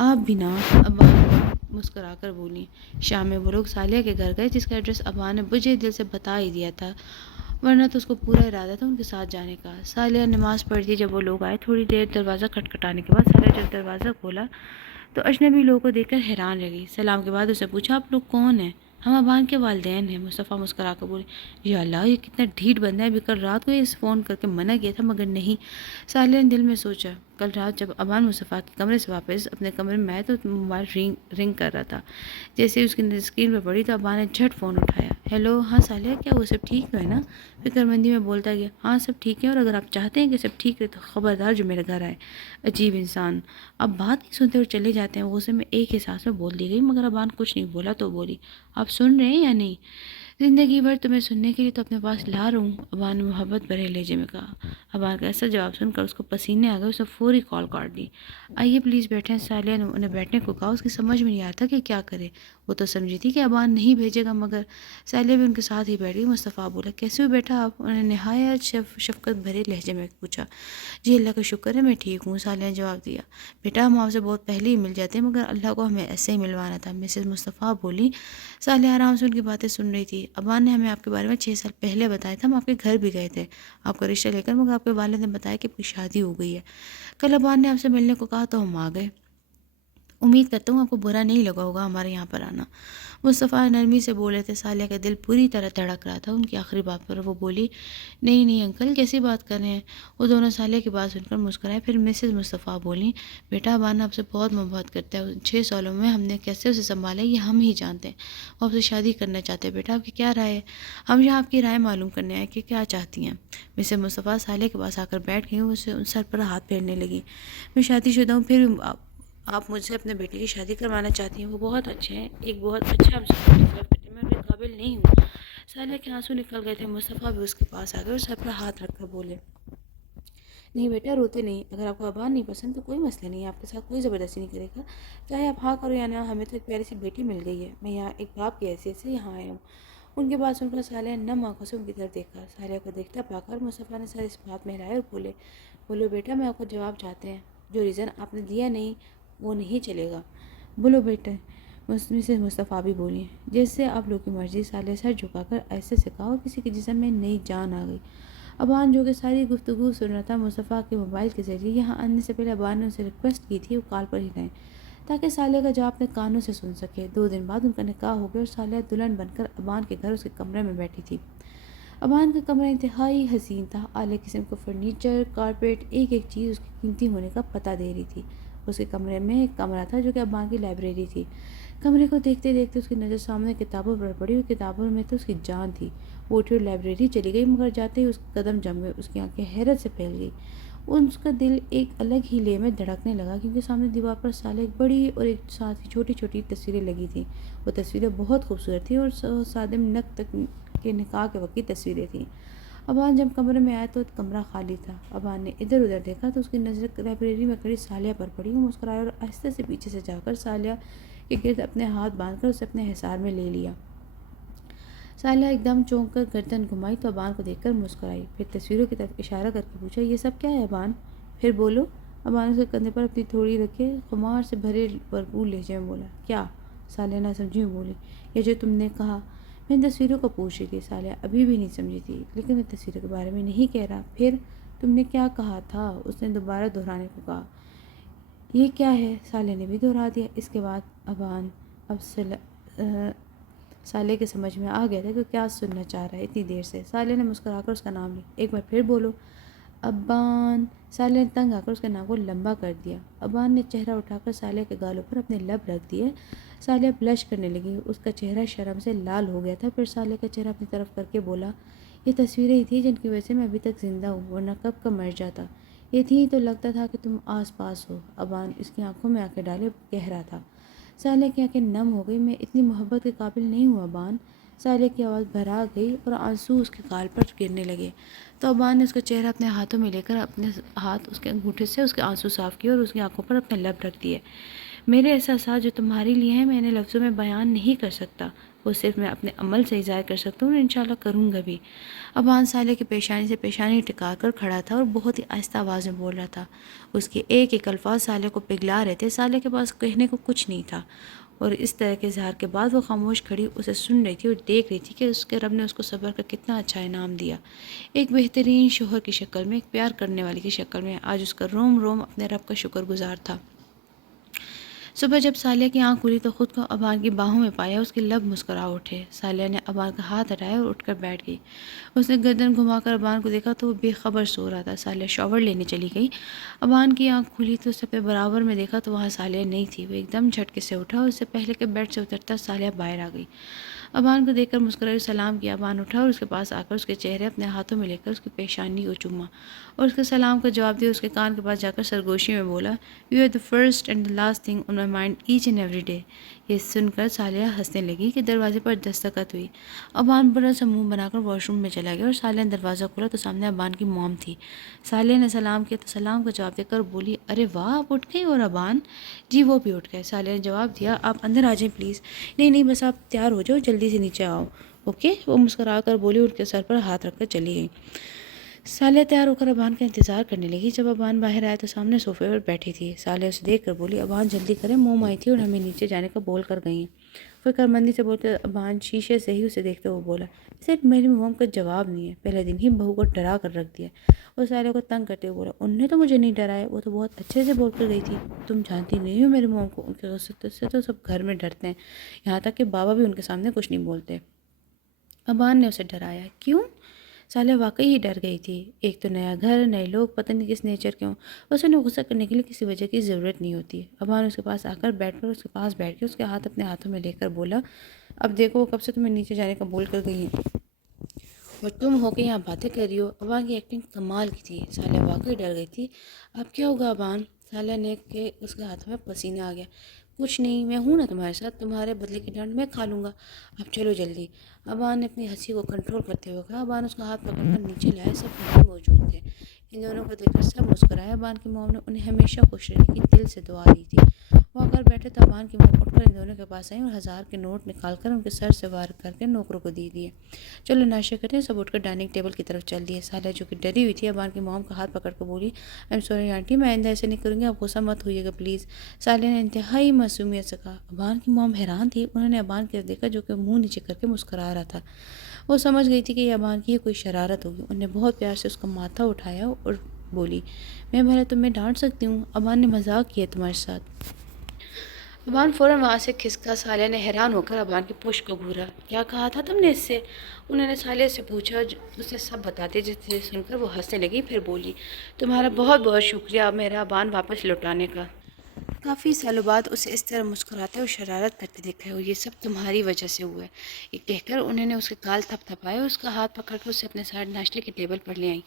آپ بھی نا۔ ابان مسکرا کر بولی۔ شام میں وہ لوگ صالح کے گھر گئے جس کا ایڈریس ابان نے بجھے دل سے بتا ہی دیا تھا، ورنہ تو اس کو پورا ارادہ تھا ان کے ساتھ جانے کا۔ صالح نماز پڑھ دی جب وہ لوگ آئے۔ تھوڑی دیر دروازہ کھٹکھٹانے کے بعد صالح جب دروازہ کھولا تو اجنبی لوگوں کو دیکھ کر حیران رہ گئی۔ سلام کے بعد اسے پوچھا، آپ لوگ کون ہیں؟ ہم ابان کے والدین ہیں۔ مصطفیٰ مسکرا کر بولے، یا اللہ یہ کتنا ڈھیٹ بندہ ہے، ابھی کل رات کو اس فون کر کے منع کیا تھا مگر نہیں۔ صالح نے دل میں سوچا، کل رات جب ابان مصطفیٰ کے کمرے سے واپس اپنے کمرے میں آئے تو موبائل رنگ کر رہا تھا۔ جیسے ہی اس کی اسکرین پہ پڑی تو ابان نے جھٹ فون اٹھایا۔ ہیلو، ہاں صالح، کیا وہ سب ٹھیک ہے نا؟ فکر مندی میں بولتا گیا، ہاں سب ٹھیک ہے، اور اگر آپ چاہتے ہیں کہ سب ٹھیک رہے تو خبردار جو میرے گھر آئے۔ عجیب انسان، اب بات نہیں سنتے اور چلے جاتے ہیں۔ غصے میں ایک ہی سانس میں بول دی گئی، مگر ابان کچھ نہیں بولا تو بولی، آپ سن رہے ہیں یا نہیں؟ زندگی بھر تمہیں سننے کے لیے تو اپنے پاس لا رہا ہوں، ابان نے محبت بھرے لہجے میں کہا۔ ابان کا ایسا جواب سن کر اس کو پسینے آ گئے، اس نے فوری کال کاٹ دی۔ آئیے پلیز بیٹھیں، صالحہ نے انہیں بیٹھنے کو کہا۔ اس کی سمجھ میں نہیں آتا کہ کیا کرے، وہ تو سمجھی تھی کہ ابان نہیں بھیجے گا، مگر صالحہ بھی ان کے ساتھ ہی بیٹھ گئی۔ مصطفیٰ بولا، کیسے ہو بیٹا آپ؟ انہوں نے نہایت شفقت بھرے لہجے میں پوچھا۔ جی اللہ کا شکر ہے میں ٹھیک ہوں، صالحہ نے جواب دیا۔ بیٹا ہم آپ سے بہت پہلے ہی مل جاتے مگر اللہ کو ہمیں ایسے ہی ملوانا تھا، مسز مصطفیٰ بولی۔ صالحہ آرام سے ان کی باتیں سن رہی تھی۔ ابان نے ہمیں آپ کے بارے میں 6 سال پہلے بتایا تھا، ہم آپ کے گھر بھی گئے تھے آپ کا رشتہ لے کر، مگر آپ کے والد نے بتایا کہ آپ کی شادی ہو گئی ہے۔ کل ابان نے آپ سے ملنے کو کہا تو ہم آ گئے۔ امید کرتا ہوں آپ کو برا نہیں لگا ہوگا ہمارے یہاں پر آنا، مصطفیٰ نرمی سے بولے تھے۔ صالحہ کا دل پوری طرح دھڑک رہا تھا ان کی آخری بات پر۔ وہ بولی، نہیں نہیں انکل، کیسی بات کر رہے ہیں؟ وہ دونوں صالحہ کی بات سن کر مسکرائے۔ پھر مسز مصطفیٰ بولیں، بیٹا ابان آپ سے بہت محبت کرتا ہے، 6 سالوں میں ہم نے کیسے اسے سنبھالا یہ ہم ہی جانتے ہیں۔ وہ آپ سے شادی کرنا چاہتے ہیں۔ بیٹا آپ کی کیا رائے ہے؟ ہم یہاں آپ کی رائے معلوم کرنے آئے کہ کیا چاہتی ہیں۔ مسز مصطفیٰ صالحہ کے پاس آ کر بیٹھ گئی، اسے ان سر پر ہاتھ پھیرنے لگی۔ میں شادی شدہ ہوں، پھر آپ مجھ سے اپنے بیٹے کی شادی کروانا چاہتی ہیں؟ وہ بہت اچھے ہیں، ایک بہت اچھا ہم سے کرتے ہیں، میں ان کے قابل نہیں ہوں۔ صالحہ کے آنسو نکل گئے تھے۔ مصطفیٰ بھی اس کے پاس آ گئے اور سر پر ہاتھ رکھ کر بولے، نہیں بیٹا روتے نہیں، اگر آپ کو ابان نہیں پسند تو کوئی مسئلہ نہیں ہے، آپ کے ساتھ کوئی زبردستی نہیں کرے گا، چاہے آپ ہاں کرو یا نہ، ہمیں تو ایک پیاری سی بیٹی مل گئی ہے، میں یہاں ایک باپ کی حیثیت سے یہاں آیا ہوں۔ ان کے بات سن کر صالحہ نے نم آنکھوں سے ان کی طرف دیکھا۔ صالحہ کو دیکھتا پا کر مصطفیٰ نے سر اس بات میں ہلائے اور بولو بیٹا میں آپ کو جواب چاہتے ہیں، جو ریزن آپ نے دیا نہیں وہ نہیں چلے گا، بولو بیٹا۔ مسز مصطفیٰ بھی بولی، جیسے آپ لوگ کی مرضی۔ صالحہ سر جھکا کر ایسے سے کہا اور کسی کے جسم میں نئی جان آ گئی۔ ابان جو کہ ساری گفتگو سن رہا تھا، مصطفیٰ کے موبائل کے ذریعے یہاں آنے سے پہلے ابان نے اسے ریکویسٹ کی تھی وہ کال پر ہی رہیں تاکہ صالحہ کا جواب اپنے کانوں سے سن سکے۔ 2 دن بعد ان کا نکاح ہو گیا اور صالحہ دلہن بن کر ابان کے گھر اس کے کمرے میں بیٹھی تھی۔ ابان کا کمرہ انتہائی حسین تھا، اعلیٰ قسم کا فرنیچر، کارپیٹ، ایک ایک چیز اس کی قیمتی ہونے کا پتہ دے رہی تھی۔ اس کے کمرے میں ایک کمرہ تھا جو کہ ابان کی لائبریری تھی۔ کمرے کو دیکھتے دیکھتے اس کی نظر سامنے کتابوں پر پڑی اور کتابوں میں تو اس کی جان تھی۔ وہ اٹھی اور لائبریری چلی گئی، مگر جاتے ہی اس کے قدم جم گئے، اس کی آنکھیں حیرت سے پھیل گئی۔ اس کا دل ایک الگ ہی لے میں دھڑکنے لگا، کیونکہ سامنے دیوار پر صالحہ ایک بڑی اور ایک ساتھ ہی چھوٹی چھوٹی تصویریں لگی تھیں۔ وہ تصویریں بہت خوبصورت تھیں اور صادم نک تک کے نکاح کے وقت کی تصویریں تھیں۔ ابان جب کمرے میں آیا تو کمرہ خالی تھا۔ ابان نے ادھر ادھر دیکھا تو اس کی نظر لائبریری میں کھڑی صالحہ پر پڑی۔ وہ مسکرایا اور آہستہ سے پیچھے سے جا کر صالحہ کے گرد اپنے ہاتھ باندھ کر اسے اپنے حصار میں لے لیا۔ صالحہ ایک دم چونک کر گردن گھمائی تو ابان کو دیکھ کر مسکرائی، پھر تصویروں کی طرف اشارہ کر کے پوچھا، یہ سب کیا ہے ابان؟ پھر بولو۔ ابان اس کے کندھے پر اپنی تھوڑی رکھے خمار سے بھرے بھرپور لہجے میں بولا، کیا؟ صالحہ نہ سمجھی ہوئی بولی، یہ جو تم نے کہا۔ میں تصویروں کو پوچھ رہی تھی۔ صالحہ ابھی بھی نہیں سمجھی تھی، لیکن میں تصویروں کے بارے میں نہیں کہہ رہا۔ پھر تم نے کیا کہا تھا؟ اس نے دوبارہ دہرانے کو کہا۔ یہ کیا ہے؟ صالحہ نے بھی دہرا دیا۔ اس کے بعد ابان صالحہ کے سمجھ میں آ گیا تھا کہ کیا سننا چاہ رہا ہے اتنی دیر سے۔ صالحہ نے مسکرا کر اس کا نام لیا، ایک بار پھر بولو۔ ابان۔ صالحہ نے تنگ آ کر اس کے نام کو لمبا کر دیا۔ ابان نے چہرہ اٹھا کر صالحہ کے گالوں پر اپنے لب رکھ دیے۔ صالحہ بلش کرنے لگی، اس کا چہرہ شرم سے لال ہو گیا تھا۔ پھر صالحہ کا چہرہ اپنی طرف کر کے بولا، یہ تصویریں ہی تھیں جن کی وجہ سے میں ابھی تک زندہ ہوں، ورنہ کب کا مر جاتا۔ یہ تھی تو لگتا تھا کہ تم آس پاس ہو۔ ابان اس کی آنکھوں میں آنکھیں ڈالے کہہ رہا تھا۔ صالحہ کی آنکھیں نم ہو گئی، میں اتنی محبت کے قابل نہیں ہوں ابان۔ صالحہ کی آواز بھرا گئی اور آنسو اس کے گال پر گرنے لگے، تو ابان نے اس کا چہرہ اپنے ہاتھوں میں لے کر اپنے ہاتھ اس کے انگوٹھے سے اس کے آنسو صاف کیے اور اس کی آنکھوں پر اپنے لب رکھ دیے۔ میرے احساسات جو تمہارے لیے ہیں میں انہیں لفظوں میں بیان نہیں کر سکتا، وہ صرف میں اپنے عمل سے اظہار کر سکتا ہوں اور انشاءاللہ کروں گا بھی۔ ابان صالحہ کی پیشانی سے پیشانی ٹکا کر کھڑا تھا اور بہت ہی آہستہ آواز میں بول رہا تھا۔ اس کے ایک ایک الفاظ صالحہ کو پگھلا رہے تھے۔ صالحہ کے پاس کہنے کو کچھ نہیں تھا، اور اس طرح کے اظہار کے بعد وہ خاموش کھڑی اسے سن رہی تھی اور دیکھ رہی تھی کہ اس کے رب نے اس کو صبر کا کتنا اچھا انعام دیا۔ ایک بہترین شوہر کی شکل میں، ایک پیار کرنے والی کی شکل میں، آج اس کا روم روم اپنے رب کا شکر گزار تھا۔ صبح جب صالحہ کی آنکھ کھلی تو خود کو ابان کی باہوں میں پایا، اس کے لب مسکرا اٹھے۔ صالحہ نے ابان کا ہاتھ ہٹایا اور اٹھ کر بیٹھ گئی۔ اس نے گردن گھما کر ابان کو دیکھا تو وہ بے خبر سو رہا تھا۔ صالحہ شاور لینے چلی گئی۔ ابان کی آنکھ کھلی تو اسے برابر میں دیکھا تو وہاں صالحہ نہیں تھی۔ وہ ایک دم جھٹکے سے اٹھا اور اس سے پہلے کہ بیڈ سے اترتا صالحہ باہر آ گئی۔ ابان کو دیکھ کر مسکرائی سلام کیا۔ ابان اٹھا اور اس کے پاس آ کر اس کے چہرے اپنے ہاتھوں میں لے کر اس کی پیشانی کو چوما اور اس کے سلام کا جواب دیا۔ اس کے کان کے پاس جا کر سرگوشی میں بولا، "You are the first and the last thing on my mind each and every day." یہ سن کر صالحہ ہنسنے لگی کہ دروازے پر دستخط ہوئی۔ ابان بڑا سا منہ بنا کر واش روم میں چلا گیا اور صالحہ نے دروازہ کھولا تو سامنے ابان کی موم تھی۔ صالحہ نے سلام کیا تو سلام کا جواب دے کر بولی، "ارے واہ، آپ اٹھ گئی اور ابان؟" "جی وہ بھی اٹھ گئے." صالحہ نے جواب دیا، "آپ اندر آ جائیں پلیز." "نہیں نہیں، بس آپ تیار ہو جاؤ، جلدی سے نیچے آؤ، اوکے." وہ مسکرا کر بولی، ان کے سر پر ہاتھ رکھ کر چلی گئی۔ صالحہ تیار ہو کر ابان کا انتظار کرنے لگی۔ جب ابان باہر آیا تو سامنے صوفے پر بیٹھی تھی۔ صالحہ اسے دیکھ کر بولی، "ابان جلدی کریں، موم آئی تھی اور ہمیں نیچے جانے کا بول کر گئی ہیں." فکر مندی سے بولتے ابان شیشے سے ہی اسے دیکھتے ہوئے بولا، "اسے میری موم کا جواب نہیں ہے، پہلے دن ہی بہو کو ڈرا کر رکھ دیا." اور صالحہ کو تنگ کرتے ہوئے بولا، "انہوں نے تو مجھے نہیں ڈرایا، وہ تو بہت اچھے سے بول کر گئی تھی۔ تم جانتی نہیں ہو میری موم کو، ان کے غصے سے تو سب گھر میں ڈرتے ہیں، یہاں تک کہ بابا بھی ان کے سامنے کچھ نہیں بولتے." ابان نے اسے ڈرایا؟ کیوں؟ صالحہ واقعی ہی ڈر گئی تھی۔ ایک تو نیا گھر، نئے لوگ، پتہ نہیں کس نیچر کے ہوں، اسے انہیں غصہ کرنے کے لیے کسی وجہ کی ضرورت نہیں ہوتی۔ ابان اس کے پاس آ کر اس کے پاس بیٹھ کے اس کے ہاتھ اپنے ہاتھوں میں لے کر بولا، "اب دیکھو وہ کب سے تمہیں نیچے جانے کا بول کر گئی ہیں اور تم ہو کے یہاں باتیں کر رہی ہو." ابان کی ایکٹنگ کمال کی تھی۔ صالحہ واقعی ڈر گئی تھی۔ "اب کیا ہوگا ابان؟" صالحہ نے کہ اس کے ہاتھوں میں پسینہ آ گیا۔ "کچھ نہیں، میں ہوں نا تمہارے ساتھ، تمہارے بدلے کی ڈانٹ میں کھا لوں گا، اب چلو جلدی." ابان نے اپنی ہنسی کو کنٹرول کرتے ہوئے کہا۔ ابان اس کا ہاتھ پکڑ کر نیچے لائے، سب وہیں موجود تھے۔ ان دونوں کو دیکھ کر سب مسکرائے۔ ابان کی موم نے انہیں ہمیشہ خوش رہنے کی دل سے دعا دی تھی۔ وہ آ کر بیٹھے تو ابان کی موم اٹھ کر ان دونوں کے پاس آئیں اور 1000 کے نوٹ نکال کر ان کے سر سے وار کر کے نوکروں کو دے دیے۔ "چلو ناشتہ کرتے ہیں." سب اٹھ کر ڈائننگ ٹیبل کی طرف چل دیے۔ صالحہ جو کہ ڈری ہوئی تھی ابان کی موم کا ہاتھ پکڑ کر بولی، "آئی ایم سوری آنٹی، میں آئندہ ایسے نہیں کروں گی، آپ غصہ مت ہوئیے گا پلیز." صالحہ نے انتہائی معصومیت سے کہا۔ ابان کی موم حیران تھی۔ انہوں نے ابان کی طرف دیکھا جو کہ منہ نیچے کر کے مسکرا رہا تھا۔ وہ سمجھ گئی تھی کہ یہ ابان کی کوئی شرارت ہوگی۔ انہوں نے بہت پیار سے اس کا ماتھا اٹھایا اور بولی، "میں بھلا تمہیں ڈانٹ سکتی ہوں؟ ابان نے مذاق کیا تمہارے ساتھ." ابان فوراً وہاں سے کھسکا۔ صالحہ نے حیران ہو کر ابان کی پشت کو گھورا۔ "کیا کہا تھا تم نے اس سے؟" انہوں نے صالحہ سے پوچھا۔ اسے سب بتاتے جسے سن کر وہ ہنسنے لگی، پھر بولی، "تمہارا بہت بہت شکریہ میرا ابان واپس لوٹانے کا۔ کافی سالوں بعد اسے اس طرح مسکراتے اور شرارت کرتے دیکھا ہے، اور یہ سب تمہاری وجہ سے ہوا ہے." یہ کہہ کر انہوں نے اس کے گال تھپ تھپائے اور اس کا ہاتھ پکڑ کر اسے اپنے ساتھ ناشتے کی ٹیبل پر لے آئیں،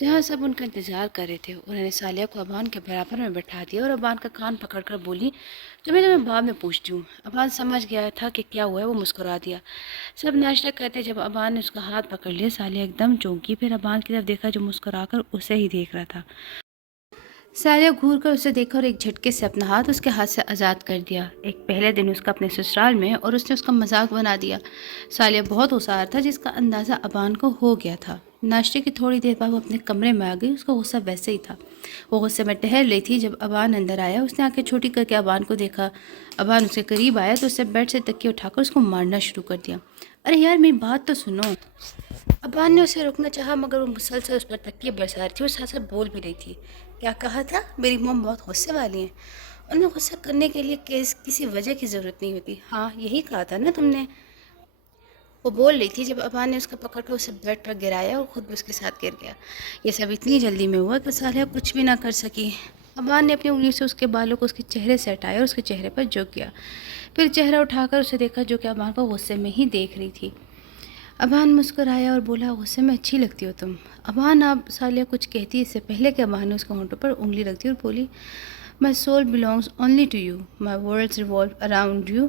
جہاں سب ان کا انتظار کر رہے تھے۔ انہوں نے صالحہ کو ابان کے برابر میں بٹھا دیا اور ابان کا کان پکڑ کر بولی، تمہیں بعد میں پوچھتی ہوں." ابان سمجھ گیا تھا کہ کیا ہوا ہے، وہ مسکرا دیا۔ سب ناشتہ کرتے جب ابان نے اس کا ہاتھ پکڑ لیا، صالحہ ایک دم چونکی، پھر ابان کی طرف دیکھا جو مسکرا کر اسے ہی دیکھ رہا تھا۔ صالحہ گھور کر اسے دیکھا اور ایک جھٹکے سے اپنا ہاتھ اس کے ہاتھ سے آزاد کر دیا۔ ایک پہلے دن اس کا اپنے سسرال میں اور اس نے اس کا مذاق بنا دیا۔ صالحہ بہت غصہ تھا، جس کا اندازہ ابان کو ہو گیا تھا۔ ناشتے کی تھوڑی دیر بعد وہ اپنے کمرے میں آ گئی۔ اس کا غصہ ویسے ہی تھا، وہ غصے میں ٹہل رہی تھی۔ جب ابان اندر آیا، اس نے آنکھیں چھوٹی کر کے ابان کو دیکھا۔ ابان اس کے قریب آیا تو اس سے بیڈ سے تکیہ اٹھا کر اس کو مارنا شروع کر دیا۔ "ارے یار میری بات تو سنو!" ابان نے اسے روکنا چاہا مگر وہ مسلسل اس پر تکیے برسا رہی تھی اور ساتھ ساتھ بول بھی رہی تھی۔ "کیا کہا تھا؟ میری موم بہت غصے والی ہیں، انہیں غصہ کرنے کے لیے کسی وجہ کی ضرورت نہیں ہوتی۔ ہاں یہی کہا تھا نا تم نے!" وہ بول رہی تھی جب ابان نے اس کو پکڑ کر اسے بیڈ پر گرایا اور خود بھی اس کے ساتھ گر گیا۔ یہ سب اتنی جلدی میں ہوا کہ صالحہ کچھ بھی نہ کر سکی۔ ابان نے اپنی انگلی سے اس کے بالوں کو اس کے چہرے سے ہٹایا اور اس کے چہرے پر جھک گیا، پھر چہرہ اٹھا کر اسے دیکھا جو کہ ابان کو غصے میں ہی دیکھ رہی تھی۔ ابان مسکرایا اور بولا، "غصے میں اچھی لگتی ہو تم." ابان اب صالحہ کچھ کہتی اس سے پہلے کہ ابان نے اس کے ہونٹوں پر انگلی رکھ دی اور بولی، "My soul belongs only to you. My worlds revolve around you.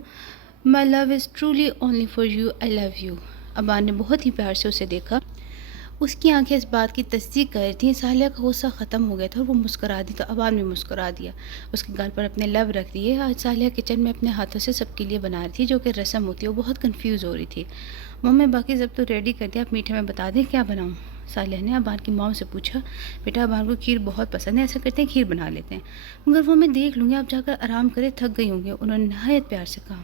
My love is truly only for you. I love you." ابان نے بہت ہی پیار سے اسے دیکھا۔ اس کی آنکھیں اس بات کی تصدیق کر رہی تھیں۔ صالحہ کا غصہ ختم ہو گیا تھا اور وہ مسکرا دی تو ابان بھی مسکرا دیا، اس کے گال پر اپنے لب رکھ دیے۔ آج صالحہ کچن میں اپنے ہاتھوں سے سب کے لیے بنا رہی تھی، جو کہ رسم ہوتی ہے۔ وہ بہت کنفیوز ہو رہی تھی۔ "ممی باقی سب تو ریڈی کر دیا، آپ میٹھے میں بتا دیں کیا بناؤں؟" صالحہ نے ابان کی ماں سے پوچھا۔ "بیٹا ابان کو کھیر بہت پسند ہے، ایسا کرتے ہیں کھیر بنا لیتے ہیں، مگر وہ میں دیکھ لوں گی، آپ جا کر آرام کریں، تھک گئی ہوں گی." انہوں نے نہایت پیار سے کہا۔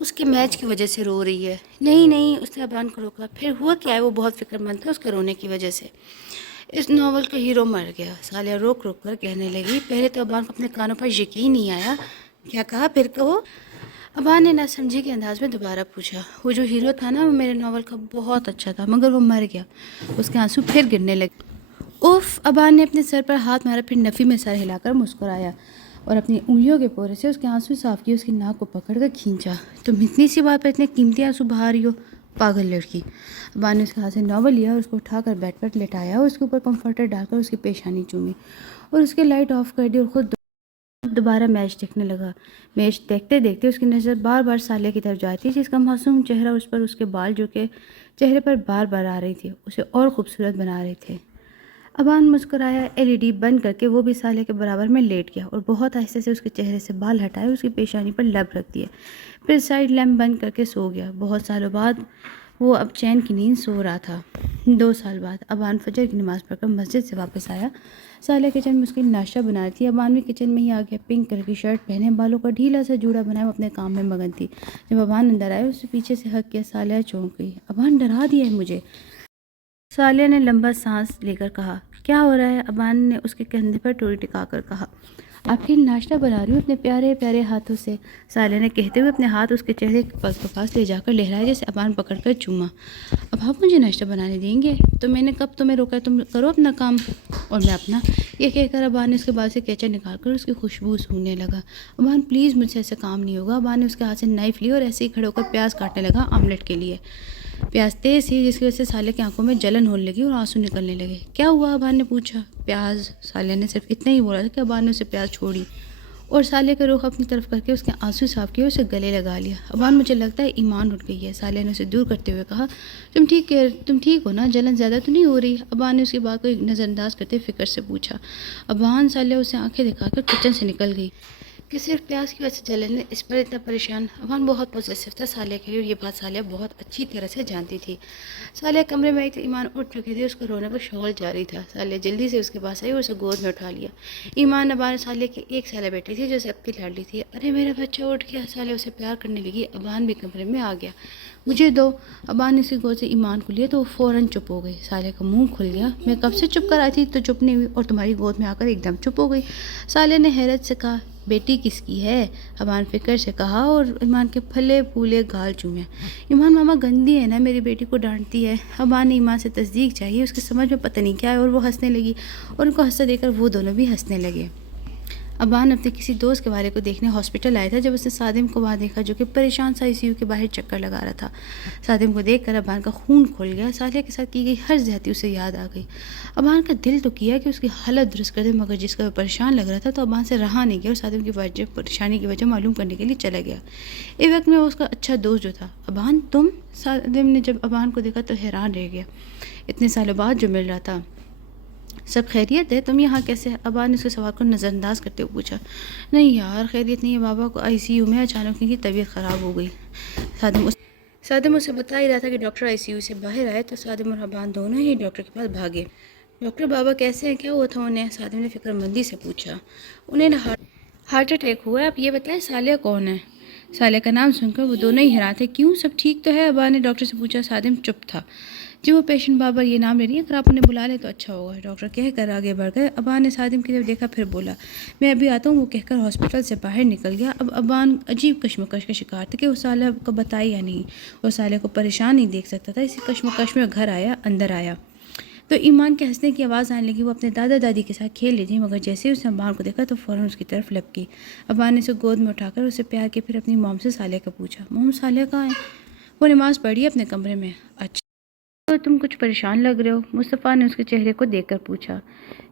اس کے میچ کی وجہ سے رو رہی ہے۔ نہیں نہیں، اس نے ابان کو روکا۔ پھر ہوا کیا ہے، وہ بہت فکر مند تھا اس کے رونے کی وجہ سے۔ اس ناول کا ہیرو مر گیا، سالیہ روک روک کر کہنے لگی۔ پہلے تو ابان کو اپنے کانوں پر یقین نہیں آیا۔ کیا کہا؟ پھر کہو۔ ابان نے نہ سمجھی کے انداز میں دوبارہ پوچھا۔ وہ جو ہیرو تھا نا، وہ میرے ناول کا بہت اچھا تھا، مگر وہ مر گیا۔ اس کے آنسو پھر گرنے لگے۔ اوف! ابان نے اپنے سر پر ہاتھ مارا، پھر نفی میں سر ہلا کر مسکرایا اور اپنی انگلیوں کے پورے سے اس کے آنسو صاف کیے، اس کی ناک کو پکڑ کر کھینچا۔ تم اتنی سی بات پر اتنے قیمتی آنسو بہا رہی ہو، پاگل لڑکی۔ ابان نے اس کے ہاتھ سے ناول لیا اور اس کو اٹھا کر بیڈ پر لٹایا اور اس کے اوپر کمفرٹر ڈال کر اس کی پیشانی چومی اور اس کے لائٹ آف کر دی اور خود دوبارہ میچ دیکھنے لگا۔ میچ دیکھتے دیکھتے اس کی نظر بار بار سالیہ کی طرف جاتی، جس کا معصوم چہرہ اس پر اس کے بال جو کہ چہرے پر بار بار آ رہی تھی اسے اور خوبصورت بنا رہے تھے۔ ابان مسکرایا۔ LED بند کر کے وہ بھی سالیہ کے برابر میں لیٹ گیا اور بہت آہستہ سے اس کے چہرے سے بال ہٹائے اور اس کی پیشانی پر لب رکھ دیے، پھر سائڈ لیمپ بند کر کے سو گیا۔ بہت سالوں بعد وہ اب چین کی نیند سو رہا تھا۔ 2 سال بعد ابان فجر کی نماز پڑھ کر مسجد سے واپس آیا۔ سالیہ کچن میں اس کے لیے ناشتہ بنا رہی تھی۔ ابان بھی کچن میں ہی آ گیا۔ پنک کلر کی شرٹ پہنے، بالوں کا ڈھیلا سا جوڑا بنائے، وہ اپنے کام میں مگن تھی۔ جب ابان اندر آئے، اسے پیچھے سے ہگ کیا۔ سالیہ چونک گئی۔ ابان ڈرا دیا ہے مجھے، سالیہ نے لمبا سانس لے کر کہا۔ کیا ہو رہا ہے؟ ابان نے اس کے کندھے پر ٹوئی ٹکا کر کہا۔ آپ کے لیے ناشتہ بنا رہی ہوں اپنے پیارے پیارے ہاتھوں سے، سالیہ نے کہتے ہوئے اپنے ہاتھ اس کے چہرے کے پاس لے جا کر لہرائے، جیسے ابان پکڑ کر چوما۔ اب آپ مجھے ناشتہ بنانے دیں گے؟ تو میں نے کب تمہیں روکا؟ تم کرو اپنا کام اور میں اپنا۔ یہ کہہ کر ابان نے اس کے بعد سے کیچا نکال کر اس کی خوشبو سونگنے لگا۔ ابان پلیز، مجھ سے ایسا کام نہیں ہوگا۔ ابان نے اس کے ہاتھ سے نائف لی اور ایسے ہی کھڑے ہو کر پیاز کاٹنے لگا آملیٹ کے لیے۔ پیاز تیز تھی، جس کی وجہ سے سالیہ کی آنکھوں میں جلن ہونے لگی اور آنسو نکلنے لگے۔ کیا ہوا؟ ابان نے پوچھا۔ پیاز، سالیہ نے صرف اتنا ہی بولا تھا کہ ابان نے اسے پیاز چھوڑی اور سالیہ کا رخ اپنی طرف کر کے اس کے آنسو صاف کیے اور اسے گلے لگا لیا۔ ابان، مجھے لگتا ہے ایمان اٹھ گئی ہے، سالیہ نے اسے دور کرتے ہوئے کہا۔ تم ٹھیک ہو نا؟ جلن زیادہ تو نہیں ہو رہی؟ ابان نے اس کی بات کو نظر انداز کرتے فکر سے پوچھا۔ ابان، سالیہ اسے آنکھیں دکھا کر کچن سے نکل گئی کہ صرف پیاز کی وجہ سے جلن ہے، اس پر اتنا پریشان۔ ابان بہت پوزیسو تھا سالیہ کے لیے اور یہ بات سالیہ بہت اچھی طرح سے جانتی تھی۔ سالیہ کمرے میں آئی تو ایمان اٹھ چکی تھی، اس کا رونے کا شغل جاری تھا۔ سالیہ جلدی سے اس کے پاس آئی اور اسے گود میں اٹھا لیا۔ ایمان ابان سالیہ کی 1 سالہ بیٹی تھی جو اسے اب کی لاڈلی تھی۔ ارے میرا بچہ اٹھ گیا، سالیہ اسے پیار کرنے لگی۔ ابان بھی کمرے میں آ گیا۔ مجھے دو۔ ابان نے اس کی گود سے ایمان کو لیا تو وہ فوراً چپ ہو گئی۔ سالیہ کا منہ کھل گیا۔ میں کب سے چپ کر آئی تھی تو چپ نہیں ہوئی اور تمہاری گود میں آ کر ایک دم چپ ہو گئی۔ سالیہ نے حیرت سے کہا۔ بیٹی کس کی ہے؟ ابان فکر سے کہا اور ایمان کے پھلے پھولے گال چومے۔ ایمان، ماما گندی ہے نا، میری بیٹی کو ڈانٹتی ہے۔ ابان نے ایمان سے تصدیق چاہیے، اس کے سمجھ میں پتہ نہیں کیا ہے اور وہ ہنسنے لگی اور ان کو ہنستا دیکھ کر وہ دونوں بھی ہنسنے لگے۔ ابان اپنے کسی دوست کے والد کو دیکھنے ہاسپٹل آیا تھا جب اس نے صادم کو وہاں دیکھا، جو کہ پریشان سا ICU کے باہر چکر لگا رہا تھا۔ صادم کو دیکھ کر ابان کا خون کھل گیا۔ سالیہ کے ساتھ کی گئی ہر زیادتی اسے یاد آ گئی۔ ابان کا دل تو کیا کہ اس کی حالت درست کر دے، مگر جس کا وہ پریشان لگ رہا تھا تو ابان سے رہا نہیں گیا اور صادم کی پریشانی کی وجہ معلوم کرنے کے لیے چلا گیا۔ ایک وقت میں اس کا اچھا دوست جو تھا۔ ابان، تم؟ صادم نے جب ابان کو دیکھا تو حیران رہ گیا، اتنے سالوں بعد جو مل رہا تھا۔ سب خیریت ہے؟ تم یہاں کیسے؟ ابان نے اس کے سوال کو نظر انداز کرتے ہوئے پوچھا۔ نہیں یار، خیریت نہیں ہے، بابا کو ICU میں اچانک ان کی طبیعت خراب ہو گئی۔ صادم اسے بتا ہی رہا تھا کہ ڈاکٹر ICU سے باہر آئے تو صادم اور ابان دونوں ہی ڈاکٹر کے پاس بھاگے۔ ڈاکٹر، بابا کیسے ہیں؟ کیا ہوا تھا انہیں؟ صادم نے فکر مندی سے پوچھا۔ انہیں ہارٹ اٹیک ہوا ہے۔ آپ یہ بتائیں سالیہ کون ہے؟ سالیہ کا نام سن کر وہ دونوں ہی حیران تھے۔ کیوں، سب ٹھیک تو ہے؟ ابان نے ڈاکٹر سے پوچھا۔ صادم چپ تھا۔ جی وہ پیشنٹ بابا یہ نام لے رہی ہیں، اگر آپ انہیں بلا لیں تو اچھا ہوگا، ڈاکٹر کہہ کر آگے بڑھ گئے۔ ابان نے صادم کی طرف دیکھا، پھر بولا میں ابھی آتا ہوں، وہ کہہ کر ہاسپٹل سے باہر نکل گیا۔ اب ابان عجیب کشمکش کا شکار تھا کہ وہ سالیہ کو بتائی یا نہیں، اور سالیہ کو پریشان نہیں دیکھ سکتا تھا۔ اسی کشمکش میں گھر اندر آیا تو ایمان کے ہنسنے کی آواز آنے لگی۔ وہ اپنے دادا دادی کے ساتھ کھیل رہی تھی، مگر جیسے ہی اس نے ابان کو دیکھا تو فوراً اس کی طرف لپکی۔ ابان نے اسے گود میں اٹھا کر اسے پیار کے پھر اپنی موم سے سالیہ کا پوچھا۔ موم، سالیہ کہاں ہے؟ وہ نماز پڑھی ہے اپنے کمرے میں۔ اچھا، تو تم کچھ پریشان لگ رہے ہو، مصطفیٰ نے اس کے چہرے کو دیکھ کر پوچھا۔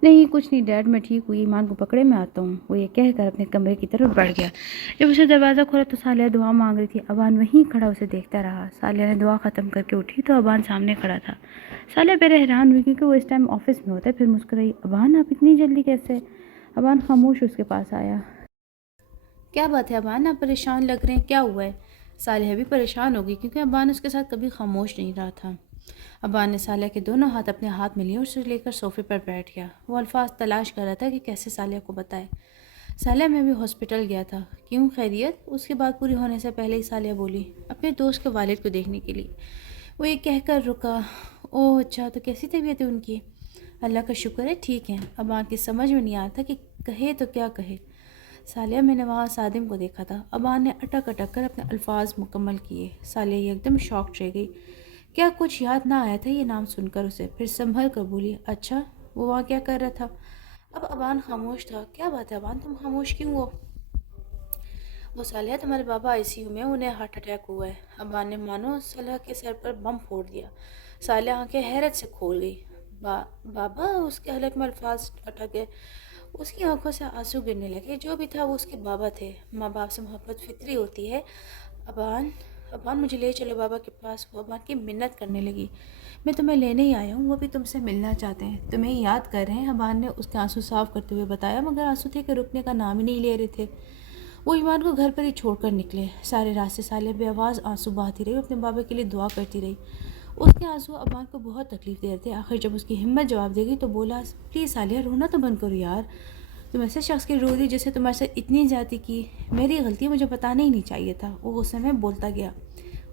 نہیں کچھ نہیں ڈیڈ، میں ٹھیک ہوئی، ایمان کو پکڑے میں آتا ہوں، وہ یہ کہہ کر اپنے کمرے کی طرف بڑھ گیا۔ جب اسے دروازہ کھولا تو سالیہ دعا مانگ رہی تھی۔ ابان وہیں کھڑا اسے دیکھتا رہا۔ سالیہ نے دعا ختم کر کے اٹھی تو ابان سامنے کھڑا تھا۔ سالیہ پہلے حیران ہوئی کیونکہ وہ اس ٹائم آفس میں ہوتا ہے، پھر مسکرائی۔ ابان، آپ اتنی جلدی کیسے؟ ابان خاموش اس کے پاس آیا۔ کیا بات ہے ابان، آپ پریشان لگ رہے ہیں، کیا ہوا ہے؟ سالیہ بھی پریشان ہو گئی کیونکہ ابان اس کے ساتھ کبھی خاموش نہیں رہا تھا۔ ابان نے سالیہ کے دونوں ہاتھ اپنے ہاتھ میں لیے اور اسے لے کر صوفے پر بیٹھ گیا۔ وہ الفاظ تلاش کر رہا تھا کہ کیسے سالیہ کو بتائے۔ سالیہ میں بھی ہاسپٹل گیا تھا. کیوں خیریت؟ اس کی بات پوری ہونے سے پہلے ہی سالیہ بولی اپنے دوست کے والد کو دیکھنے کے لیے. وہ یہ کہہ کر رکا. اوہ اچھا، تو کیسی طبیعت ہے ان کی؟ اللہ کا شکر ہے ٹھیک ہے. ابان کی سمجھ میں نہیں آتا کہ کہے تو کیا کہے. سالیہ میں نے وہاں صادم کو دیکھا تھا. ابان نے اٹک اٹک کر اپنے الفاظ مکمل کیے. سالیہ ایک دم شاکڈ رہ گئی. کیا کچھ یاد نہ آیا تھا یہ نام سن کر اسے؟ پھر سنبھل کر بولی اچھا، وہ وہاں کیا کر رہا تھا؟ اب ابان خاموش تھا. کیا بات ہے ابان، تم خاموش کیوں ہو؟ وہ سالیہ تمہارے بابا آئی سی یو میں، انہیں ہارٹ اٹیک ہوا ہے. ابان نے مانو سالیہ کے سر پر بم پھوڑ دیا. سالیہ آنکھیں حیرت سے کھول گئی. بابا؟ اس کے حلق میں الفاظ اٹک گئے. اس کی آنکھوں سے آنسو گرنے لگے. جو بھی تھا وہ اس کے بابا تھے. ماں باپ سے محبت فطری ہوتی ہے. ابان مجھے لے چلو بابا کے پاس. وہ ابان کی منت کرنے لگی. میں تمہیں لینے ہی آیا ہوں، وہ بھی تم سے ملنا چاہتے ہیں، تمہیں یاد کر رہے ہیں. ابان نے اس کے آنسو صاف کرتے ہوئے بتایا. مگر آنسو تھے کہ رکنے کا نام ہی نہیں لے رہے تھے. وہ ایمان کو گھر پر ہی چھوڑ کر نکلے. سارے راستے سالیہ بے آواز آنسو بہاتی رہی، اپنے بابا کے لیے دعا کرتی رہی. اس کے آنسو ابان کو بہت تکلیف دے رہے تھے. آخر جب اس کی ہمت جواب دے گئی تو بولا پلیز سالیہ، رونا تو بند کرو یار. تم ایسے شخص کی رو دی جس نے تمہارے ساتھ اتنی زیادتی کی. میری غلطی، مجھے بتانا ہی نہیں چاہیے تھا. وہ غصے میں بولتا گیا.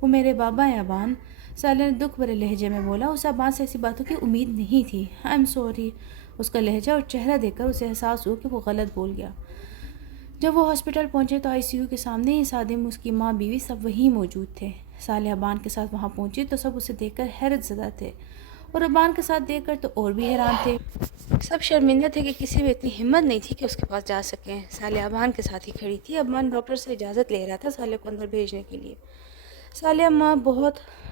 وہ میرے بابا ہیں ابان، سالیہ نے دکھ بھرے لہجے میں بولا. اسے ابان سے ایسی باتوں کی امید نہیں تھی. I am sorry. اس کا لہجہ اور چہرہ دیکھ کر اسے احساس ہوا کہ وہ غلط بول گیا. جب وہ ہاسپٹل پہنچے تو آئی سی یو کے سامنے ہی صادم، اس کی ماں بیوی سب وہیں موجود تھے. سالیہ ابان کے ساتھ وہاں پہنچی تو سب اسے دیکھ کر حیرت زدہ تھے، اور ابان کے ساتھ دیکھ کر تو اور بھی حیران تھے. سب شرمندہ تھے کہ کسی میں اتنی ہمت نہیں تھی کہ اس کے پاس جا سکیں. سالیہ ابان کے ساتھ ہی کھڑی تھی. ابان ڈاکٹر سے اجازت لے رہا تھا سالیہ کو اندر بھیجنے کے لیے. سالیہ ماں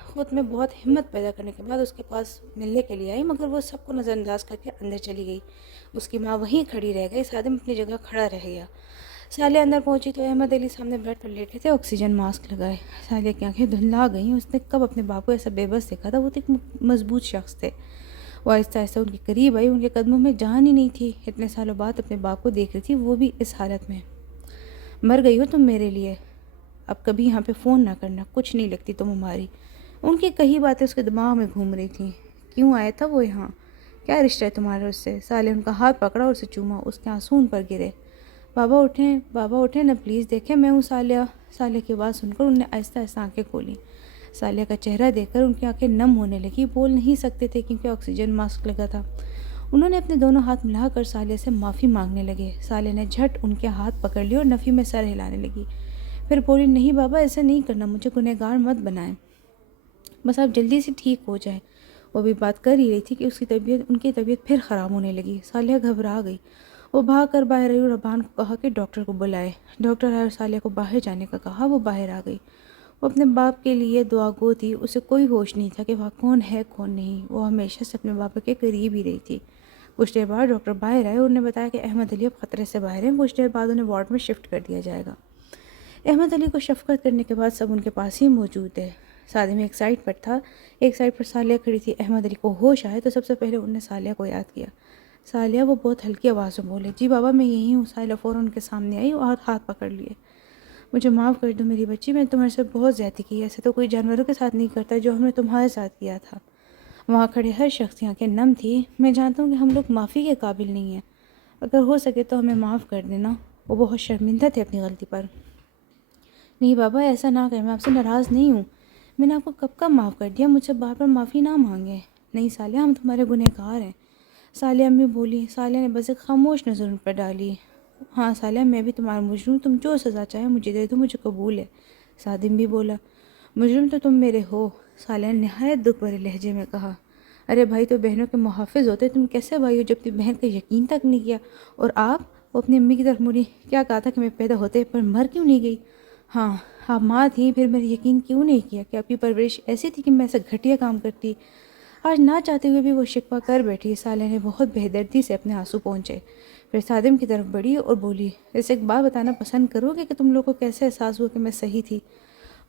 خود میں بہت ہمت پیدا کرنے کے بعد اس کے پاس ملنے کے لیے آئی، مگر وہ سب کو نظر انداز کر کے اندر چلی گئی. اس کی ماں وہیں کھڑی رہ گئی. صادم اپنی جگہ کھڑا رہ گیا. سالیہ اندر پہنچی تو احمد علی سامنے بیڈ پر لیٹے تھے، آکسیجن ماسک لگائے. سالیہ کی آنکھیں دھندلا گئیں. اس نے کب اپنے باپ کو ایسا بے بس دیکھا تھا؟ وہ تو ایک مضبوط شخص تھے. وہ آہستہ آہستہ ان کے قریب آئی. ان کے قدموں میں جان ہی نہیں تھی. اتنے سالوں بعد اپنے باپ کو دیکھ رہی تھی، وہ بھی اس حالت میں. مر گئی ہو تم میرے لیے. اب کبھی یہاں پہ فون نہ کرنا، کچھ نہیں لگتی تم ہماری. ان کی کئی باتیں اس کے دماغ میں گھوم رہی تھیں. کیوں آیا تھا وہ یہاں؟ کیا رشتہ ہے تمہارا اس سے؟ سالیہ ان کا ہاتھ پکڑا اور اسے چوما. اس کے آنسو ان پر گرے. بابا اٹھیں نا پلیز، دیکھیں میں ہوں سالیہ. سالیہ کی بات سن کر انہوں نے آہستہ آہستہ آنکھیں کھولیں. سالیہ کا چہرہ دیکھ کر ان کی آنکھیں نم ہونے لگی. بول نہیں سکتے تھے کیونکہ آکسیجن ماسک لگا تھا. انہوں نے اپنے دونوں ہاتھ ملا کر سالیہ سے معافی مانگنے لگے. سالیہ نے جھٹ ان کے ہاتھ پکڑ لیے اور نفی میں سر ہلانے لگی. پھر بولی نہیں بابا، ایسا نہیں کرنا، مجھے گنہگار مت بنائیں، بس آپ جلدی سے ٹھیک ہو جائیں. وہ بھی بات کر ہی رہی تھی کہ ان کی طبیعت پھر خراب ہونے لگی. سالیہ گھبرا گئی. وہ بھاگ کر باہر آئی اور ابان کو کہا کہ ڈاکٹر کو بلائے. ڈاکٹر آئے اور سالیہ کو باہر جانے کا کہا. وہ باہر آ گئی. وہ اپنے باپ کے لیے دعا گو تھی. اسے کوئی ہوش نہیں تھا کہ وہ کون ہے کون نہیں. وہ ہمیشہ سے اپنے باپ کے قریب ہی رہی تھی. کچھ دیر بعد ڈاکٹر باہر آئے اور انہوں نے بتایا کہ احمد علی اب خطرے سے باہر ہیں. کچھ دیر بعد انہیں وارڈ میں شفٹ کر دیا جائے گا. احمد علی کو شفقت کرنے کے بعد سب ان کے پاس ہی موجود تھے. صادم ایک سائڈ پر تھا، ایک سائڈ پر سالیہ کھڑی تھی. احمد علی کو ہوش آئے تو سب سے پہلے انہوں نے سالیہ کو یاد کیا. سالیہ، وہ بہت ہلکی آواز میں بولے. جی بابا میں یہی ہوں. سالیہ فوراً ان کے سامنے آئی اور ہاتھ پکڑ لیے. مجھے معاف کر دو میری بچی، میں نے تمہارے ساتھ بہت زیادتی کی. ایسے تو کوئی جانوروں کے ساتھ نہیں کرتا جو ہم نے تمہارے ساتھ کیا تھا. وہاں کھڑے ہر شخص کی آنکھیں نم تھی. میں جانتا ہوں کہ ہم لوگ معافی کے قابل نہیں ہیں، اگر ہو سکے تو ہمیں معاف کر دینا. وہ بہت شرمندہ تھے اپنی غلطی پر. نہیں بابا ایسا نہ کریں، میں آپ سے ناراض نہیں ہوں. میں نے آپ کو کب کا معاف کر دیا، مجھ سے بار بار معافی نہ مانگیں. نہیں سالیہ، ہم تمہارے گنہگار ہیں. سالیہ امی بولی. سالیہ نے بس ایک خاموش نظر ان پر ڈالی. ہاں سالیہ، میں بھی تمہارا مجرم، تم جو سزا چاہے مجھے دے دو، مجھے قبول ہے. صادم بھی بولا. مجرم تو تم میرے ہو. سالیہ نے نہایت دکھ بھرے لہجے میں کہا. ارے بھائی تو بہنوں کے محافظ ہوتے، تم کیسے بھائی ہو جب اپنی بہن کا یقین تک نہیں کیا؟ اور آپ؟ وہ اپنی امی کی طرف مڑی. کیا کہا تھا کہ میں پیدا ہوتے پر مر کیوں نہیں گئی؟ ہاں آپ ماں تھیں، پھر میرے یقین کیوں نہیں کیا کہ آپ کی پرورش ایسی تھی کہ میں ایسا گھٹیا کام کرتی؟ آج نہ چاہتے ہوئے بھی وہ شکوہ کر بیٹھی. سالیہ نے بہت بے دردی سے اپنے آنسو پہنچے. پھر صادم کی طرف بڑھی اور بولی. اسے ایک بات بتانا پسند کرو گے کہ تم لوگوں کو کیسے احساس ہوا کہ میں صحیح تھی؟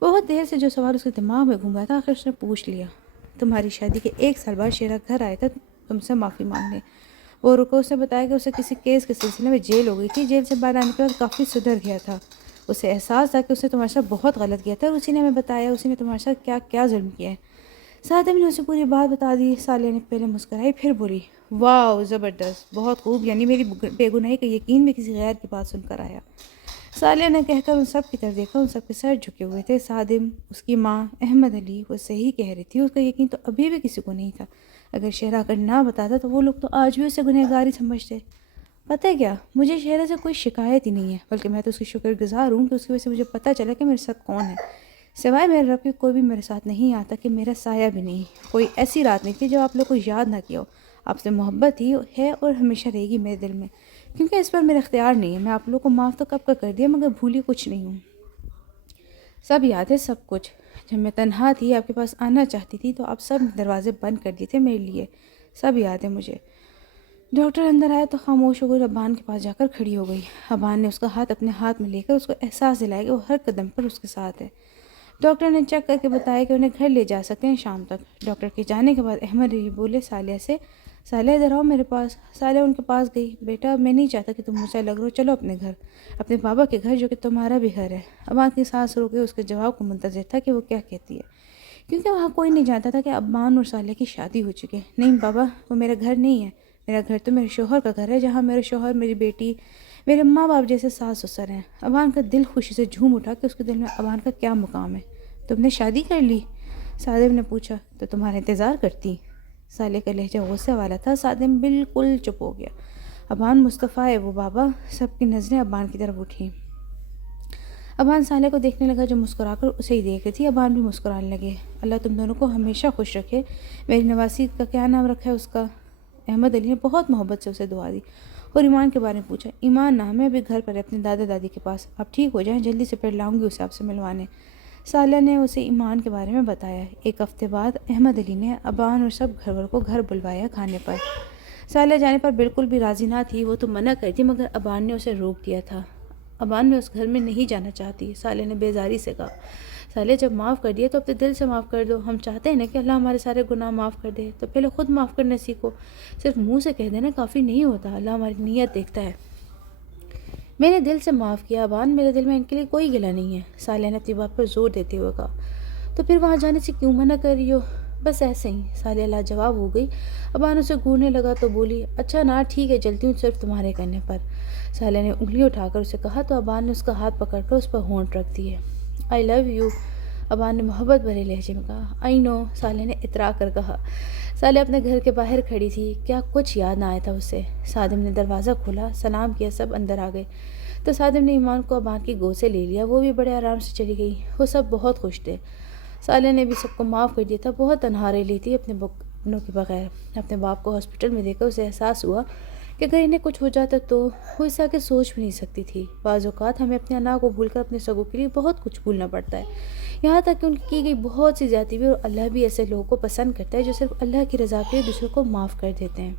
بہت دیر سے جو سوال اس کے دماغ میں گھوم رہا تھا آخر اس نے پوچھ لیا. تمہاری شادی کے 1 سال بعد شیرا گھر آیا تھا تم سے معافی مانگنے. وہ رکا. اس نے بتایا کہ اسے کسی کیس کے سلسلے میں جیل ہو گئی تھی. جیل سے باہر آنے کے بعد کافی سدھر گیا تھا. اسے احساس تھا کہ اس نے تمہارے ساتھ بہت غلط کیا تھا اور اسی نے ہمیں بتایا اسی نے تمہارے ساتھ کیا کیا ظلم کیا ہے. صادم نے اسے پوری بات بتا دی۔ صالحہ نے پہلے مسکرائی پھر بولی واو زبردست، بہت خوب، یعنی میری بے گناہی کا یقین بھی کسی غیر کی بات سن کر آیا۔ صالحہ نے کہہ کر ان سب کی طرف دیکھا، ان سب کے سر جھکے ہوئے تھے۔ صادم، اس کی ماں، احمد علی، وہ صحیح کہہ رہی تھی، اس کا یقین تو ابھی بھی کسی کو نہیں تھا۔ اگر شہرہ کر نہ بتاتا تو وہ لوگ تو آج بھی اسے گنہگار ہی سمجھتے۔ پتہ ہے کیا، مجھے شہرہ سے کوئی شکایت ہی نہیں ہے، بلکہ میں تو اس کی شکر گزار ہوں کہ اس کی وجہ سے مجھے پتہ چلا کہ میرے ساتھ کون ہے۔ سوائے میرے رب کے کوئی بھی میرے ساتھ نہیں آتا، کہ میرا سایہ بھی نہیں۔ کوئی ایسی رات نہیں تھی جو آپ لوگ کو یاد نہ کیا ہو۔ آپ سے محبت ہی ہے اور ہمیشہ رہے گی میرے دل میں، کیونکہ اس پر میرا اختیار نہیں ہے۔ میں آپ لوگ کو معاف تو کب کا کر دیا، مگر بھولی کچھ نہیں ہوں۔ سب یاد ہے، سب کچھ۔ جب میں تنہا تھی، آپ کے پاس آنا چاہتی تھی، تو آپ سب دروازے بند کر دیے تھے میرے لیے۔ سب یاد ہے مجھے۔ ڈاکٹر اندر آیا تو خاموش ہو گئی، ابان کے پاس جا کر کھڑی ہو گئی۔ ابان نے اس کا ہاتھ اپنے ہاتھ میں لے کر اس کو احساس دلایا کہ وہ ہر قدم پر اس کے ساتھ ہے۔ ڈاکٹر نے چیک کر کے بتایا کہ انہیں گھر لے جا سکتے ہیں شام تک۔ ڈاکٹر کے جانے کے بعد احمد علی بولے صالحہ سے، صالحہ ادھر آؤ میرے پاس۔ صالحہ ان کے پاس گئی۔ بیٹا، میں نہیں چاہتا کہ تم مجھ سے الگ رہو، چلو اپنے گھر، اپنے بابا کے گھر، جو کہ تمہارا بھی گھر ہے۔ ابان کی سانس روک کے اس کے جواب کو منتظر تھا کہ وہ کیا کہتی ہے، کیونکہ وہاں کوئی نہیں جانتا تھا کہ ابان اور صالحہ کی شادی ہو چکی ہے۔ نہیں بابا، وہ میرا گھر نہیں ہے، میرا گھر تو میرے شوہر کا گھر ہے، جہاں میرے شوہر، میری بیٹی، میرے ماں باپ جیسے ساس سسر ہیں۔ ابان کا دل خوشی سے جھوم اٹھا کہ اس کے دل میں ابان کا کیا مقام ہے۔ تم نے شادی کر لی؟ صادم نے پوچھا۔ تو تمہارا انتظار کرتی۔ صالح کا لہجہ غصے والا تھا۔ صادم بالکل چپ ہو گیا۔ ابان مصطفیٰ ہے وہ بابا۔ سب کی نظریں ابان کی طرف اٹھیں۔ ابان صالح کو دیکھنے لگا جو مسکرا کر اسے ہی دیکھ رہی تھی۔ ابان بھی مسکرانے لگے۔ اللہ تم دونوں کو ہمیشہ خوش رکھے۔ میری نواسی کا کیا نام رکھا ہے اس کا؟ احمد علی نے بہت محبت سے اسے دعا دی اور ایمان کے بارے میں پوچھا۔ ایمان نام ہے، ابھی گھر پر ہے اپنے دادا دادی کے پاس۔ آپ ٹھیک ہو جائیں، جلدی سے پھر لاؤں گی اسے آپ سے ملوانے۔ صالحہ نے اسے ایمان کے بارے میں بتایا۔ ایک ہفتے بعد احمد علی نے ابان اور سب گھر والوں کو گھر بلوایا کھانے پر۔ صالحہ جانے پر بالکل بھی راضی نہ تھی، وہ تو منع کرتی مگر ابان نے اسے روک دیا تھا۔ ابان میں اس گھر میں نہیں جانا چاہتی، صالحہ نے بیزاری سے کہا۔ صالحہ جب معاف کر دیا تو اپنے دل سے معاف کر دو۔ ہم چاہتے ہیں نا کہ اللہ ہمارے سارے گناہ معاف کر دے، تو پہلے خود معاف کرنا سیکھو۔ صرف منہ سے کہہ دینا کافی نہیں ہوتا، اللہ ہماری نیت دیکھتا ہے۔ میں نے دل سے معاف کیا ابان، میرے دل میں ان کے لیے کوئی گلہ نہیں ہے، صالحہ نے اپنی بات پر زور دیتے ہوئے کہا۔ تو پھر وہاں جانے سے کیوں منع کر رہی ہو؟ بس ایسے ہی، صالحہ لاجواب ہو گئی۔ ابان اسے گھورنے لگا تو بولی، اچھا نا ٹھیک ہے، چلتی ہوں صرف تمہارے کہنے پر۔ صالحہ نے انگلی اٹھا کر اسے کہا تو ابان نے اس کا ہاتھ پکڑ کر اس پر ہونٹ رکھ دیے۔ آئی لو یو، ابان نے محبت بھرے لہجے میں کہا۔ آئی نو، صالحہ نے اترا کر کہا۔ صالحہ اپنے گھر کے باہر کھڑی تھی، کیا کچھ یاد نہ آیا تھا اسے۔ صادم نے دروازہ کھولا، سلام کیا، سب اندر آ گئے تو صادم نے ایمان کو ابان کی گود سے لے لیا۔ وہ بھی بڑے آرام سے چلی گئی۔ وہ سب بہت خوش تھے۔ صالحہ نے بھی سب کو معاف کر دیا تھا، بہت تنہا رہ لی تھی اپنوں کے بغیر۔ اپنے باپ کو ہاسپٹل میں دیکھ کر اسے احساس ہوا کہ اگر انہیں کچھ ہو جاتا تو وہ اس آگے سوچ بھی نہیں سکتی تھی۔ بعض اوقات ہمیں اپنے انا کو بھول کر اپنے سگوں کے لیے بہت کچھ بھولنا پڑتا ہے، یہاں تک کہ ان کی گئی بہت سی زیادتی بھی، اور اللہ بھی ایسے لوگوں کو پسند کرتا ہے جو صرف اللہ کی رضا کے لیے دوسروں کو معاف کر دیتے ہیں۔